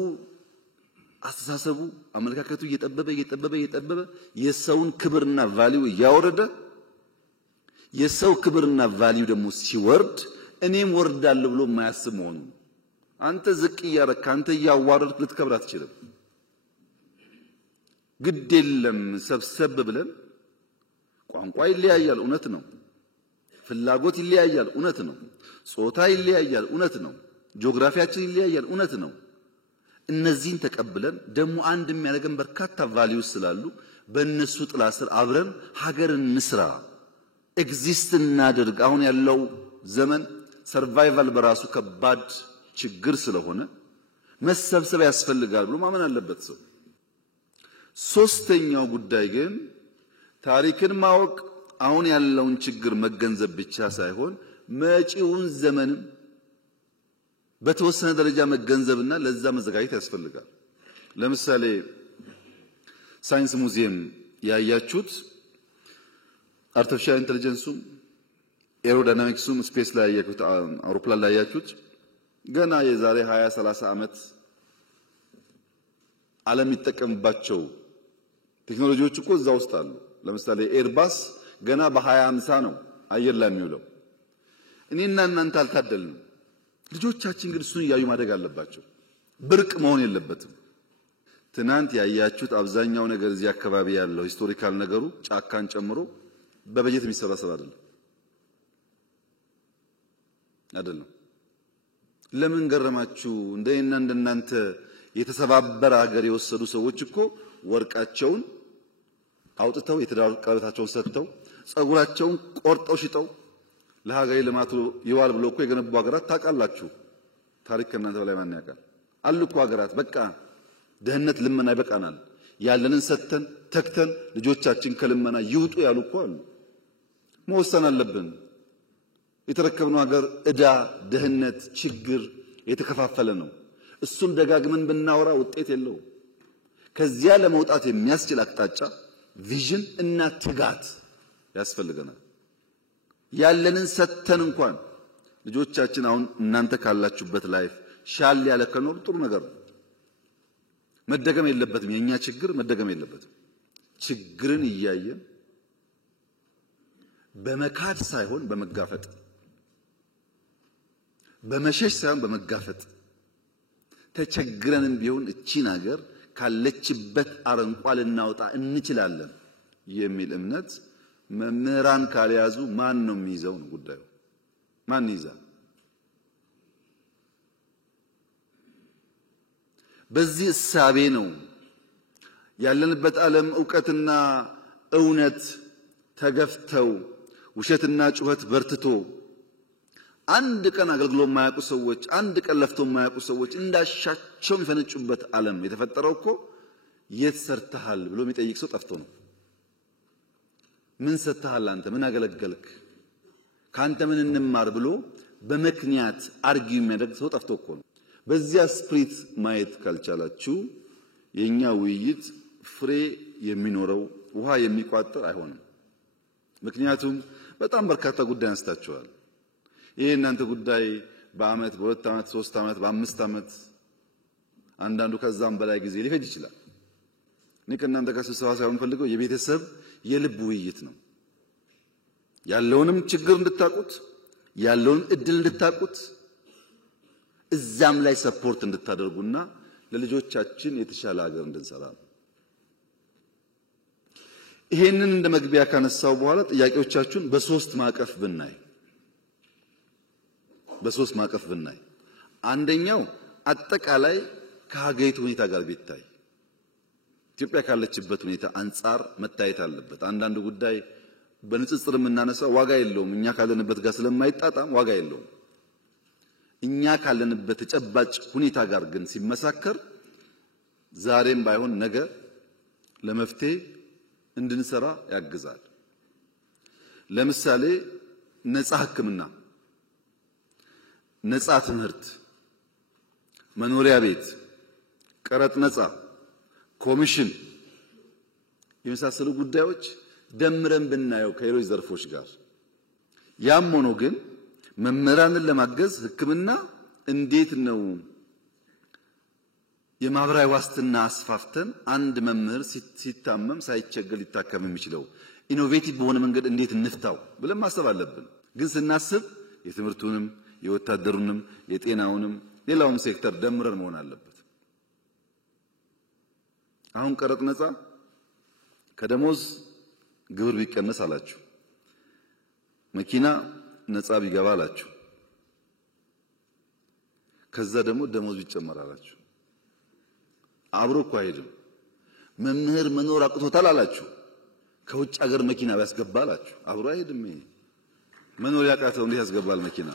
አስተሳሰቡ አመለካከቱ እየጠበበ የሰውን ክብርና ቫልዩ እያወረደ የሰው ክብርና ቫልዩ ደግሞ ሲወርድ እኔም ወርዳለሁ ብሎ የማያስብ መሆኑ። አንተ ዝቅ እያረክ አንተ እያዋረድክ ልትከብር አትችልም። ግድ የለም ሰብሰብ ብለን ቋንቋ ይለያያል፣ እውነት ነው። ፍላጎት ይለያያል፣ እውነት ነው። ጾታ ይለያያል፣ እውነት ነው። ጂኦግራፊያችን ይለያያል፣ እውነት ነው። እነዚህን ተቀብለን ደግሞ አንድ የሚያደርገን በርካታ ቫልዩስ ስላሉ በእነሱ ጥላ ስር አብረን ሀገርን እንስራ፣ ኤግዚስት እናድርግ። አሁን ያለው ዘመን ሰርቫይቫል በራሱ ከባድ ችግር ስለሆነ መሰብሰብ ያስፈልጋል ብሎ ማመን አለበት ሰው። ሶስተኛው ጉዳይ ግን ታሪክን ማወቅ አሁን ያለውን ችግር መገንዘብ ብቻ ሳይሆን መጪውን ዘመንም በተወሰነ ደረጃ መገንዘብና ለዛ መዘጋጀት ያስፈልጋል። ለምሳሌ ሳይንስ ሙዚየም ያያችሁት አርቲፊሻል ኢንተለጀንሱም ኤሮዳይናሚክሱም ስፔስ ላይ ያያችሁት አውሮፕላን ላይ ያያችሁት ገና የዛሬ 20 30 ዓመት ዓለም ይጠቀምባቸው ቴክኖሎጂዎች እኮ እዛ ውስጥ አሉ። ለምሳሌ ኤርባስ ገና በ2050 ነው አየር ላይ የሚውለው። እኔና እናንተ አልታደልንም። ልጆቻችን ግን እሱን እያዩ ማደግ አለባቸው። ብርቅ መሆን የለበትም። ትናንት ያያችሁት አብዛኛው ነገር እዚህ አካባቢ ያለው ሂስቶሪካል ነገሩ ጫካን ጨምሮ በበጀት የሚሰራ ስራ አይደለም። ለምን ገረማችሁ? እንደና እንደናንተ የተሰባበረ ሀገር የወሰዱ ሰዎች እኮ ወርቃቸውን አውጥተው የትዳር ቀለበታቸውን ሰጥተው ጸጉራቸውን ቆርጠው ሽጠው ለሀገሬ ልማቱ ይዋል ብለው እኮ የገነቡ ሀገራት ታውቃላችሁ። ታሪክ ከእናንተ በላይ ማን ያውቃል? አሉ እኮ ሀገራት በቃ ደህንነት ልመና ይበቃናል፣ ያለንን ሰጥተን ተክተን ልጆቻችን ከልመና ይውጡ ያሉ እኮ አሉ። መወሰን አለብን። የተረከብነው ሀገር ዕዳ፣ ደህንነት፣ ችግር የተከፋፈለ ነው። እሱን ደጋግመን ብናወራ ውጤት የለውም። ከዚያ ለመውጣት የሚያስችል አቅጣጫ ቪዥን እና ትጋት ያስፈልገናል። ያለንን ሰጥተን እንኳን ልጆቻችን አሁን እናንተ ካላችሁበት ላይፍ ሻል ያለ ከኖር ጥሩ ነገር ነው። መደገም የለበትም። የኛ ችግር መደገም የለበትም። ችግርን እያየን በመካድ ሳይሆን በመጋፈጥ፣ በመሸሽ ሳይሆን በመጋፈጥ ተቸግረንም ቢሆን እቺን ሀገር ካለችበት አረንቋ ልናወጣ እንችላለን የሚል እምነት መምህራን ካልያዙ ማን ነው የሚይዘው? ነው ጉዳዩ። ማን ይይዛል? በዚህ እሳቤ ነው ያለንበት ዓለም ዕውቀትና እውነት ተገፍተው ውሸትና ጩኸት በርትቶ አንድ ቀን አገልግሎ የማያውቁ ሰዎች፣ አንድ ቀን ለፍቶ የማያውቁ ሰዎች እንዳሻቸው የሚፈነጩበት ዓለም የተፈጠረው እኮ የት ሰርተሃል ብሎ የሚጠይቅ ሰው ጠፍቶ ነው። ምን ሰጥተሃል አንተ? ምን አገለገልክ? ካንተ ምን እንማር ብሎ በምክንያት አርጊው የሚያደርግ ሰው ጠፍቶ እኮ ነው። በዚያ ስፕሪት ማየት ካልቻላችሁ የኛ ውይይት ፍሬ የሚኖረው ውሃ የሚቋጥር አይሆንም። ምክንያቱም በጣም በርካታ ጉዳይ አንስታችኋል። ይሄ እናንተ ጉዳይ በአመት በሁለት አመት 3 አመት በ5 አመት አንዳንዱ ከዛም በላይ ጊዜ ሊፈጅ ይችላል። እኔ ከእናንተ ጋር ስብሰባ ሳይሆን ፈልገው የቤተሰብ የልብ ውይይት ነው። ያለውንም ችግር እንድታቁት፣ ያለውን እድል እንድታቁት፣ እዛም ላይ ሰፖርት እንድታደርጉና ለልጆቻችን የተሻለ ሀገር እንድንሰራ ነው። ይሄንን እንደ መግቢያ ካነሳው በኋላ ጥያቄዎቻችሁን በሶስት ማቀፍ ብናይ አንደኛው አጠቃላይ ከሀገሪቱ ሁኔታ ጋር ቢታይ ኢትዮጵያ ካለችበት ሁኔታ አንጻር መታየት አለበት። አንዳንዱ ጉዳይ በንጽጽር የምናነሳው ዋጋ የለውም። እኛ ካለንበት ጋር ስለማይጣጣም ዋጋ የለውም። እኛ ካለንበት ተጨባጭ ሁኔታ ጋር ግን ሲመሳከር ዛሬም ባይሆን ነገ ለመፍትሄ እንድንሰራ ያግዛል። ለምሳሌ ነፃ ሕክምና፣ ነፃ ትምህርት፣ መኖሪያ ቤት፣ ቀረጥ ነፃ፣ ኮሚሽን የመሳሰሉ ጉዳዮች ደምረን ብናየው ከሌሎች ዘርፎች ጋር ያም ሆኖ ግን መምህራንን ለማገዝ ሕክምና እንዴት ነው የማህበራዊ ዋስትና አስፋፍተን አንድ መምህር ሲታመም ሳይቸገር ሊታከም የሚችለው ኢኖቬቲቭ በሆነ መንገድ እንዴት እንፍታው ብለን ማሰብ አለብን። ግን ስናስብ የትምህርቱንም የወታደሩንም የጤናውንም ሌላውም ሴክተር ደምረን መሆን አለበት። አሁን ቀረጥ ነፃ ከደሞዝ ግብር ቢቀነስ አላችሁ፣ መኪና ነፃ ቢገባ አላችሁ፣ ከዛ ደግሞ ደሞዝ ቢጨመር አላችሁ። አብሮ እኮ አይሄድም። መምህር መኖር አቅቶታል አላችሁ፣ ከውጭ ሀገር መኪና ቢያስገባ አላችሁ። አብሮ አይሄድም። ይሄ መኖር ያቃተው እንዴት ያስገባል መኪና?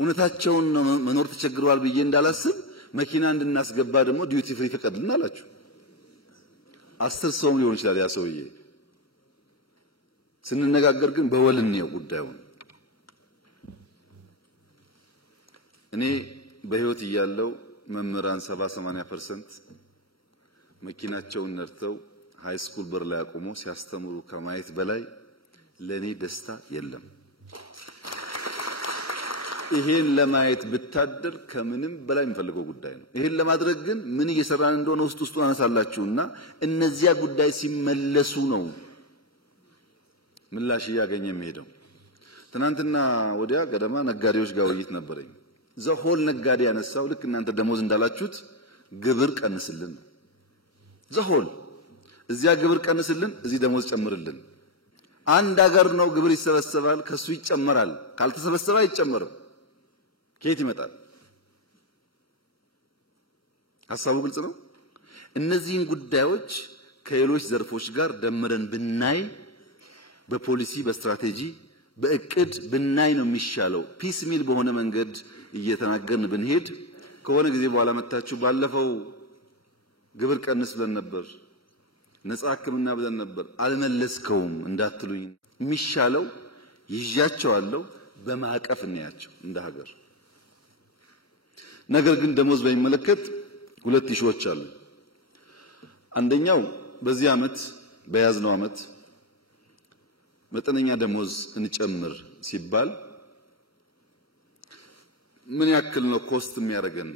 እውነታቸውን መኖር ተቸግረዋል ብዬ እንዳላስብ መኪና እንድናስገባ ደግሞ ዲዩቲ ፍሪ ፈቀድልን አላችሁ። 10 ሰውም ሊሆን ይችላል ያ ሰውዬ። ስንነጋገር ግን በወልን ነው ጉዳዩን። እኔ በህይወት እያለው መምህራን 70-80% መኪናቸውን ነድተው ሃይ ስኩል በር ላይ አቆሞ ሲያስተምሩ ከማየት በላይ ለኔ ደስታ የለም። ይሄን ለማየት ብታደር ከምንም በላይ የምፈልገው ጉዳይ ነው። ይሄን ለማድረግ ግን ምን እየሰራን እንደሆነ ውስጡን አነሳላችሁና እነዚያ ጉዳይ ሲመለሱ ነው ምላሽ እያገኘ የሚሄደው። ትናንትና ወዲያ ገደማ ነጋዴዎች ጋር ውይይት ነበረኝ። ዘሆል ነጋዴ ያነሳው ልክ እናንተ ደሞዝ እንዳላችሁት ግብር ቀንስልን፣ ዘሆል እዚያ ግብር ቀንስልን፣ እዚህ ደሞዝ ጨምርልን። አንድ ሀገር ነው ግብር ይሰበሰባል፣ ከሱ ይጨመራል። ካልተሰበሰበ አይጨመርም። ከየት ይመጣል? ሐሳቡ ግልጽ ነው። እነዚህን ጉዳዮች ከሌሎች ዘርፎች ጋር ደምረን ብናይ፣ በፖሊሲ በስትራቴጂ በእቅድ ብናይ ነው የሚሻለው። ፒስ ሚል በሆነ መንገድ እየተናገርን ብንሄድ ከሆነ ጊዜ በኋላ መጣችሁ ባለፈው ግብር ቀንስ ብለን ነበር፣ ነፃ ሕክምና ብለን ነበር፣ አልመለስከውም እንዳትሉኝ። የሚሻለው ይዣቸዋለሁ በማዕቀፍ እናያቸው እንደ ሀገር። ነገር ግን ደሞዝ በሚመለከት ሁለት ኢሹዎች አሉ። አንደኛው በዚህ ዓመት በያዝነው ዓመት መጠነኛ ደሞዝ እንጨምር ሲባል ምን ያክል ነው ኮስት የሚያደርገን?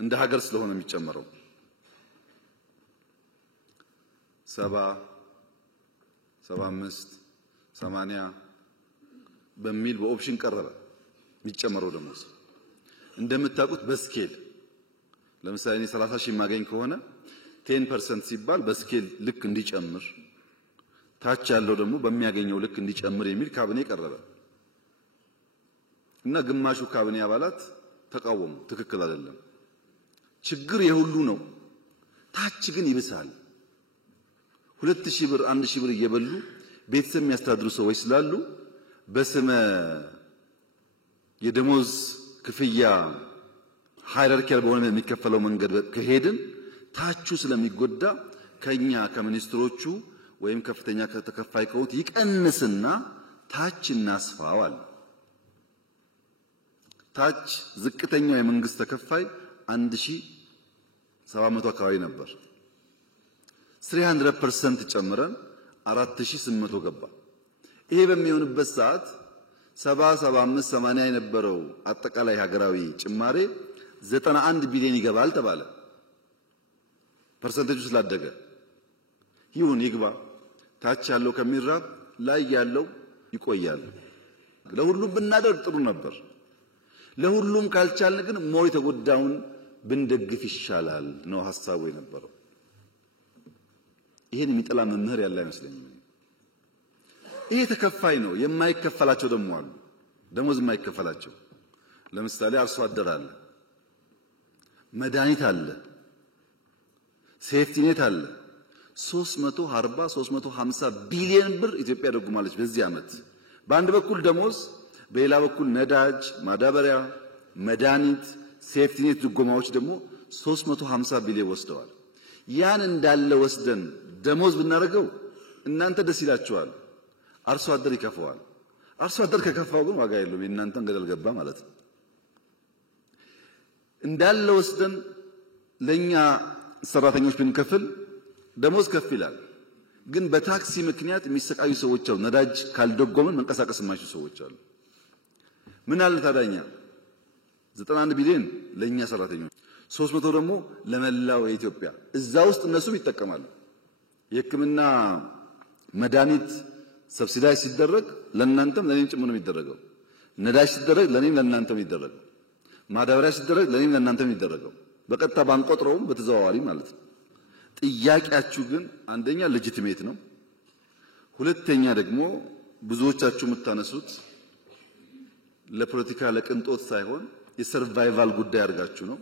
እንደ ሀገር ስለሆነ የሚጨመረው 70 75 80 በሚል በኦፕሽን ቀረበ የሚጨመረው ደሞዝ። እንደምታውቁት በስኬል ለምሳሌ እኔ 30 ሺህ ማገኝ ከሆነ 10% ሲባል በስኬል ልክ እንዲጨምር፣ ታች ያለው ደግሞ በሚያገኘው ልክ እንዲጨምር የሚል ካቢኔ ቀረበ እና ግማሹ ካቢኔ አባላት ተቃወሙ። ትክክል አይደለም፣ ችግር የሁሉ ነው፣ ታች ግን ይብሳል። 2000 ብር 1000 ብር እየበሉ ቤተሰብ የሚያስተዳድሩ ሰዎች ስላሉ በስመ የደሞዝ ክፍያ ሃይራርኪያል በሆነ የሚከፈለው መንገድ ከሄድን ታቹ ስለሚጎዳ ከኛ ከሚኒስትሮቹ ወይም ከፍተኛ ከተከፋይ ከሆኑት ይቀንስና ታች እናስፋዋል። ታች ዝቅተኛው የመንግስት ተከፋይ 1700 አካባቢ ነበር። 300% ጨምረን 4800 ገባ። ይሄ በሚሆንበት ሰዓት 70 75 80 የነበረው አጠቃላይ ሀገራዊ ጭማሬ 91 ቢሊዮን ይገባል ተባለ። ፐርሰንቴጁ ስላደገ ይሁን ይግባ፣ ታች ያለው ከሚራብ ላይ ያለው ይቆያል። ለሁሉም ብናደርግ ጥሩ ነበር። ለሁሉም ካልቻልን ግን ሞር የተጎዳውን ብንደግፍ ይሻላል ነው ሐሳቡ የነበረው። ይሄን የሚጠላ መምህር ያለ አይመስለኝም። ይሄ ተከፋይ ነው። የማይከፈላቸው ደግሞ አሉ፣ ደሞዝ የማይከፈላቸው። ለምሳሌ አርሶ አደር አለ፣ መድኃኒት አለ፣ ሴፍቲ ኔት አለ። 340 350 ቢሊዮን ብር ኢትዮጵያ ደጉማለች በዚህ ዓመት። በአንድ በኩል ደሞዝ፣ በሌላ በኩል ነዳጅ፣ ማዳበሪያ፣ መድኃኒት፣ ሴፍቲ ኔት ድጎማዎች ደግሞ 350 ቢሊዮን ወስደዋል። ያን እንዳለ ወስደን ደሞዝ ብናደርገው እናንተ ደስ ይላችኋል፣ አርሶ አደር ይከፋዋል። አርሶ አደር ከከፋው ግን ዋጋ የለውም፣ የእናንተን ገደል ገባ ማለት ነው። እንዳለ ወስደን ለኛ ሰራተኞች ብንከፍል ደሞዝ ከፍ ይላል። ግን በታክሲ ምክንያት የሚሰቃዩ ሰዎች አሉ። ነዳጅ ካልደጎመን መንቀሳቀስ የማይችሉ ሰዎች አሉ። ምን አለ ታዳኛ 91 ቢሊዮን ለኛ ሰራተኞች፣ 300 ደግሞ ለመላው የኢትዮጵያ። እዛ ውስጥ እነሱም ይጠቀማሉ። የሕክምና መድኃኒት ሰብሲዳይዝ ሲደረግ ለእናንተም ለኔም ጭምር ነው የሚደረገው። ነዳጅ ሲደረግ ለኔም ለእናንተም ይደረጋል። ማዳበሪያ ሲደረግ ለኔም ለእናንተም ይደረጋው። በቀጥታ ባንቆጥረውም በተዘዋዋሪ ማለት ነው። ጥያቄያችሁ ግን አንደኛ ሌጂቲሜት ነው፣ ሁለተኛ ደግሞ ብዙዎቻችሁ የምታነሱት ለፖለቲካ ለቅንጦት ሳይሆን የሰርቫይቫል ጉዳይ አድርጋችሁ ነው።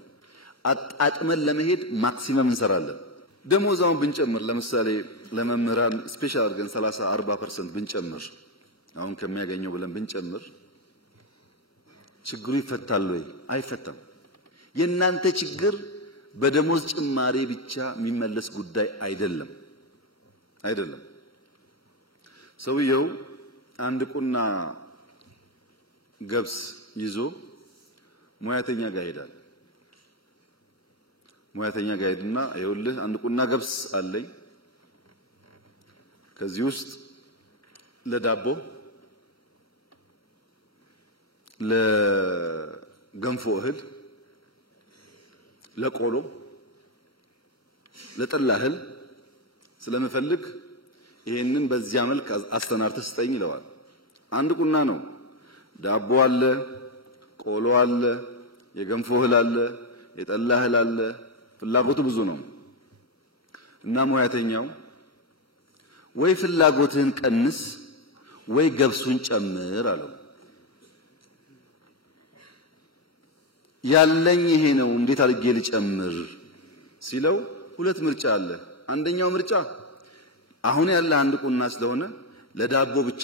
አጣጥመን ለመሄድ ማክሲመም እንሰራለን። ደሞዛውን ብንጨምር ለምሳሌ ለመምህራን ስፔሻል አድርገን 30 40% ብንጨምር አሁን ከሚያገኘው ብለን ብንጨምር ችግሩ ይፈታል ወይ? አይፈታም። የእናንተ ችግር በደሞዝ ጭማሪ ብቻ የሚመለስ ጉዳይ አይደለም። ሰውየው አንድ ቁና ገብስ ይዞ ሙያተኛ ጋር ይሄዳል። ሙያተኛ ጋር ሄድና ይኸውልህ አንድ ቁና ገብስ አለኝ፣ ከዚህ ውስጥ ለዳቦ ለገንፎ እህል ለቆሎ ለጠላ እህል ስለምፈልግ ይሄንን በዚያ መልክ አስተናርተህ ስጠኝ ይለዋል። አንድ ቁና ነው። ዳቦ አለ፣ ቆሎ አለ፣ የገንፎ እህል አለ፣ የጠላ እህል አለ። ፍላጎቱ ብዙ ነው እና ሙያተኛው ወይ ፍላጎትህን ቀንስ ወይ ገብሱን ጨምር አለው። ያለኝ ይሄ ነው እንዴት አድርጌ ልጨምር ሲለው ሁለት ምርጫ አለ። አንደኛው ምርጫ አሁን ያለ አንድ ቁና ስለሆነ ለዳቦ ብቻ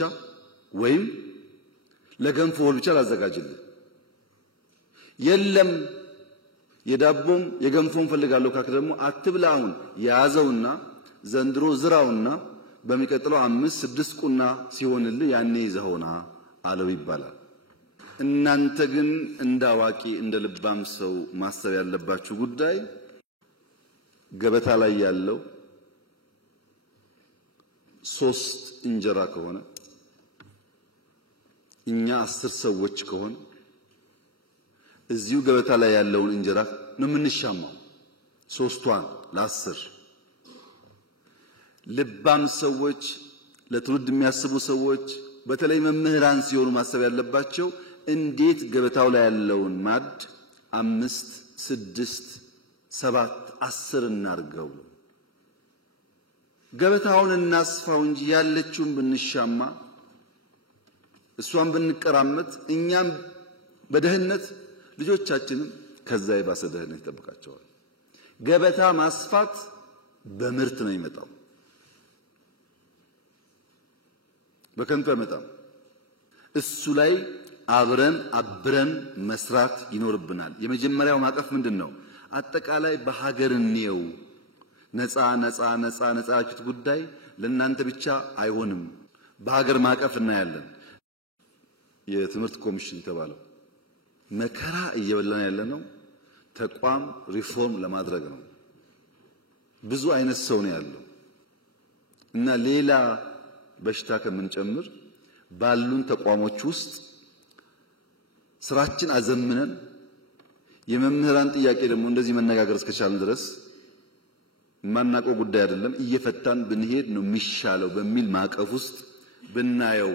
ወይም ለገንፎ ብቻ ላዘጋጅልህ። የለም የዳቦም የገንፎም ፈልጋለሁ ካክ ደግሞ አትብላ። አሁን ያዘውና ዘንድሮ ዝራውና በሚቀጥለው 5-6 ቁና ሲሆንልህ ያኔ ይዘውና አለው ይባላል። እናንተ ግን እንዳዋቂ እንደ ልባም ሰው ማሰብ ያለባችሁ ጉዳይ ገበታ ላይ ያለው 3 እንጀራ ከሆነ እኛ 10 ሰዎች ከሆነ እዚሁ ገበታ ላይ ያለውን እንጀራ ነው የምንሻማው። 3ቷን ለ10 ልባም ሰዎች ለትውልድ የሚያስቡ ሰዎች በተለይ መምህራን ሲሆኑ ማሰብ ያለባቸው እንዴት ገበታው ላይ ያለውን ማድ 5 6 7 10 እናርገው። ገበታውን እናስፋው እንጂ ያለችውን ብንሻማ እሷን ብንቀራመት እኛም በደህነት ልጆቻችንም ከዛ የባሰ ደህነት ይጠብቃቸዋል። ገበታ ማስፋት በምርት ነው የሚመጣው፣ በከንቱ አይመጣም። እሱ ላይ አብረን መስራት ይኖርብናል። የመጀመሪያው ማቀፍ ምንድነው? አጠቃላይ በሀገር እንየው። ነፃ ያችሁት ጉዳይ ለእናንተ ብቻ አይሆንም። በሀገር ማቀፍ እናያለን። የትምህርት ኮሚሽን ተባለው መከራ እየበላን ያለነው ተቋም ሪፎርም ለማድረግ ነው። ብዙ አይነት ሰው ነው ያለው እና ሌላ በሽታ ከምንጨምር ባሉን ተቋሞች ውስጥ ስራችን አዘምነን የመምህራን ጥያቄ ደግሞ እንደዚህ መነጋገር እስከቻልን ድረስ ማናቀው ጉዳይ አይደለም እየፈታን ብንሄድ ነው የሚሻለው በሚል ማቀፍ ውስጥ ብናየው።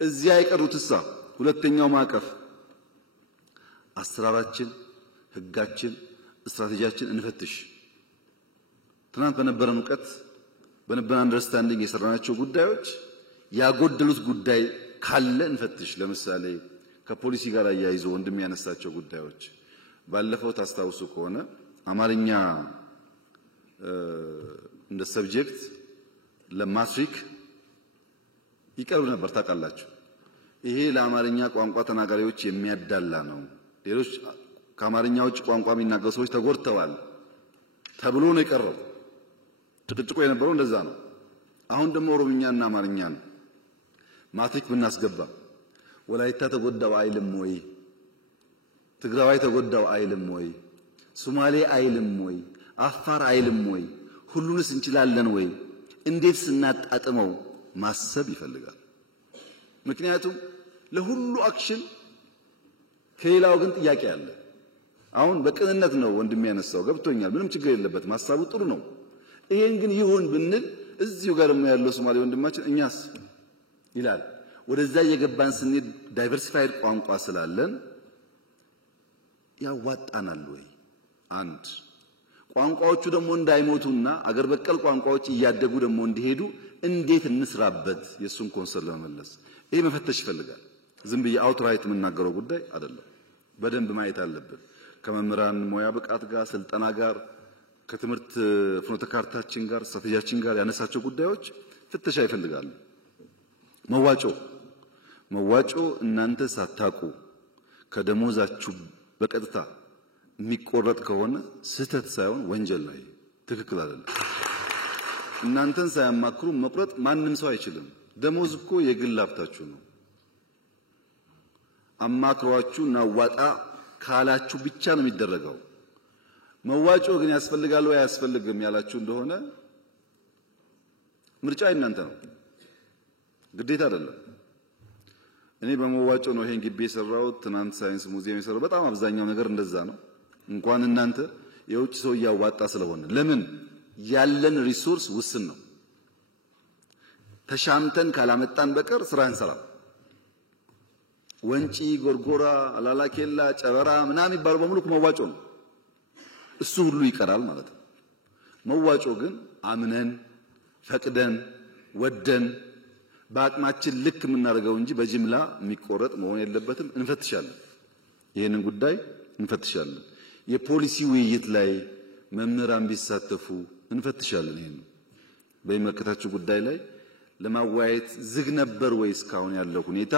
እዚያ የቀሩትሳ ሁለተኛው ማቀፍ አሰራራችን፣ ህጋችን፣ ስትራቴጂያችን እንፈትሽ። ትናንት በነበረን ዕውቀት በነበረን አንደርስታንዲንግ የሰራናቸው ጉዳዮች ያጎደሉት ጉዳይ ካለ እንፈትሽ። ለምሳሌ ከፖሊሲ ጋር ያያይዞ ወንድም ያነሳቸው ጉዳዮች ባለፈው ታስታውሱ ከሆነ አማርኛ እንደ ሰብጀክት ለማትሪክ ይቀርብ ነበር ታውቃላችሁ። ይሄ ለአማርኛ ቋንቋ ተናጋሪዎች የሚያዳላ ነው፣ ሌሎች ከአማርኛ ውጭ ቋንቋ የሚናገሩ ሰዎች ተጎድተዋል ተብሎ ነው የቀረው። ጭቅጭቁ የነበረው እንደዛ ነው። አሁን ደግሞ ኦሮምኛና አማርኛ ነው። ማትሪክ ብናስገባ ወላይታ ተጎዳው አይልም ወይ? ትግራዋይ ተጎዳው አይልም ወይ? ሶማሌ አይልም ወይ? አፋር አይልም ወይ? ሁሉንስ እንችላለን ወይ? እንዴት ስናጣጥመው ማሰብ ይፈልጋል። ምክንያቱም ለሁሉ አክሽን ከሌላው ግን ጥያቄ አለ። አሁን በቅንነት ነው ወንድም ያነሳው፣ ገብቶኛል፣ ምንም ችግር የለበት፣ ማሳቡ ጥሩ ነው። ይሄን ግን ይሁን ብንል እዚሁ ጋር ደግሞ ያለው ሶማሌ ወንድማችን እኛስ ይላል። ወደዛ የገባን ስንሄድ ዳይቨርሲፋይድ ቋንቋ ስላለን ያዋጣናል ወይ? አንድ ቋንቋዎቹ ደግሞ እንዳይሞቱና አገር በቀል ቋንቋዎች እያደጉ ደግሞ እንዲሄዱ እንዴት እንስራበት? የሱን ኮንሰርን ለመመለስ ይሄ መፈተሽ ይፈልጋል። ዝም ብዬ አውትራይት የምናገረው ጉዳይ አይደለም። በደንብ ማየት አለብን። ከመምህራን ሙያ ብቃት ጋር፣ ስልጠና ጋር፣ ከትምህርት ፍኖተ ካርታችን ጋር፣ ስትራቴጂያችን ጋር ያነሳቸው ጉዳዮች ፍተሻ ይፈልጋሉ። መዋጮ እናንተ ሳታቁ ከደሞዛችሁ በቀጥታ የሚቆረጥ ከሆነ ስህተት ሳይሆን ወንጀል ነው። ትክክል አይደለም። እናንተን ሳያማክሩ መቁረጥ ማንም ሰው አይችልም። ደሞዝ እኮ የግል ሀብታችሁ ነው። አማክሯችሁ ናዋጣ ካላችሁ ብቻ ነው የሚደረገው። መዋጮ ግን ያስፈልጋል ወይ አያስፈልግም ያላችሁ እንደሆነ ምርጫ እናንተ ነው። ግዴታ አይደለም። እኔ በመዋጮ ነው ይሄን ግቢ የሰራሁት። ትናንት ሳይንስ ሙዚየም የሰራው በጣም አብዛኛው ነገር እንደዛ ነው። እንኳን እናንተ የውጭ ሰው ያዋጣ ስለሆነ ለምን ያለን ሪሶርስ ውስን ነው። ተሻምተን ካላመጣን በቀር ስራ እንሰራ። ወንጪ፣ ጎርጎራ፣ አላላኬላ፣ ጨበራ ምናምን ይባሉ በሙሉ መዋጮ ነው። እሱ ሁሉ ይቀራል ማለት ነው። መዋጮ ግን አምነን ፈቅደን ወደን በአቅማችን ልክ የምናደርገው እንጂ በጅምላ የሚቆረጥ መሆን የለበትም። እንፈትሻለን፣ ይሄንን ጉዳይ እንፈትሻለን። የፖሊሲ ውይይት ላይ መምህራን ቢሳተፉ እንፈትሻለን። ይሄን በሚመለከታቸው ጉዳይ ላይ ለማወያየት ዝግ ነበር ወይ እስካሁን ያለው ሁኔታ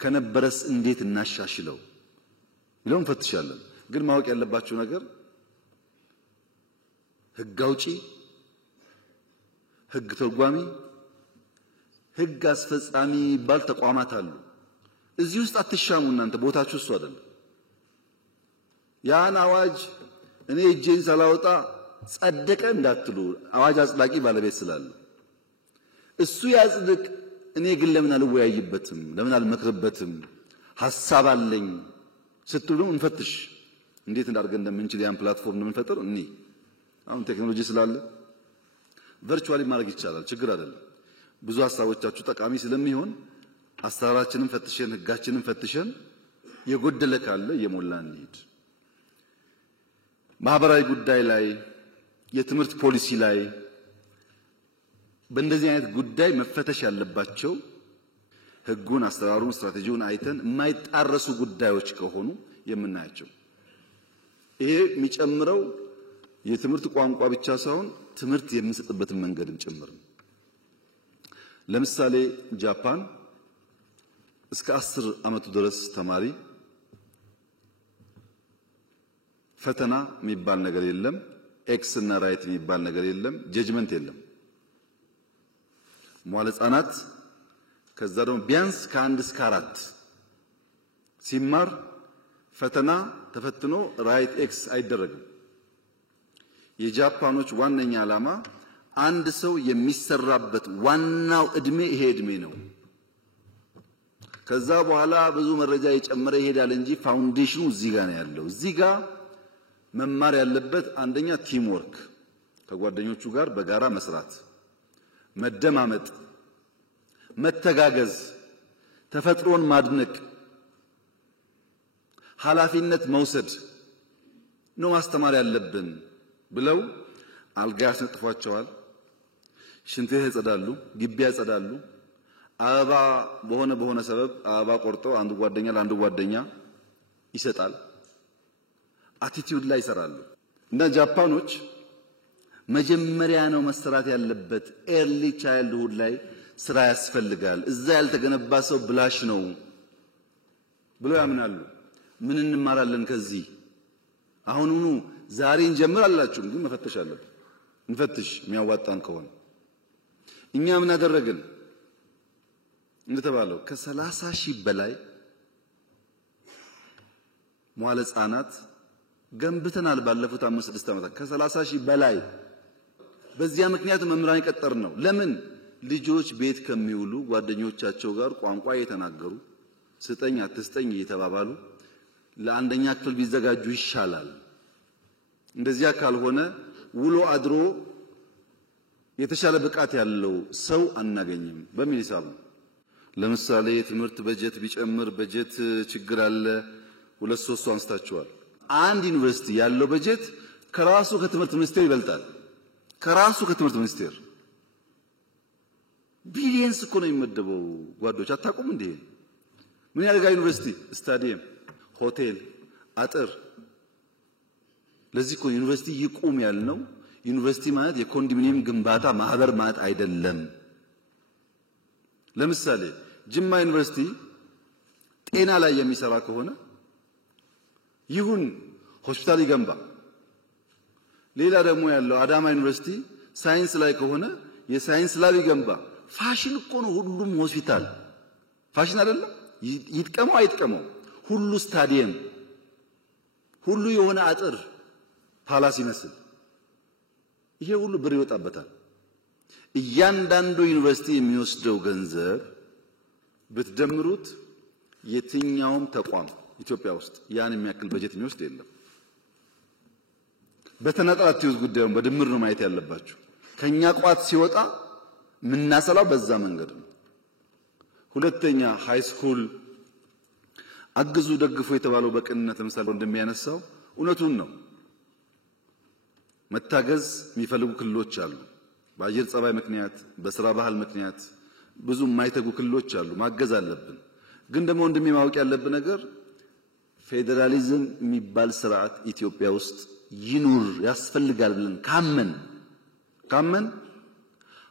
ከነበረስ እንዴት እናሻሽለው ይለው እንፈትሻለን። ግን ማወቅ ያለባችሁ ነገር ህግ አውጪ፣ ህግ ተርጓሚ፣ ህግ አስፈጻሚ የሚባል ተቋማት አሉ። እዚህ ውስጥ አትሻሙ። እናንተ ቦታችሁ እሱ አይደለም። ያን አዋጅ እኔ እጄን ሳላወጣ ጸደቀ እንዳትሉ፣ አዋጅ አጽዳቂ ባለቤት ስላለ እሱ ያጽድቅ። እኔ ግን ለምን አልወያይበትም? ለምን አልመክርበትም? ሐሳብ አለኝ ስትሉ እንፈትሽ። እንዴት እንዳርገን እንደምንችል ያን ፕላትፎርም እንደምንፈጥር እኔ አሁን ቴክኖሎጂ ስላለ ቨርቹዋሊ ማድረግ ይቻላል። ችግር አይደለም። ብዙ ሐሳቦቻችሁ ጠቃሚ ስለሚሆን አሰራራችንን ፈትሸን ህጋችንን ፈትሸን የጎደለ ካለ የሞላን እንሂድ። ማህበራዊ ጉዳይ ላይ የትምህርት ፖሊሲ ላይ በእንደዚህ አይነት ጉዳይ መፈተሽ ያለባቸው ህጉን፣ አሰራሩን፣ ስትራቴጂውን አይተን የማይጣረሱ ጉዳዮች ከሆኑ የምናያቸው። ይሄ የሚጨምረው የትምህርት ቋንቋ ብቻ ሳይሆን ትምህርት የምንሰጥበትን መንገድም ጭምር ነው። ለምሳሌ ጃፓን እስከ 10 ዓመቱ ድረስ ተማሪ ፈተና የሚባል ነገር የለም፣ ኤክስ እና ራይት የሚባል ነገር የለም፣ ጀጅመንት የለም። መዋለ ህጻናት ከዛ ደግሞ ቢያንስ ከ1 እስከ 4 ሲማር ፈተና ተፈትኖ ራይት ኤክስ አይደረግም። የጃፓኖች ዋነኛ ዓላማ አንድ ሰው የሚሰራበት ዋናው እድሜ ይሄ እድሜ ነው። ከዛ በኋላ ብዙ መረጃ የጨመረ ይሄዳል እንጂ ፋውንዴሽኑ እዚህ ጋር ነው ያለው። እዚህ ጋር መማር ያለበት አንደኛ ቲም ወርክ፣ ከጓደኞቹ ጋር በጋራ መስራት፣ መደማመጥ፣ መተጋገዝ፣ ተፈጥሮን ማድነቅ፣ ኃላፊነት መውሰድ ነው ማስተማር ያለብን ብለው አልጋ ያስነጥፏቸዋል። ሽንት ቤት ያጸዳሉ፣ ግቢ ያጸዳሉ። አበባ በሆነ ሰበብ አበባ ቆርጦ አንዱ ጓደኛ ለአንዱ ጓደኛ ይሰጣል። አቲቲዩድ ላይ ይሰራሉ። እና ጃፓኖች መጀመሪያ ነው መሰራት ያለበት ኤርሊ ቻይልድሁድ ላይ ስራ ያስፈልጋል። እዛ ያልተገነባ ሰው ብላሽ ነው ብለው ያምናሉ። ምን እንማራለን ከዚህ? አሁኑኑ ዛሬ እንጀምር አላችሁም፣ ግን መፈተሽ አለብን። እንፈትሽ የሚያዋጣን ከሆነ። እኛ ምን አደረግን? እንደተባለው ከ30 ሺህ በላይ መዋለ ህጻናት ገንብተናል ባለፉት 5-6 ዓመታት። ከ30 ሺህ በላይ በዚያ ምክንያት መምህራን የቀጠርን ነው። ለምን? ልጆች ቤት ከሚውሉ ጓደኞቻቸው ጋር ቋንቋ እየተናገሩ ስጠኝ አትስጠኝ እየተባባሉ ለአንደኛ ክፍል ቢዘጋጁ ይሻላል። እንደዚያ ካልሆነ ውሎ አድሮ የተሻለ ብቃት ያለው ሰው አናገኝም በሚል ሂሳብ ነው። ለምሳሌ የትምህርት በጀት ቢጨምር በጀት ችግር አለ። 2-3 አንስታቸዋል። አንድ ዩኒቨርሲቲ ያለው በጀት ከራሱ ከትምህርት ሚኒስቴር ይበልጣል። ከራሱ ከትምህርት ሚኒስቴር ቢሊየንስ እኮ ነው የሚመደበው። ጓዶች አታውቁም እንዴ? ምን ያደርጋል ዩኒቨርሲቲ? ስታዲየም፣ ሆቴል፣ አጥር። ለዚህ እኮ ዩኒቨርሲቲ ይቁም ያልነው። ዩኒቨርሲቲ ማለት የኮንዶሚኒየም ግንባታ ማህበር ማለት አይደለም። ለምሳሌ ጅማ ዩኒቨርሲቲ ጤና ላይ የሚሰራ ከሆነ ይሁን ሆስፒታል ይገንባ። ሌላ ደግሞ ያለው አዳማ ዩኒቨርሲቲ ሳይንስ ላይ ከሆነ የሳይንስ ላብ ይገንባ። ፋሽን እኮ ነው ሁሉም ሆስፒታል። ፋሽን አይደለም? ይጥቀመው አይጥቀመው ሁሉ ስታዲየም፣ ሁሉ የሆነ አጥር ፓላስ ይመስል ይሄ ሁሉ ብር ይወጣበታል። እያንዳንዱ ዩኒቨርሲቲ የሚወስደው ገንዘብ ብትደምሩት የትኛውም ተቋም ኢትዮጵያ ውስጥ ያን የሚያክል በጀት የሚወስድ የለም። በተናጠል አትዩት ጉዳዩን በድምር ነው ማየት ያለባችሁ። ከኛ ቋት ሲወጣ ምናሰላው በዛ መንገድ ነው። ሁለተኛ ሃይስኩል አግዙ ደግፉ የተባለው በቅንነት ለምሳሌ እንደሚያነሳው እውነቱን ነው። መታገዝ የሚፈልጉ ክልሎች አሉ። በአየር ጸባይ ምክንያት በስራ ባህል ምክንያት ብዙ የማይተጉ ክልሎች አሉ። ማገዝ አለብን። ግን ደግሞ እንደሚማወቅ ያለብን ነገር ፌዴራሊዝም የሚባል ስርዓት ኢትዮጵያ ውስጥ ይኑር ያስፈልጋል ብለን ካመን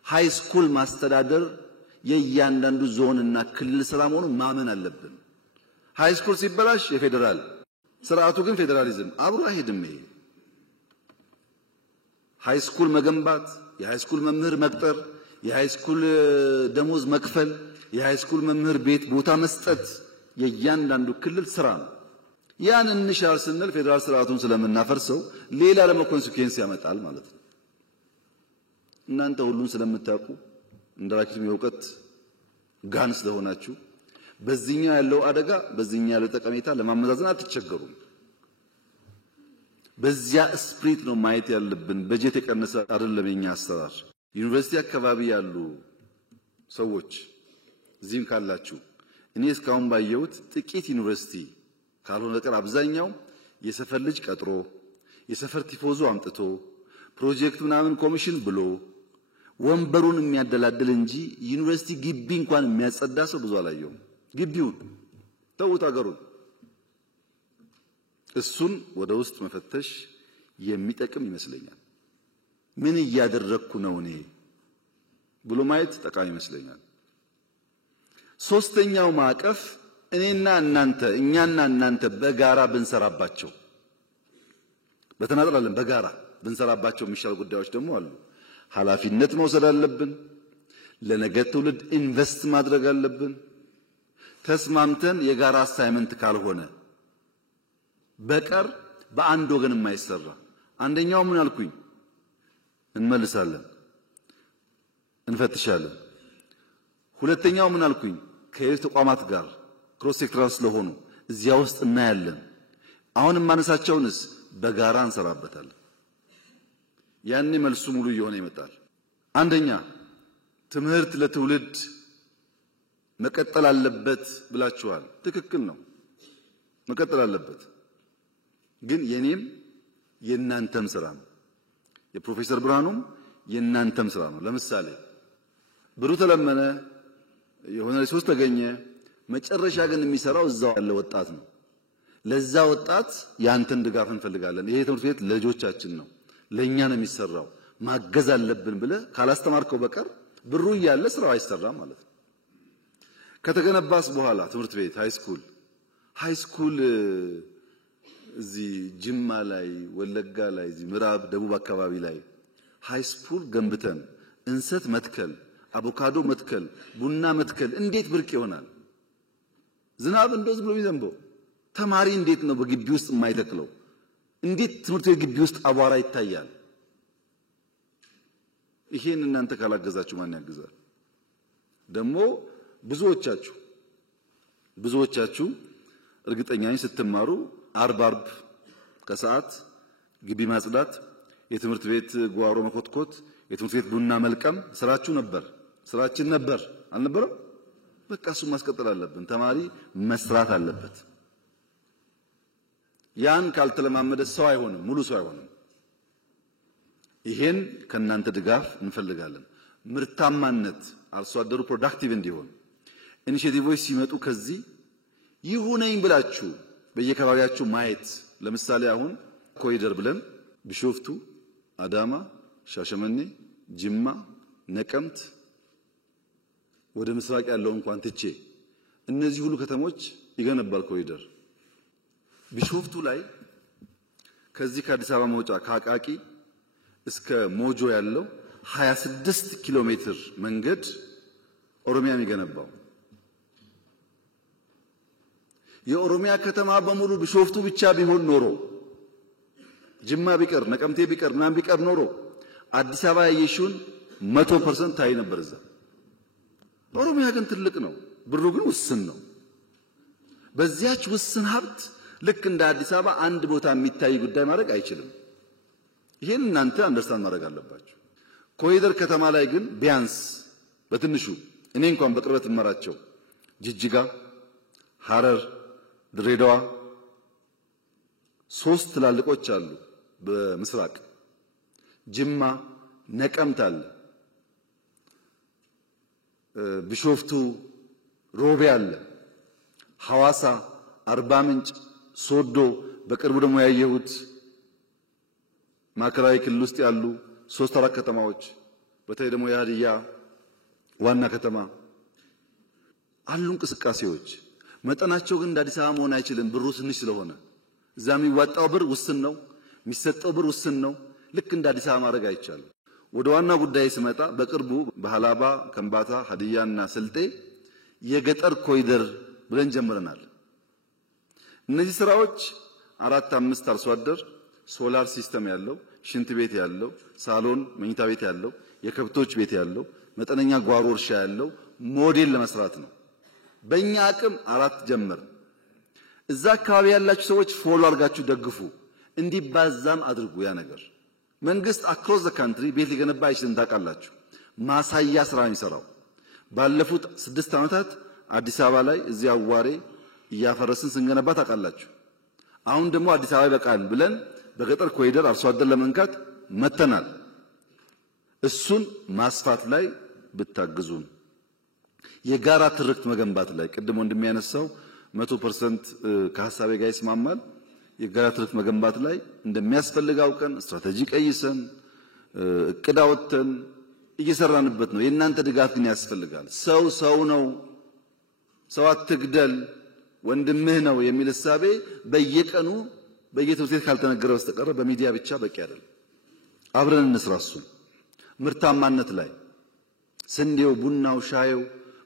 ሃይስኩል ማስተዳደር የእያንዳንዱ ዞንና ክልል ስራ መሆኑን ማመን አለብን። ሃይስኩል ሲበላሽ የፌዴራል ስርዓቱ ግን ፌዴራሊዝም አብሮ አይሄድም። ይሄ ሃይስኩል መገንባት፣ የሃይስኩል መምህር መቅጠር፣ የሃይስኩል ደሞዝ መክፈል፣ የሃይስኩል መምህር ቤት ቦታ መስጠት የእያንዳንዱ ክልል ስራ ነው። ያን እንሻል ስንል ፌዴራል ስርዓቱን ስለምናፈርሰው ሌላ ደግሞ ኮንሲኩዌንስ ያመጣል ማለት ነው። እናንተ ሁሉን ስለምታውቁ እንደራኪም የእውቀት ጋን ስለሆናችሁ በዚህኛው ያለው አደጋ በዚህኛው ያለው ጠቀሜታ ለማመዛዘን አትቸገሩም። በዚያ ስፕሪት ነው ማየት ያለብን። በጀት የቀነሰ አይደለም የኛ አሰራር። ዩኒቨርሲቲ አካባቢ ያሉ ሰዎች እዚህም ካላችሁ እኔ እስካሁን ባየሁት ጥቂት ዩኒቨርሲቲ ካልሆነ በቀር አብዛኛው የሰፈር ልጅ ቀጥሮ የሰፈር ቲፎዞ አምጥቶ ፕሮጀክት ምናምን ኮሚሽን ብሎ ወንበሩን የሚያደላድል እንጂ ዩኒቨርሲቲ ግቢ እንኳን የሚያጸዳ ሰው ብዙ አላየሁም። ግቢውን ተውት አገሩን። እሱን ወደ ውስጥ መፈተሽ የሚጠቅም ይመስለኛል። ምን እያደረኩ ነው እኔ ብሎ ማየት ጠቃሚ ይመስለኛል። ሶስተኛው ማዕቀፍ እኛና እናንተ በጋራ ብንሰራባቸው በተናጠል አይደለም በጋራ ብንሰራባቸው የሚሻሉ ጉዳዮች ደግሞ አሉ። ኃላፊነት መውሰድ አለብን። ለነገ ትውልድ ኢንቨስት ማድረግ አለብን። ተስማምተን የጋራ አሳይመንት ካልሆነ በቀር በአንድ ወገን የማይሰራ አንደኛው ምን አልኩኝ እንመልሳለን እንፈትሻለን። ሁለተኛው ምን አልኩኝ ከተቋማት ጋር ክሮስ ሴክተራል ስለሆኑ እዚያ ውስጥ እናያለን። አሁን ማነሳቸውንስ በጋራ እንሰራበታለን። ያኔ መልሱ ሙሉ እየሆነ ይመጣል። አንደኛ ትምህርት ለትውልድ መቀጠል አለበት ብላችኋል። ትክክል ነው፣ መቀጠል አለበት። ግን የኔም የናንተም ስራ ነው። የፕሮፌሰር ብርሃኑም የናንተም ስራ ነው። ለምሳሌ ብሩ ተለመነ የሆነ ሪሶርስ ተገኘ፣ መጨረሻ ግን የሚሰራው እዛው ያለ ወጣት ነው። ለዛ ወጣት ያንተን ድጋፍ እንፈልጋለን። ይሄ ትምህርት ቤት ለልጆቻችን ነው፣ ለኛ ነው የሚሰራው፣ ማገዝ አለብን ብለ ካላስተማርከው በቀር ብሩ እያለ ስራው አይሰራም ማለት ነው። ከተገነባስ በኋላ ትምህርት ቤት ሃይስኩል እዚህ ጅማ ላይ ወለጋ ላይ እዚህ ምዕራብ ደቡብ አካባቢ ላይ ሃይስኩል ገንብተን እንሰት መትከል፣ አቮካዶ መትከል፣ ቡና መትከል እንዴት ብርቅ ይሆናል? ዝናብ እንደዚህ ብሎ ይዘንበው ተማሪ እንዴት ነው በግቢ ውስጥ የማይተክለው? እንዴት ትምህርት ቤት ግቢ ውስጥ አቧራ ይታያል? ይሄን እናንተ ካላገዛችሁ ማን ያግዛል? ደግሞ ብዙዎቻችሁ እርግጠኛ ነኝ ስትማሩ አርብ ከሰዓት ግቢ ማጽዳት፣ የትምህርት ቤት ጓሮ መኮትኮት፣ የትምህርት ቤት ቡና መልቀም ስራችን ነበር አልነበረም? በቃ እሱን ማስቀጠል አለብን። ተማሪ መስራት አለበት። ያን ካልተለማመደ ሰው አይሆንም፣ ሙሉ ሰው አይሆንም። ይሄን ከናንተ ድጋፍ እንፈልጋለን። ምርታማነት አርሶ አደሩ ፕሮዳክቲቭ እንዲሆን ኢኒሼቲቮች ሲመጡ ከዚህ ይሁነኝ ብላችሁ በየከባቢያችሁ ማየት። ለምሳሌ አሁን ኮሪደር ብለን ቢሾፍቱ፣ አዳማ፣ ሻሸመኔ፣ ጅማ፣ ነቀምት ወደ ምስራቅ ያለው እንኳን ትቼ እነዚህ ሁሉ ከተሞች ይገነባል ኮሪደር። ቢሾፍቱ ላይ ከዚህ ከአዲስ አበባ መውጫ ከአቃቂ እስከ ሞጆ ያለው 26 ኪሎ ሜትር መንገድ ኦሮሚያ የሚገነባው። የኦሮሚያ ከተማ በሙሉ ቢሾፍቱ ብቻ ቢሆን ኖሮ ጅማ ቢቀር ነቀምቴ ቢቀር ምናምን ቢቀር ኖሮ አዲስ አበባ ያየሽውን 100% ታይ ነበር እዛ። ኦሮሚያ ግን ትልቅ ነው። ብሩ ግን ውስን ነው። በዚያች ውስን ሀብት ልክ እንደ አዲስ አበባ አንድ ቦታ የሚታይ ጉዳይ ማድረግ አይችልም። ይሄን እናንተ አንደርስታንድ ማድረግ አለባችሁ። ኮሪደር ከተማ ላይ ግን ቢያንስ በትንሹ እኔ እንኳን በቅርበት እመራቸው ጅጅጋ፣ ሐረር፣ ድሬዳዋ 3 ትላልቆች አሉ። በምስራቅ ጅማ፣ ነቀምት አለ፣ ቢሾፍቱ፣ ሮቤ አለ፣ ሐዋሳ፣ አርባ ምንጭ፣ ሶዶ፣ በቅርቡ ደግሞ ያየሁት ማዕከላዊ ክልል ውስጥ ያሉ 3-4 ከተማዎች በተለይ ደግሞ የሀዲያ ዋና ከተማ አሉ እንቅስቃሴዎች። መጠናቸው ግን እንደ አዲስ አበባ መሆን አይችልም። ብሩ ትንሽ ስለሆነ እዛ የሚዋጣው ብር ውስን ነው፣ የሚሰጠው ብር ውስን ነው። ልክ እንደ አዲስ አበባ ማድረግ አይቻልም። ወደ ዋና ጉዳይ ስመጣ በቅርቡ በሐላባ፣ ከምባታ፣ ሀዲያና ስልጤ የገጠር ኮሪደር ብለን ጀምረናል። እነዚህ ስራዎች 4-5 አርሶ አደር ሶላር ሲስተም ያለው፣ ሽንት ቤት ያለው፣ ሳሎን መኝታ ቤት ያለው፣ የከብቶች ቤት ያለው፣ መጠነኛ ጓሮ እርሻ ያለው ሞዴል ለመስራት ነው። በእኛ አቅም 4 ጀመር። እዛ አካባቢ ያላችሁ ሰዎች ፎሎ አድርጋችሁ ደግፉ፣ እንዲባዛም አድርጉ። ያ ነገር መንግስት አክሮስ ዘ ካንትሪ ቤት ሊገነባ አይችልም። ታውቃላችሁ። ማሳያ ስራ ነው የሚሰራው። ባለፉት 6 ዓመታት አዲስ አበባ ላይ እዚያ አዋሬ እያፈረስን ስንገነባ ታውቃላችሁ። አሁን ደግሞ አዲስ አበባ ይበቃል ብለን በገጠር ኮሪደር አርሶ አደር ለመንካት መተናል። እሱን ማስፋት ላይ ብታግዙን፣ የጋራ ትርክት መገንባት ላይ ቅድም እንደሚያነሳው 100% ከሐሳቤ ጋር ይስማማል። የጋራ ትርክት መገንባት ላይ እንደሚያስፈልግ አውቀን ስትራቴጂ ቀይሰን እቅድ አወጥተን እየሰራንበት ነው። የእናንተ ድጋፍ ግን ያስፈልጋል። ሰው ነው፣ ሰው አትግደል፣ ወንድምህ ነው የሚል እሳቤ በየቀኑ በየትምህርት ቤት ካልተነገረ በስተቀር በሚዲያ ብቻ በቂ አይደለም። አብረን እንስራ። እሱን ምርታማነት ላይ ስንዴው፣ ቡናው፣ ሻዩ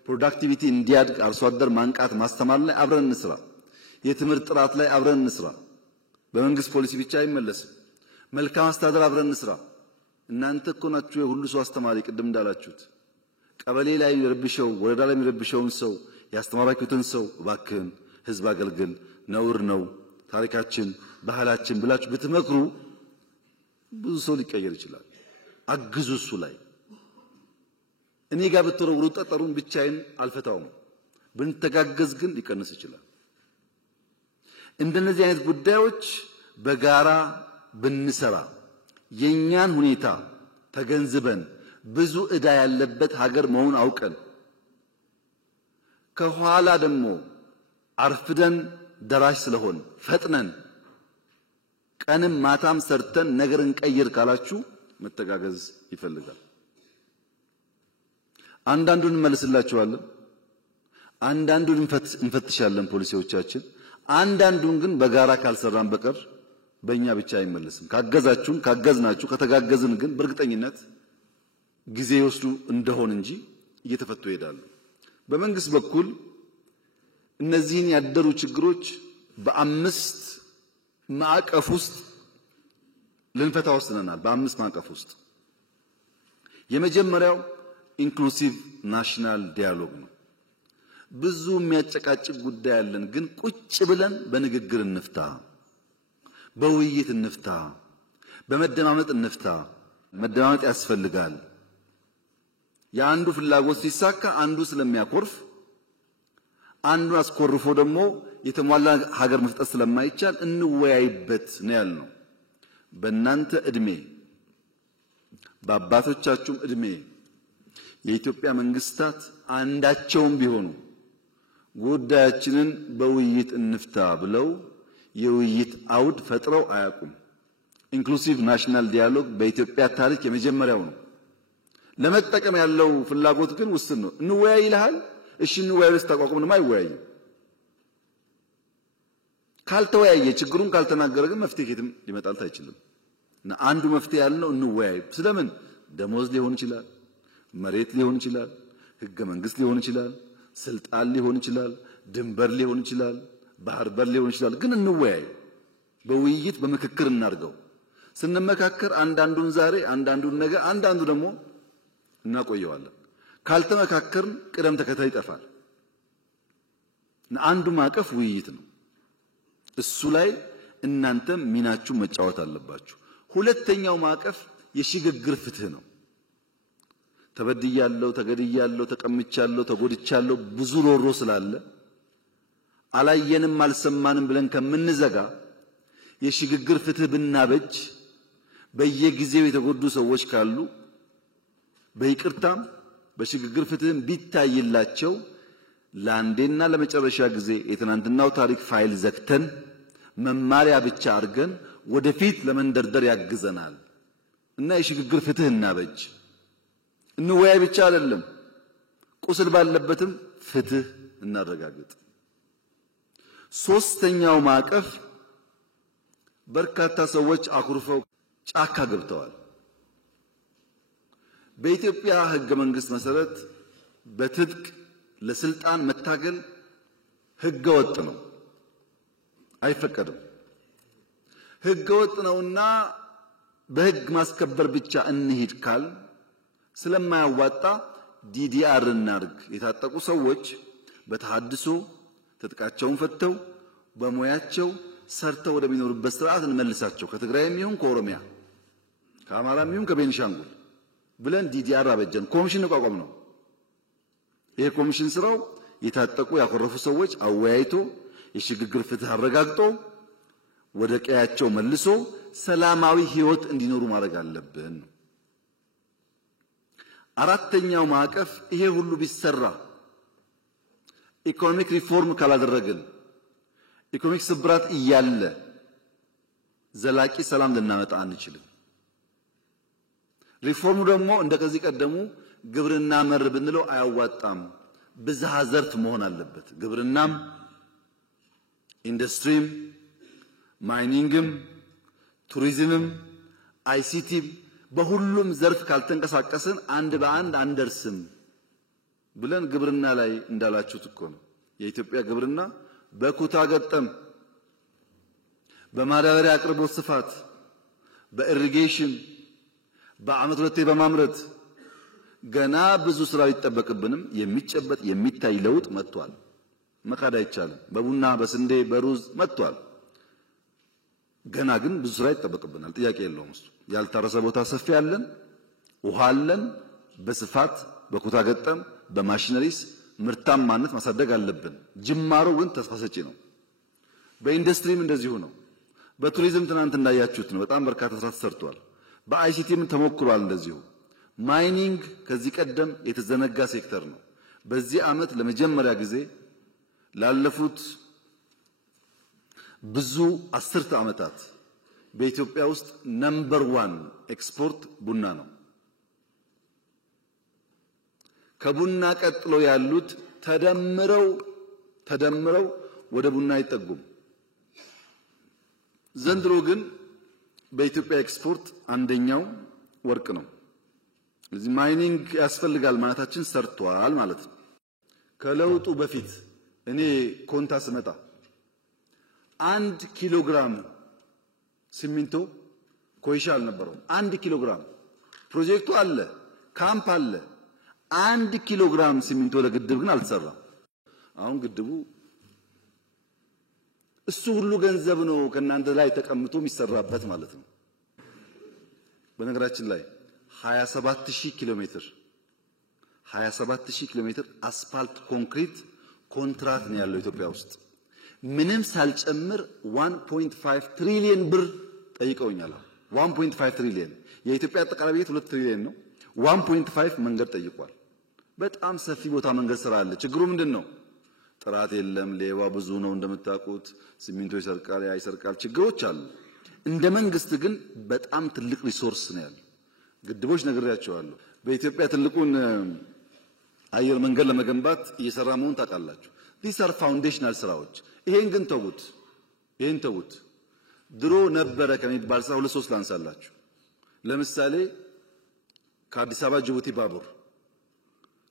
ፕሮዳክቲቪቲ እንዲያድግ አርሶ አደር ማንቃት ማስተማር ላይ አብረን እንስራ። የትምህርት ጥራት ላይ አብረን እንስራ። በመንግስት ፖሊሲ ብቻ አይመለስም። መልካም አስተዳደር አብረን እንስራ። እናንተ እኮ ናችሁ የሁሉ ሰው አስተማሪ። ቅድም እንዳላችሁት ቀበሌ ላይ የሚረብሸው ወረዳ ላይ የሚረብሸውን ሰው ያስተማራችሁትን ሰው እባክህን ህዝብ አገልግል፣ ነውር ነው፣ ታሪካችን ባህላችን ብላችሁ ብትመክሩ ብዙ ሰው ሊቀየር ይችላል። አግዙ። እሱ ላይ እኔ ጋር ብትወረውሩ ጠጠሩን ብቻዬን አልፈታውም። ብንተጋገዝ ግን ሊቀንስ ይችላል። እንደነዚህ አይነት ጉዳዮች በጋራ ብንሰራ የኛን ሁኔታ ተገንዝበን ብዙ ዕዳ ያለበት ሀገር መሆን አውቀን ከኋላ ደግሞ አርፍደን ደራሽ ስለሆን ፈጥነን ቀንም ማታም ሰርተን ነገርን ቀይር ካላችሁ መተጋገዝ ይፈልጋል። አንዳንዱን እንመልስላችኋለን፣ አንዳንዱን እንፈትሻለን ፖሊሲዎቻችን። አንዳንዱን ግን በጋራ ካልሰራን በቀር በእኛ ብቻ አይመለስም። ካገዛችሁን ካገዝናችሁ ከተጋገዝን ግን በእርግጠኝነት ጊዜ ይወስዱ እንደሆን እንጂ እየተፈቱ ይሄዳሉ። በመንግስት በኩል እነዚህን ያደሩ ችግሮች በ5 ማዕቀፍ ውስጥ ልንፈታ ወስነናል። በ5 ማዕቀፍ ውስጥ የመጀመሪያው ኢንክሉሲቭ ናሽናል ዲያሎግ ነው። ብዙ የሚያጨቃጭቅ ጉዳይ አለን፣ ግን ቁጭ ብለን በንግግር እንፍታ፣ በውይይት እንፍታ፣ በመደማመጥ እንፍታ። መደማመጥ ያስፈልጋል። የአንዱ ፍላጎት ሲሳካ አንዱ ስለሚያኮርፍ አንዱ አስኮርፎ ደግሞ የተሟላ ሀገር መፍጠር ስለማይቻል እንወያይበት ነው ያልነው። በእናንተ እድሜ በአባቶቻችሁም እድሜ የኢትዮጵያ መንግስታት አንዳቸውም ቢሆኑ ጉዳያችንን በውይይት እንፍታ ብለው የውይይት አውድ ፈጥረው አያውቁም። ኢንክሉሲቭ ናሽናል ዲያሎግ በኢትዮጵያ ታሪክ የመጀመሪያው ነው። ለመጠቀም ያለው ፍላጎት ግን ውስን ነው። እንወያይ ይልሃል። እሺ እንወያይ ስታቋቁም ነው አይወያይም። ካልተወያየ ችግሩን ካልተናገረ ግን መፍትሄ ከየትም ሊመጣልት አይችልም። እና አንዱ መፍትሄ ያልነው እንወያይ። ስለምን ደሞዝ ሊሆን ይችላል፣ መሬት ሊሆን ይችላል፣ ህገ መንግስት ሊሆን ይችላል፣ ስልጣን ሊሆን ይችላል፣ ድንበር ሊሆን ይችላል፣ ባህር በር ሊሆን ይችላል። ግን እንወያይ። በውይይት በምክክር እናድርገው። ስንመካከር አንዳንዱን ዛሬ አንዳንዱን ነገ አንዳንዱ ደግሞ እናቆየዋለን። ካልተመካከርን ቅደም ተከተል ይጠፋል። አንዱ ማዕቀፍ ውይይት ነው። እሱ ላይ እናንተም ሚናችሁን መጫወት አለባችሁ። ሁለተኛው ማዕቀፍ የሽግግር ፍትህ ነው። ተበድያለሁ፣ ተገድያለሁ፣ ተቀምቻለሁ፣ ተጎድቻለሁ ብዙ ሮሮ ስላለ አላየንም አልሰማንም ብለን ከምንዘጋ የሽግግር ፍትህ ብናበጅ በየጊዜው የተጎዱ ሰዎች ካሉ በይቅርታም በሽግግር ፍትህም ቢታይላቸው ለአንዴና ለመጨረሻ ጊዜ የትናንትናው ታሪክ ፋይል ዘግተን መማሪያ ብቻ አድርገን ወደፊት ለመንደርደር ያግዘናል እና የሽግግር ፍትህ እናበጅ። እንወያይ ብቻ አይደለም፣ ቁስል ባለበትም ፍትህ እናረጋግጥ። ሶስተኛው ማዕቀፍ በርካታ ሰዎች አኩርፈው ጫካ ገብተዋል። በኢትዮጵያ ሕገ መንግስት መሰረት በትጥቅ ለስልጣን መታገል ሕገ ወጥ ነው፣ አይፈቀድም። ሕገ ወጥ ነውና በሕግ ማስከበር ብቻ እንሂድ ካል ስለማያዋጣ ዲዲአር እናርግ። የታጠቁ ሰዎች በተሐድሶ ትጥቃቸውን ፈተው በሙያቸው ሰርተው ወደሚኖሩበት ስርዓት እንመልሳቸው። ከትግራይም ይሁን ከኦሮሚያ ከአማራም ይሁን ከቤንሻንጉል ብለን ዲዲአር አበጀን። ኮሚሽን ተቋቋም ነው። ይሄ ኮሚሽን ስራው የታጠቁ ያኮረፉ ሰዎች አወያይቶ የሽግግር ፍትህ አረጋግጦ ወደ ቀያቸው መልሶ ሰላማዊ ህይወት እንዲኖሩ ማድረግ አለብን። አራተኛው ማዕቀፍ ይሄ ሁሉ ቢሰራ ኢኮኖሚክ ሪፎርም ካላደረግን ኢኮኖሚክ ስብራት እያለ ዘላቂ ሰላም ልናመጣ አንችልም። ሪፎርሙ ደግሞ እንደከዚህ ቀደሙ ግብርና መር ብንለው አያዋጣም። ብዝሃ ዘርፍ መሆን አለበት። ግብርናም፣ ኢንዱስትሪም፣ ማይኒንግም፣ ቱሪዝምም፣ አይሲቲም በሁሉም ዘርፍ ካልተንቀሳቀስን አንድ በአንድ አንደርስም ብለን ግብርና ላይ እንዳላችሁት እኮ ነው። የኢትዮጵያ ግብርና በኩታ ገጠም በማዳበሪያ አቅርቦት ስፋት በኢሪጌሽን በአመት ሁለቴ በማምረት ገና ብዙ ስራ ይጠበቅብንም የሚጨበጥ የሚታይ ለውጥ መጥቷል። መካድ አይቻልም። በቡና በስንዴ በሩዝ መጥቷል። ገና ግን ብዙ ስራ ይጠበቅብናል። ጥያቄ የለውም። እሱ ያልታረሰ ቦታ ሰፊ አለን፣ ውሃ አለን። በስፋት በኩታ ገጠም በማሽነሪስ ምርታማነት ማሳደግ አለብን። ጅማሮ ግን ተስፋ ሰጪ ነው። በኢንዱስትሪም እንደዚሁ ነው። በቱሪዝም ትናንት እንዳያችሁት ነው። በጣም በርካታ ስራ ተሰርቷል። በአይሲቲም ተሞክሯል። እንደዚሁ ማይኒንግ ከዚህ ቀደም የተዘነጋ ሴክተር ነው። በዚህ አመት ለመጀመሪያ ጊዜ ላለፉት ብዙ አስርተ ዓመታት በኢትዮጵያ ውስጥ ነምበር 1 ኤክስፖርት ቡና ነው። ከቡና ቀጥሎ ያሉት ተደምረው ወደ ቡና አይጠጉም። ዘንድሮ ግን በኢትዮጵያ ኤክስፖርት አንደኛው ወርቅ ነው። ስለዚህ ማይኒንግ ያስፈልጋል ማለታችን ሰርቷል ማለት ነው። ከለውጡ በፊት እኔ ኮንታ ስመጣ 1 ኪሎ ግራም ሲሚንቶ ኮይሻ አልነበረውም። 1 ኪሎ ግራም ፕሮጀክቱ አለ፣ ካምፕ አለ። 1 ኪሎ ግራም ሲሚንቶ ለግድብ ግን አልተሰራም። አሁን ግድቡ እሱ ሁሉ ገንዘብ ነው ከናንተ ላይ ተቀምጦ የሚሰራበት ማለት ነው። በነገራችን ላይ 27000 ኪሎ ሜትር አስፋልት ኮንክሪት ኮንትራክት ነው ያለው ኢትዮጵያ ውስጥ። ምንም ሳልጨምር 1.5 ትሪሊየን ብር ጠይቀውኛል። 1.5 ትሪሊየን የኢትዮጵያ አጠቃላይ በጀት 2 ትሪሊየን ነው። 1.5 መንገድ ጠይቋል። በጣም ሰፊ ቦታ መንገድ ስራ አለ። ችግሩ ምንድነው? ጥራት የለም፣ ሌባ ብዙ ነው እንደምታውቁት፣ ሲሚንቶ ይሰርቃል፣ ያይሰርቃል፣ ችግሮች አሉ። እንደ መንግስት ግን በጣም ትልቅ ሪሶርስ ነው ያለው። ግድቦች ነግሬያቸዋለሁ። በኢትዮጵያ ትልቁን አየር መንገድ ለመገንባት እየሰራ መሆን ታውቃላችሁ። these are foundational ስራዎች። ይሄን ግን ተውት። ድሮ ነበረ ከሚባል ስራ 2-3 ላንሳላችሁ። ለምሳሌ ከአዲስ አበባ ጅቡቲ ባቡር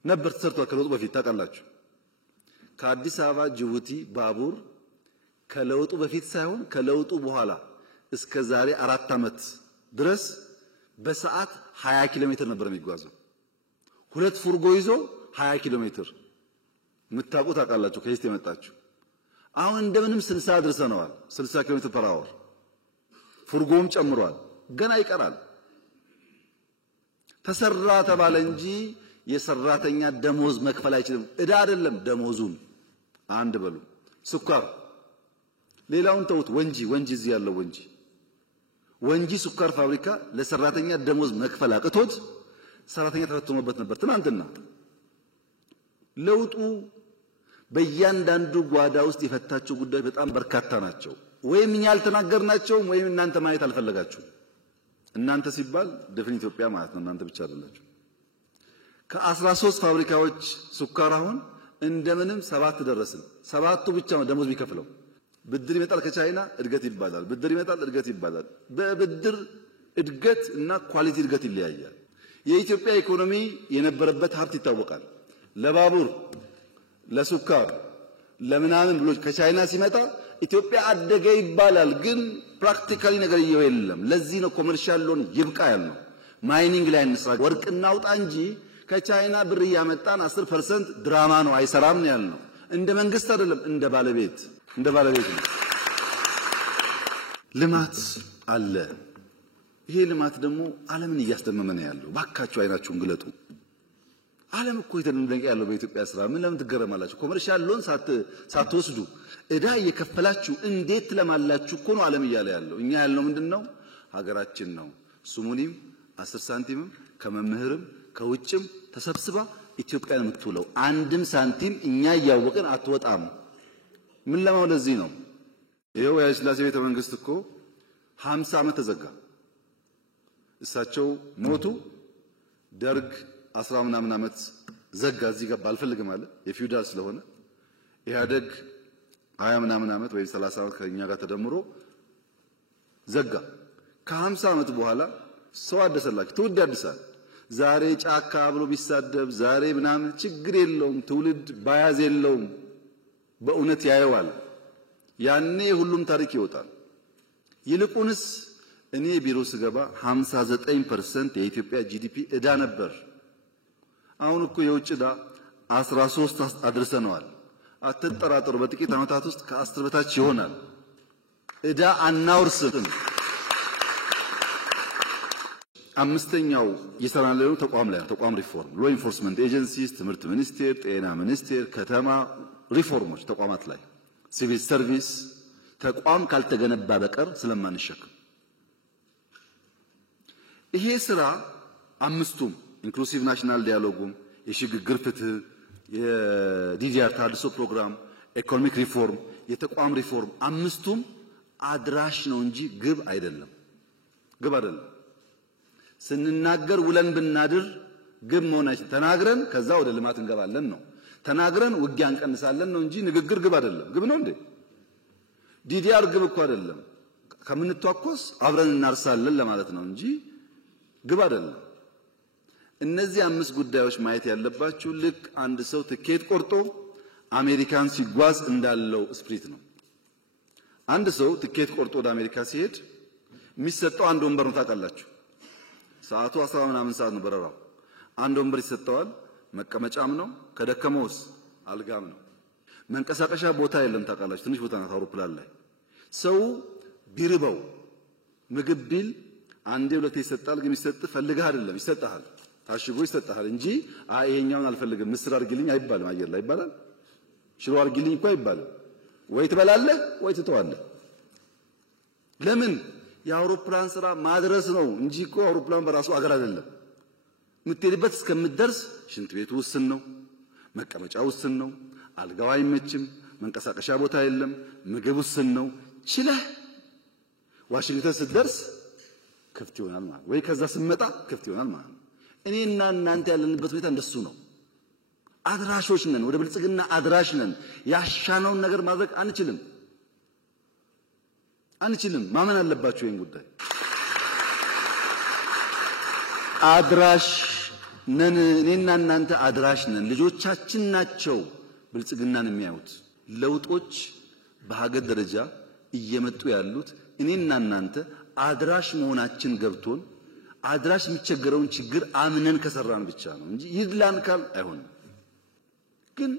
ነበር ተሰርቷል ከለውጡ በፊት ታውቃላችሁ። ከአዲስ አበባ ጅቡቲ ባቡር ከለውጡ በፊት ሳይሆን ከለውጡ በኋላ እስከ ዛሬ 4 ዓመት ድረስ በሰዓት 20 ኪሎ ሜትር ነበር የሚጓዘው። 2 ፉርጎ ይዞ 20 ኪሎ ሜትር። የምታውቁት ታውቃላችሁ ከየት የመጣችሁ አሁን እንደምንም 60 አድርሰነዋል 60 ኪሎ ሜትር ፐር አወር ፉርጎም ጨምሯል ገና ይቀራል ተሰራ ተባለ እንጂ የሰራተኛ ደሞዝ መክፈል አይችልም እዳ አይደለም ደሞዙን አንድ በሉ ስኳር ሌላውን ተውት ወንጂ እዚህ ያለው ወንጂ ስኳር ፋብሪካ ለሰራተኛ ደሞዝ መክፈል አቅቶት ሰራተኛ ተፈትኖበት ነበር ትናንትና ለውጡ በእያንዳንዱ ጓዳ ውስጥ የፈታቸው ጉዳይ በጣም በርካታ ናቸው ወይም እኛ ያልተናገርናቸው ወይም እናንተ ማየት አልፈለጋችሁ እናንተ ሲባል ድፍን ኢትዮጵያ ማለት ነው እናንተ ብቻ አይደላችሁ ከ13 ፋብሪካዎች ስኳር አሁን እንደምንም 7 ደረስን 7ቱ ብቻ ነው ደሞዝ ቢከፍለው ብድር ይመጣል ከቻይና እድገት ይባላል ብድር ይመጣል እድገት ይባላል በብድር እድገት እና ኳሊቲ እድገት ይለያያል የኢትዮጵያ ኢኮኖሚ የነበረበት ሀብት ይታወቃል ለባቡር ለስኳር ለምናምን ብሎ ከቻይና ሲመጣ ኢትዮጵያ አደገ ይባላል ግን ፕራክቲካሊ ነገር የለም ለዚህ ነው ኮመርሻል ሎን ይብቃ ያልነው ማይኒንግ ላይ እንስራ ወርቅ እናውጣ እንጂ ከቻይና ብር ያመጣን 10% ድራማ ነው አይሰራም ነው ያልነው እንደ መንግስት አይደለም እንደ ባለቤት ነው ልማት አለ ይሄ ልማት ደግሞ ዓለምን እያስደመመ ነው ያለው ባካችሁ አይናችሁን ግለጡ ዓለም እኮ የተደነቀ ያለው በኢትዮጵያ ስራ ምን ለምን ትገረማላችሁ ኮመርሻል ሎን ሳትወስዱ እዳ እየከፈላችሁ እንዴት ለማላችሁ እኮ ነው ዓለም እያለ ያለው እኛ ያልነው ምንድነው ሀገራችን ነው ሱሙኒም 10 ሳንቲምም ከመምህርም ከውጭም ተሰብስባ ኢትዮጵያን የምትውለው አንድም ሳንቲም እኛ ያወቀን አትወጣም ምን ለማለት ለዚህ ነው ይሄው የኃይለሥላሴ ቤተ መንግስት እኮ 50 ዓመት ተዘጋ እሳቸው ሞቱ ደርግ 10 ምናምን ዓመት ዘጋ እዚህ ገባ አልፈልግም አለ የፊውዳል ስለሆነ ኢህአደግ 20 ምናምን ዓመት ወይ 30 ዓመት ከኛ ጋር ተደምሮ ዘጋ ከ50 ዓመት በኋላ ሰው አደሰላችሁ ትውልድ ያድሳል ዛሬ ጫካ ብሎ ቢሳደብ ዛሬ ምናምን ችግር የለውም ትውልድ ባያዝ የለውም በእውነት ያየዋል ያኔ ሁሉም ታሪክ ይወጣል ይልቁንስ እኔ ቢሮ ስገባ 59% የኢትዮጵያ ጂዲፒ እዳ ነበር አሁን እኮ የውጭ እዳ 13 አድርሰናል አትጠራጠሩ በጥቂት ዓመታት ውስጥ ከ10 በታች ይሆናል እዳ አናውርስም አምስተኛው የሰራነው ተቋም ሪፎርም ሎ ኢንፎርስመንት ኤጀንሲስ ትምህርት ሚኒስቴር ጤና ሚኒስቴር ከተማ ሪፎርሞች ተቋማት ላይ ሲቪል ሰርቪስ ተቋም ካልተገነባ በቀር ስለማንሸከም ይሄ ስራ አምስቱም ኢንክሉሲቭ ናሽናል ዲያሎጉም የሽግግር ፍትህ የዲዲአር ታድሶ ፕሮግራም ኢኮኖሚክ ሪፎርም የተቋም ሪፎርም አምስቱም አድራሽ ነው እንጂ ግብ አይደለም ስንናገር ውለን ብናድር ግብ መሆናችን ተናግረን ከዛ ወደ ልማት እንገባለን ነው ተናግረን ውጊያ እንቀንሳለን ነው እንጂ ንግግር ግብ አይደለም ግብ ነው እንዴ ዲዲአር ግብ እኮ አይደለም ከምንተዋኮስ አብረን እናርሳለን ለማለት ነው እንጂ ግብ አይደለም እነዚህ አምስት ጉዳዮች ማየት ያለባችሁ ልክ አንድ ሰው ትኬት ቆርጦ አሜሪካን ሲጓዝ እንዳለው ስፕሪት ነው አንድ ሰው ትኬት ቆርጦ ወደ አሜሪካ ሲሄድ የሚሰጠው አንድ ወንበር ነው ታውቃላችሁ ሰዓቱ 10 ምናምን ሰዓት ነው በረራው አንድ ወንበር ይሰጠዋል መቀመጫም ነው ከደከመውስ አልጋም ነው መንቀሳቀሻ ቦታ የለም ታውቃላችሁ ትንሽ ቦታ ነው አውሮፕላን ላይ ሰው ቢርበው ምግብ ቢል አንዴ ሁለቴ ይሰጣል ግን ይሰጥ ፈልገህ አይደለም ይሰጣል ታሽጎ ይሰጣል እንጂ ይሄኛውን አልፈልግም ምስር አርግልኝ አይባልም አየር ላይ ይባላል ሽሮ አርግልኝ እኮ አይባልም ወይ ትበላለህ ወይ ትተዋለህ ለምን የአውሮፕላን ስራ ማድረስ ነው እንጂ እኮ አውሮፕላን በራሱ አገር አይደለም ምትሄድበት እስከምትደርስ ሽንት ቤቱ ውስን ነው መቀመጫው ውስን ነው አልጋው አይመችም መንቀሳቀሻ ቦታ የለም ምግብ ውስን ነው ችለህ ዋሽንግተን ስትደርስ ክፍት ይሆናል ማለት ወይ ከዛ ስመጣ ክፍት ይሆናል ማለት እኔና እናንተ ያለንበት ሁኔታ እንደሱ ነው አድራሾች ነን ወደ ብልጽግና አድራሽ ነን ያሻነውን ነገር ማድረግ አንችልም ማመን አለባችሁ ይሄን ጉዳይ አድራሽ ነን እኔና እናንተ አድራሽ ነን ልጆቻችን ናቸው ብልጽግናን የሚያዩት ለውጦች በሀገር ደረጃ እየመጡ ያሉት እኔና እናንተ አድራሽ መሆናችን ገብቶን አድራሽ የሚቸገረውን ችግር አምነን ከሰራን ብቻ ነው እንጂ ይድላን ካል አይሆንም ግን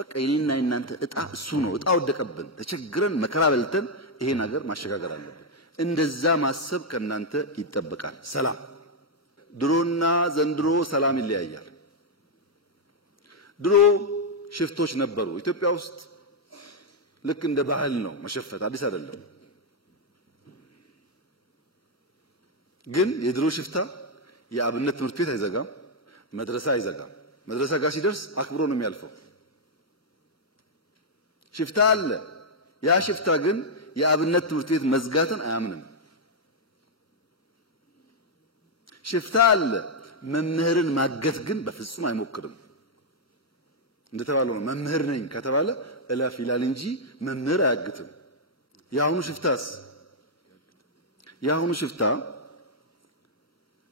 በቃ የኔና የናንተ እጣ እሱ ነው። እጣ ወደቀብን፣ ተቸግረን መከራ በልተን ይሄን ሀገር ማሸጋገር አለብን። እንደዛ ማሰብ ከናንተ ይጠበቃል። ሰላም ድሮና ዘንድሮ ሰላም ይለያያል። ድሮ ሽፍቶች ነበሩ ኢትዮጵያ ውስጥ ልክ እንደ ባህል ነው መሸፈት፣ አዲስ አይደለም። ግን የድሮ ሽፍታ የአብነት ትምህርት ቤት አይዘጋም፣ መድረሳ አይዘጋም። መድረሳ ጋር ሲደርስ አክብሮ ነው የሚያልፈው። ሽፍታ አለ። ያ ሽፍታ ግን የአብነት ትምህርት ቤት መዝጋትን አያምንም። ሽፍታ አለ። መምህርን ማገት ግን በፍጹም አይሞክርም። እንደተባለው ነው መምህር ነኝ ከተባለ እላፍ ይላል እንጂ መምህር አያግትም። ያሁኑ ሽፍታ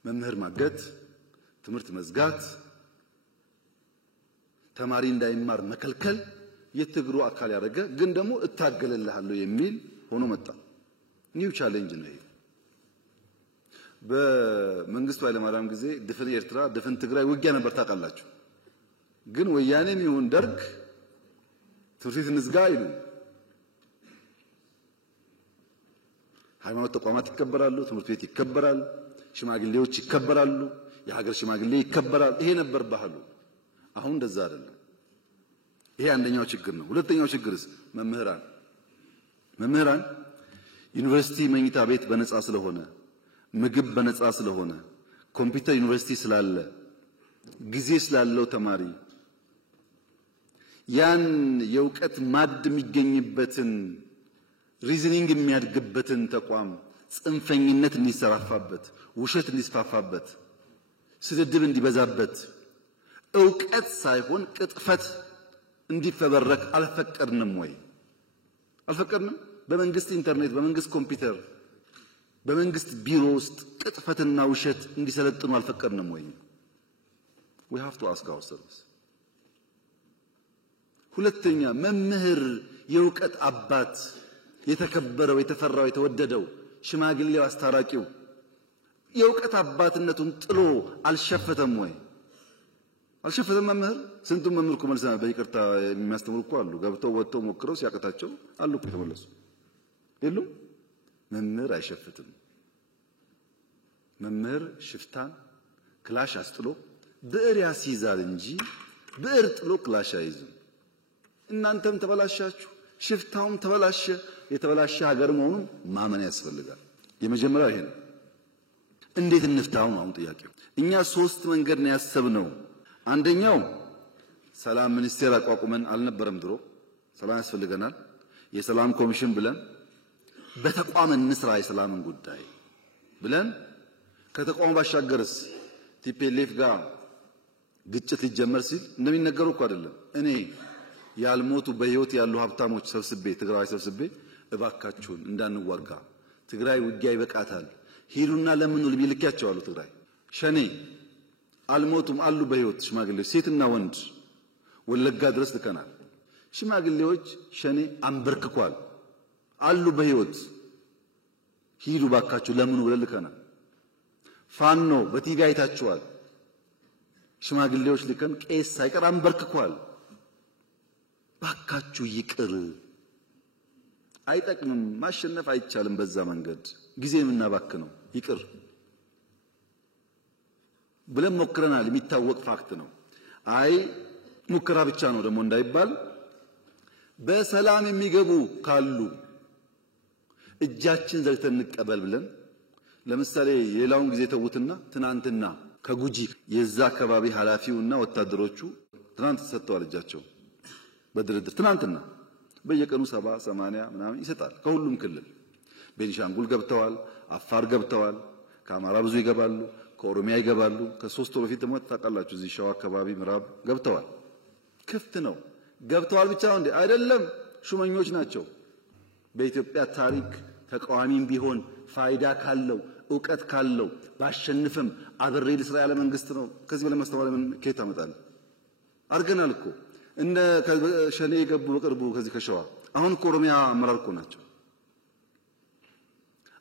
መምህር ማገት፣ ትምህርት መዝጋት፣ ተማሪ እንዳይማር መከልከል የትግሩ አካል ያደረገ ግን ደግሞ እታገለልሃለሁ የሚል ሆኖ መጣ። ኒው ቻሌንጅ ነው ይሄ። በመንግስቱ ኃይለማርያም ጊዜ ድፍን ኤርትራ ድፍን ትግራይ ውጊያ ነበር ታውቃላችሁ። ግን ወያኔም ይሁን ደርግ ትምህርት ቤት እንዝጋ ይሉ፣ ሃይማኖት ተቋማት ይከበራሉ፣ ትምህርት ቤት ይከበራል፣ ሽማግሌዎች ይከበራሉ፣ የሀገር ሽማግሌ ይከበራል። ይሄ ነበር ባህሉ። አሁን እንደዛ አይደለም። ይሄ አንደኛው ችግር ነው። ሁለተኛው ችግርስ መምህራን ዩኒቨርሲቲ መኝታ ቤት በነፃ ስለሆነ፣ ምግብ በነፃ ስለሆነ፣ ኮምፒውተር ዩኒቨርሲቲ ስላለ፣ ጊዜ ስላለው ተማሪ ያን የእውቀት ማድ የሚገኝበትን ሪዝኒንግ የሚያድግበትን ተቋም ጽንፈኝነት እንዲሰራፋበት፣ ውሸት እንዲስፋፋበት፣ ስድድብ እንዲበዛበት፣ ዕውቀት ሳይሆን ቅጥፈት እንዲፈበረክ አልፈቀድንም ወይ? አልፈቀድንም? በመንግስት ኢንተርኔት፣ በመንግስት ኮምፒውተር፣ በመንግስት ቢሮ ውስጥ ቅጥፈትና ውሸት እንዲሰለጥኑ አልፈቀድንም ወይ? we have to ask ourselves። ሁለተኛ መምህር የእውቀት አባት፣ የተከበረው፣ የተፈራው፣ የተወደደው ሽማግሌው፣ አስታራቂው የእውቀት አባትነቱን ጥሎ አልሸፈተም ወይ? አልሸፈተም መምህር። ስንቱን መምህር እኮ መልሰናል። በይቅርታ የሚያስተምሩ እኮ አሉ። ገብተው ወጥተው ሞክረው ሲያቀታቸው አሉ እኮ የተመለሱ የሉም? መምህር አይሸፍትም። መምህር ሽፍታን ክላሽ አስጥሎ ብዕር ያስይዛል እንጂ ብዕር ጥሎ ክላሽ አይዝም። እናንተም ተበላሻችሁ፣ ሽፍታውም ተበላሸ። የተበላሸ ሀገር መሆኑን ማመን ያስፈልጋል። የመጀመሪያው ይሄ ነው። እንዴት እንፍታው ነው አሁን ጥያቄው። እኛ ሶስት መንገድ ነው ያሰብነው። አንደኛው ሰላም ሚኒስቴር አቋቁመን አልነበረም ድሮ? ሰላም ያስፈልገናል የሰላም ኮሚሽን ብለን በተቋም እንስራ የሰላምን ጉዳይ ብለን ከተቋሙ ባሻገርስ ቲፒኤልኤፍ ጋር ግጭት ሊጀመር ሲል እንደሚነገረው እኮ አይደለም። እኔ ያልሞቱ በህይወት ያሉ ሀብታሞች ሰብስቤ ትግራይ ሰብስቤ እባካችሁን እንዳንዋጋ፣ ትግራይ ውጊያ ይበቃታል፣ ሂዱና ለምን ነው ልቢልካቸው አሉ። ትግራይ ሸኔ አልሞቱም አሉ በህይወት ሽማግሌዎች፣ ሴትና ወንድ ወለጋ ድረስ ልከናል። ሽማግሌዎች ሸኔ አንበርክኳል አሉ በህይወት፣ ሂዱ ባካችሁ ለምን ብለን ልከናል። ፋኖ በቲቪ አይታችኋል። ሽማግሌዎች ልከን ቄስ ሳይቀር አንበርክኳል። ባካችሁ ይቅር፣ አይጠቅምም፣ ማሸነፍ አይቻልም በዛ መንገድ፣ ጊዜ የምናባክነው ይቅር ብለን ሞክረናል። የሚታወቅ ፋክት ነው። አይ ሙከራ ብቻ ነው ደግሞ እንዳይባል በሰላም የሚገቡ ካሉ እጃችን ዘግተን እንቀበል ብለን ለምሳሌ የሌላውን ጊዜ ተውትና ትናንትና ከጉጂ የዛ አካባቢ ኃላፊውና ወታደሮቹ ትናንት ሰጥተዋል እጃቸው በድርድር። ትናንትና በየቀኑ 70 80 ምናምን ይሰጣል ከሁሉም ክልል። ቤንሻንጉል ገብተዋል፣ አፋር ገብተዋል፣ ከአማራ ብዙ ይገባሉ፣ ከኦሮሚያ ይገባሉ። ከሶስት ወር በፊት ደግሞ ታውቃላችሁ እዚህ ሸዋ አካባቢ ምዕራብ ገብተዋል። ክፍት ነው። ገብተዋል ብቻ ነው እንዴ? አይደለም፣ ሹመኞች ናቸው። በኢትዮጵያ ታሪክ ተቃዋሚም ቢሆን ፋይዳ ካለው ዕውቀት ካለው ባሸንፍም አብሬ ልስራ ያለ መንግስት ነው። ከዚህ በላይ ማስተዋል ምን ከየት አመጣለሁ? አርገናል እኮ እነ ሸኔ የገቡ በቅርቡ ከዚህ ከሸዋ አሁን እኮ ኦሮሚያ አመራር እኮ ናቸው።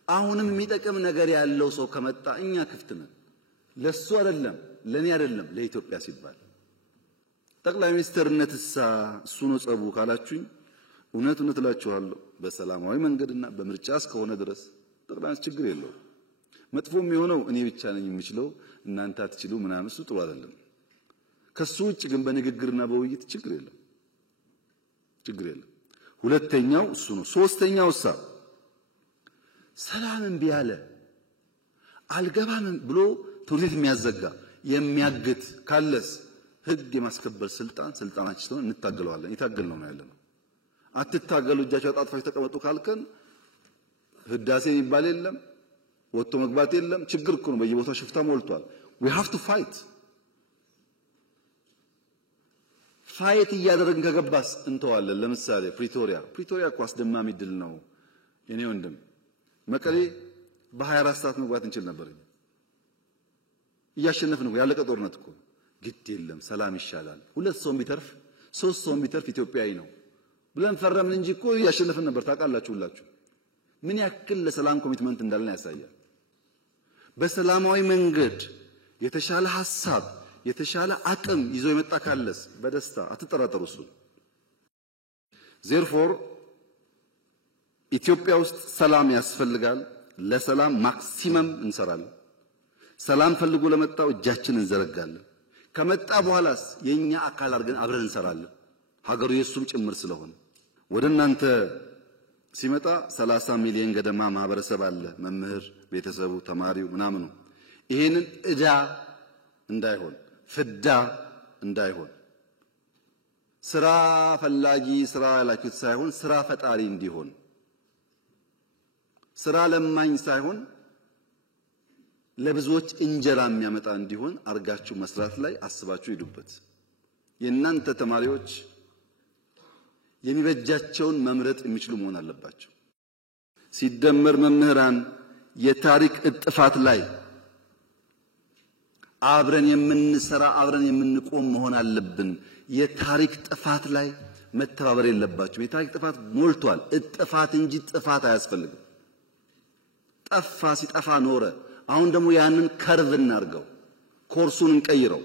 አሁንም የሚጠቅም ነገር ያለው ሰው ከመጣ እኛ ክፍት ነን። ለሱ አይደለም ለኔ አይደለም ለኢትዮጵያ ሲባል ጠቅላይ ሚኒስትርነትሳ እሱ ነው ጸቡ ካላችሁኝ እውነት እላችኋለሁ በሰላማዊ መንገድና በምርጫ እስከሆነ ድረስ ጠቅላይ ችግር የለው። መጥፎም የሆነው እኔ ብቻ ነኝ የምችለው እናንተ አትችሉ ምናምን እሱ ጥሩ አይደለም። ከሱ ውጭ ግን በንግግርና በውይይት ችግር የለም። ሁለተኛው እሱ ነው። ሶስተኛው ሰላምን ቢያለ አልገባም ብሎ ትውልድ የሚያዘጋ የሚያግት ካለስ ህግ የማስከበር ስልጣናችን ስለሆነ እንታገለዋለን። ይታገል ነው ያለነው። አትታገሉ እጃችሁ አጣጥፋችሁ ተቀመጡ ካልከን ህዳሴ የሚባል የለም፣ ወጥቶ መግባት የለም። ችግር እኮ ነው። በየቦታው ሽፍታ ሞልቷል። we have to fight እያደረግን ከገባስ እንተዋለን። ለምሳሌ ፕሪቶሪያ እኮ አስደማሚ ድል ነው የኔ ወንድም። መቀሌ በ24 ሰዓት መግባት እንችል ነበር። እያሸነፍን ነው። ያለቀ ጦርነት እኮ ግድ የለም ሰላም ይሻላል። 2 ሰው ቢተርፍ 3 ሰው ቢተርፍ ኢትዮጵያዊ ነው ብለን ፈረምን እንጂ እኮ እያሸነፍን ነበር። ታውቃላችሁ ሁላችሁ ምን ያክል ለሰላም ኮሚትመንት እንዳለን ያሳያል። በሰላማዊ መንገድ የተሻለ ሐሳብ የተሻለ አቅም ይዞ የመጣ ካለስ በደስታ አትጠራጠሩ። እሱ therefore ኢትዮጵያ ውስጥ ሰላም ያስፈልጋል። ለሰላም ማክሲመም እንሰራለን። ሰላም ፈልጎ ለመጣው እጃችንን እንዘረጋለን። ከመጣ በኋላስ የኛ አካል አድርገን አብረን እንሰራለን። ሀገሩ የሱም ጭምር ስለሆነ ወደ እናንተ ሲመጣ 30 ሚሊዮን ገደማ ማህበረሰብ አለ። መምህር፣ ቤተሰቡ፣ ተማሪው ምናምኑ ይሄንን እዳ እንዳይሆን ፍዳ እንዳይሆን ስራ ፈላጊ ስራ ያላችሁት ሳይሆን ስራ ፈጣሪ እንዲሆን ስራ ለማኝ ሳይሆን ለብዙዎች እንጀራ የሚያመጣ እንዲሆን አርጋችሁ መስራት ላይ አስባችሁ ሂዱበት። የእናንተ ተማሪዎች የሚበጃቸውን መምረጥ የሚችሉ መሆን አለባቸው። ሲደመር መምህራን የታሪክ እጥፋት ላይ አብረን የምንሰራ አብረን የምንቆም መሆን አለብን። የታሪክ ጥፋት ላይ መተባበር የለባቸው። የታሪክ ጥፋት ሞልቷል። እጥፋት እንጂ ጥፋት አያስፈልግም። ጠፋ ሲጠፋ ኖረ። አሁን ደግሞ ያንን ከርቭ እናርገው፣ ኮርሱን እንቀይረው፣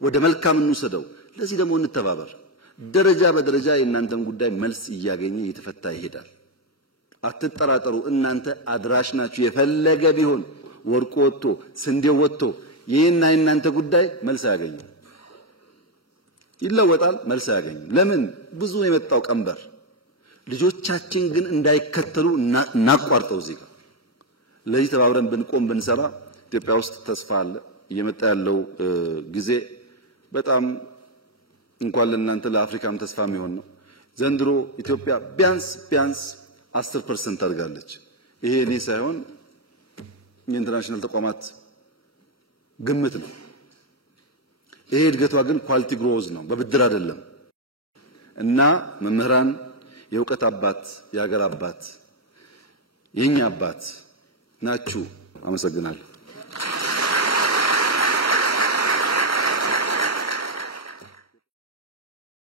ወደ መልካም እንውሰደው። ለዚህ ደግሞ እንተባበር። ደረጃ በደረጃ የእናንተን ጉዳይ መልስ እያገኘ እየተፈታ ይሄዳል። አትጠራጠሩ። እናንተ አድራሽ ናችሁ። የፈለገ ቢሆን ወርቁ ወጥቶ ስንዴው ወጥቶ ይሄና የእናንተ ጉዳይ መልስ አያገኝም። ይለወጣል፣ መልስ አያገኝም። ለምን? ብዙ የመጣው ቀንበር ልጆቻችን ግን እንዳይከተሉ እናቋርጠው። እዚህ ጋር ለዚህ ተባብረን ብንቆም ብንሰራ ኢትዮጵያ ውስጥ ተስፋ አለ። እየመጣ ያለው ጊዜ በጣም እንኳን ለእናንተ ለአፍሪካም ተስፋ የሚሆን ነው። ዘንድሮ ኢትዮጵያ ቢያንስ 10% አድጋለች። ይሄ እኔ ሳይሆን የኢንተርናሽናል ተቋማት ግምት ነው። ይሄ እድገቷ ግን ኳሊቲ ግሮዝ ነው፣ በብድር አይደለም። እና መምህራን የእውቀት አባት የሀገር አባት የኛ አባት ናችሁ። አመሰግናለሁ።